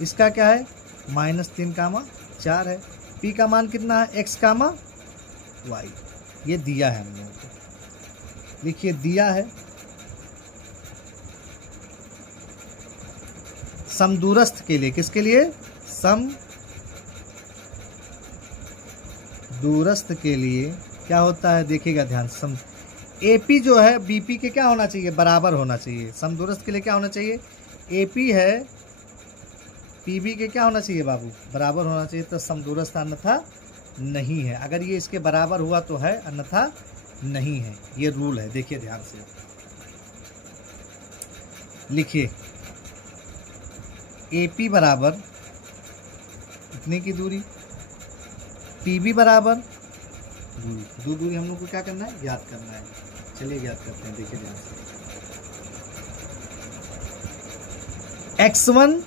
इसका क्या है? -3,4 है। P का मान कितना है? x, y। ये दिया है हमने, देखिए दिया है। समदूरस्थ के लिए, किसके लिए? समदूरस्थ के लिए क्या होता है? देखिएगा ध्यान से। AP जो है BP के क्या होना चाहिए? बराबर होना चाहिए। समदूरस्थ के लिए क्या होना चाहिए? AP है PB के क्या होना चाहिए बाबू? बराबर होना चाहिए। तो समदूरस्थ अन्यथा नहीं है। अगर ये इसके बराबर हुआ तो है, अन्यथा नहीं है। ये रूल है, देखिए ध्यान से। लिखिए AP बराबर इतने की दूरी, PB बराबर दूरी हम लोग को क्या करना है? ज्ञात करना है। चलिए ज्ञात करते हैं, देखिए ध्यान से। x1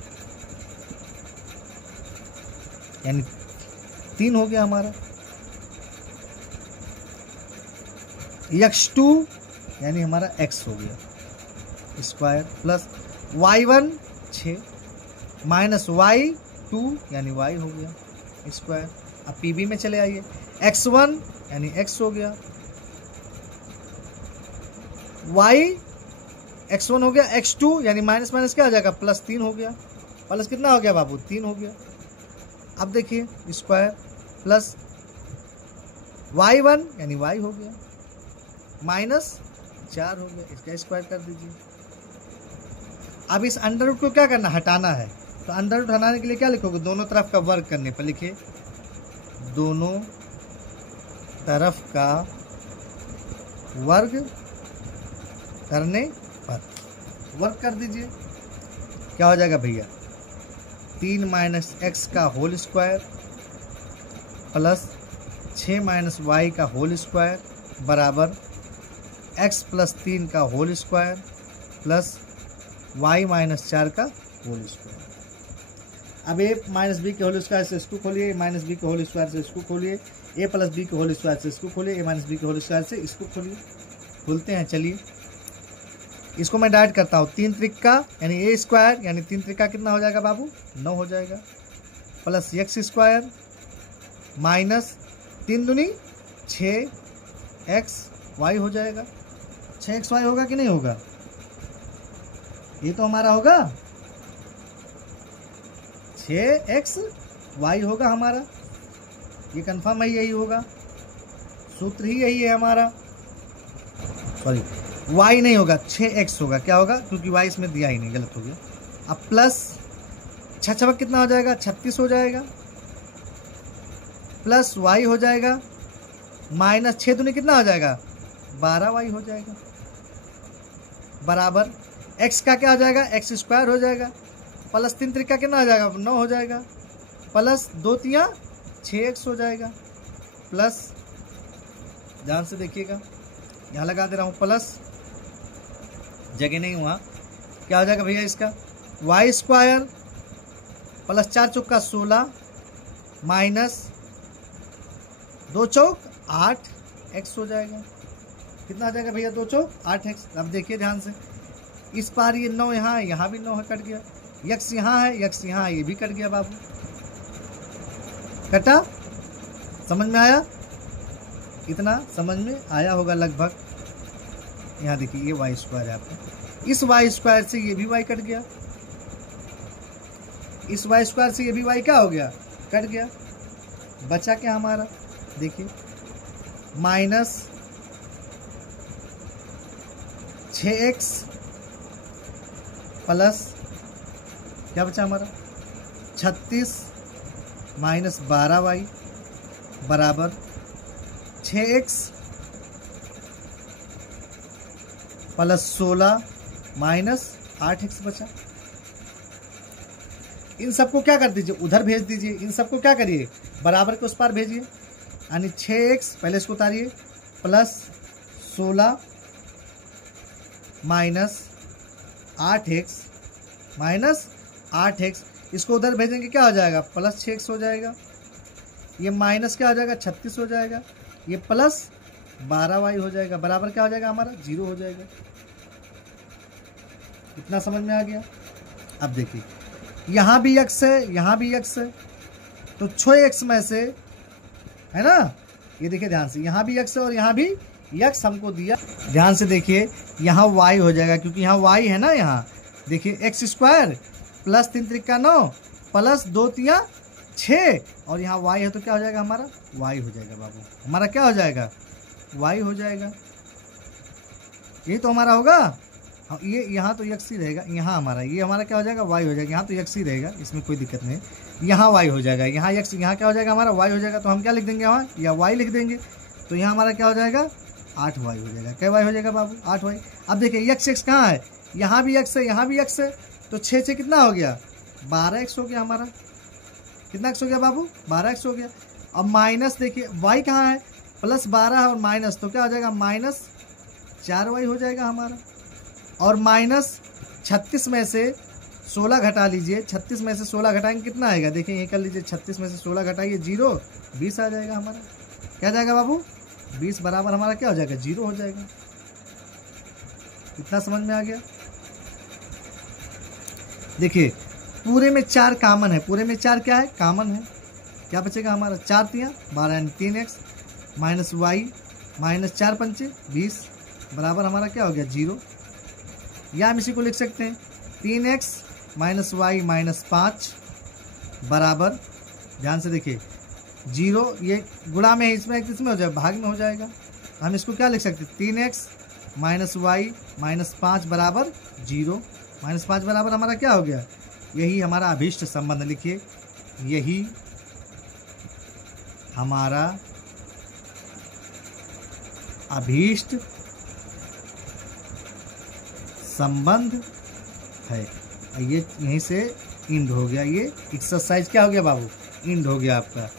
यानी 3 हो गया हमारा, x2 यानी हमारा x हो गया square plus y1 6 minus y2 यानी y हो गया स्क्वायर। अब PB में चले आइए, x1 यानी x हो गया वाई x1 हो गया, x2 यानी माइनस माइनस क्या हो जाएगा, +3 हो गया। प्लस कितना हो गया बाबू, 3 हो गया। अब देखिए स्क्वायर प्लस y1 यानी y हो गया, -4 हो गया, इसका स्क्वायर कर दीजिए। अब इस अंडर रूट को क्या करना, हटाना है। तो अंडर रूट हटाने के लिए क्या लिखोगे, दोनों तरफ का वर्ग करने पर लिखिए, दोनों तरफ का वर्ग करने पर वर्ग कर दीजिए। क्या हो जाएगा भैया, 3 - x का होल स्क्वायर प्लस 6 - y का होल स्क्वायर बराबर x + 3 का होल स्क्वायर प्लस y - 4 का होल स्क्वायर। अब a - b के होल स्क्वायर से इसको खोलिए, - b के होल स्क्वायर से इसको खोलिए, a + b के होल स्क्वायर से इसको खोलिए, a - b के होल स्क्वायर से इसको खोलिए। खोलते हैं, चलिए इसको मैं डाइट करता हूँ। 3 त्रिका यानी a स्क्वायर यानी 3 त्रिका कितना हो जाएगा बाबू, 9 हो जाएगा, प्लस x स्क्वायर माइनस 3 दूनी 6xy हो जाएगा। 6xy होगा कि नहीं होगा, ये तो हमारा होगा 6xy होगा हमारा, ये कंफर्म है, यही होगा, सूत्र ही यही है हमारा। सॉरी y नहीं होगा, 6x होगा। क्या होगा, क्योंकि y इसमें दिया ही नहीं, गलत हो गया। अब प्लस 6 छबक कितना हो जाएगा, 36 हो जाएगा, प्लस y हो जाएगा, माइनस 6 दूनी कितना हो जाएगा, 12y हो जाएगा, बराबर x का क्या हो जाएगा, x स्क्वायर हो जाएगा, प्लस 3 त्रिका कितना हो जाएगा, 9 हो जाएगा, प्लस 2 तिया 6x हो जाएगा, प्लस ध्यान से देखिएगा, यहाँ लगा दे रहा हूँ प्लस, जगह नहीं हुआ, क्या हो जाएगा भैया इसका, y स्क्वायर प्लस 4 चौका 16 माइनस 2 चौक 8x हो जाएगा। कितना आ जाएगा भैया, 2 चौक 8x। अब देखिए ध्यान से, इस पार ये 9 यहाँ है, यहाँ भी 9 है, कट गया, x यहाँ है, x यहाँ है, ये भी कट गया बाबू, कटा। समझ में आया, इतना समझ में आया होगा लगभग। यहाँ देखिए ये y स्क्वायर है आपका, इस y स्क्वायर से ये भी y कट गया, इस y स्क्वायर से ये भी y क्या हो गया, कट गया। बचा क्या हमारा, देखिए माइनस 6x प्लस क्या बचा हमारा, 36 माइनस 12y बराबर 6x प्लस 16 माइनस 8x बचा। इन सबको क्या कर दीजिए, उधर भेज दीजिए, इन सबको क्या करिए, बराबर के उस पार भेजिए, यानी 6x पहले इसको उतारिए, प्लस 16 माइनस 8x इसको उधर भेजेंगे, क्या हो जाएगा, प्लस 6x हो जाएगा, ये माइनस क्या हो जाएगा, 36 हो जाएगा, ये प्लस 12y हो जाएगा, बराबर क्या हो जाएगा हमारा, 0 हो जाएगा। इतना समझ में आ गया। अब देखिए यहाँ भी x है, यहाँ भी x है, तो 6x में से है ना, ये देखिए ध्यान से, यहाँ भी x है और यहाँ भी x हमको दिया, ध्यान से देखिए, यहाँ y हो जाएगा, क्योंकि यहाँ y है ना, यहाँ देखिए x square plus 3 Trika 9 plus 2 तिया 6 और यहाँ y है, तो क्या हो जाएगा हमारा, y हो जाएगा बाबू, हमारा क्या हो जाएगा, y हो जाएगा। ये तो हमारा होगा, ये यहाँ तो x ही रहेगा, यहाँ हमारा ये हमारा क्या हो जाएगा, y हो जाएगा, यहाँ तो x ही रहेगा, इसमें कोई दिक्कत नहीं, यहाँ y हो जाएगा, यहाँ x, यहाँ क्या हो जाएगा हमारा, y हो जाएगा, तो हम क्या लिख देंगे यहाँ, या y लिख देंगे, तो यहाँ हमारा क्या हो जाएगा, 8y हो जाएगा। क्या y हो जाएगा बाबू, 8y। अब देखिए x कहाँ है, यहाँ भी x है, यहाँ भी x है, तो 6 से कितना हो गया, 12x हो गया हमारा, कितना x हो गया बाबू, 12x हो गया। अब माइनस देखिए y कहाँ है, प्लस 12 है और माइनस, तो क्या हो जाएगा, माइनस 4y हो जाएगा हमारा। और माइनस 36 में से 16 घटा लीजिए, 36 में से 16 घटाएंगे कितना आएगा, देखिए ये कर लीजिए, 36 में से 16 घटाइए 0, 20 आ जाएगा हमारा। क्या जाएगा बाबू, 20 बराबर हमारा क्या हो जाएगा, 0 हो जाएगा। इतना समझ में आ गया। देखिए पूरे में 4 कॉमन है, पूरे में 4 क्या है, कॉमन है, क्या बचेगा हमारा, 4 तिया 12 यानी 3x माइनस y माइनस 4 पंचे 20 बराबर हमारा क्या हो गया 0, या हम इसी को लिख सकते हैं 3x माइनस वाई माइनस 5 बराबर, ध्यान से देखिए 0, ये गुणा में है, इसमें किसमें हो जाएगा, भाग में हो जाएगा। हम इसको क्या लिख सकते हैं 3x माइनस वाई माइनस 5 बराबर 0, माइनस 5 बराबर हमारा क्या हो गया, यही हमारा अभीष्ट संबंध, लिखिए यही हमारा अभीष्ट संबंध है। ये यहीं से इंड हो गया, ये एक्सरसाइज क्या हो गया बाबू, इंड हो गया आपका।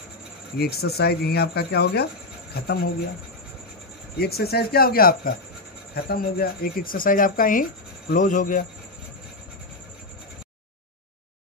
ये एक्सरसाइज यहीं आपका क्या हो गया, खत्म हो गया। एक्सरसाइज क्या हो गया आपका, खत्म हो गया। एक एक्सरसाइज आपका यहीं क्लोज हो गया।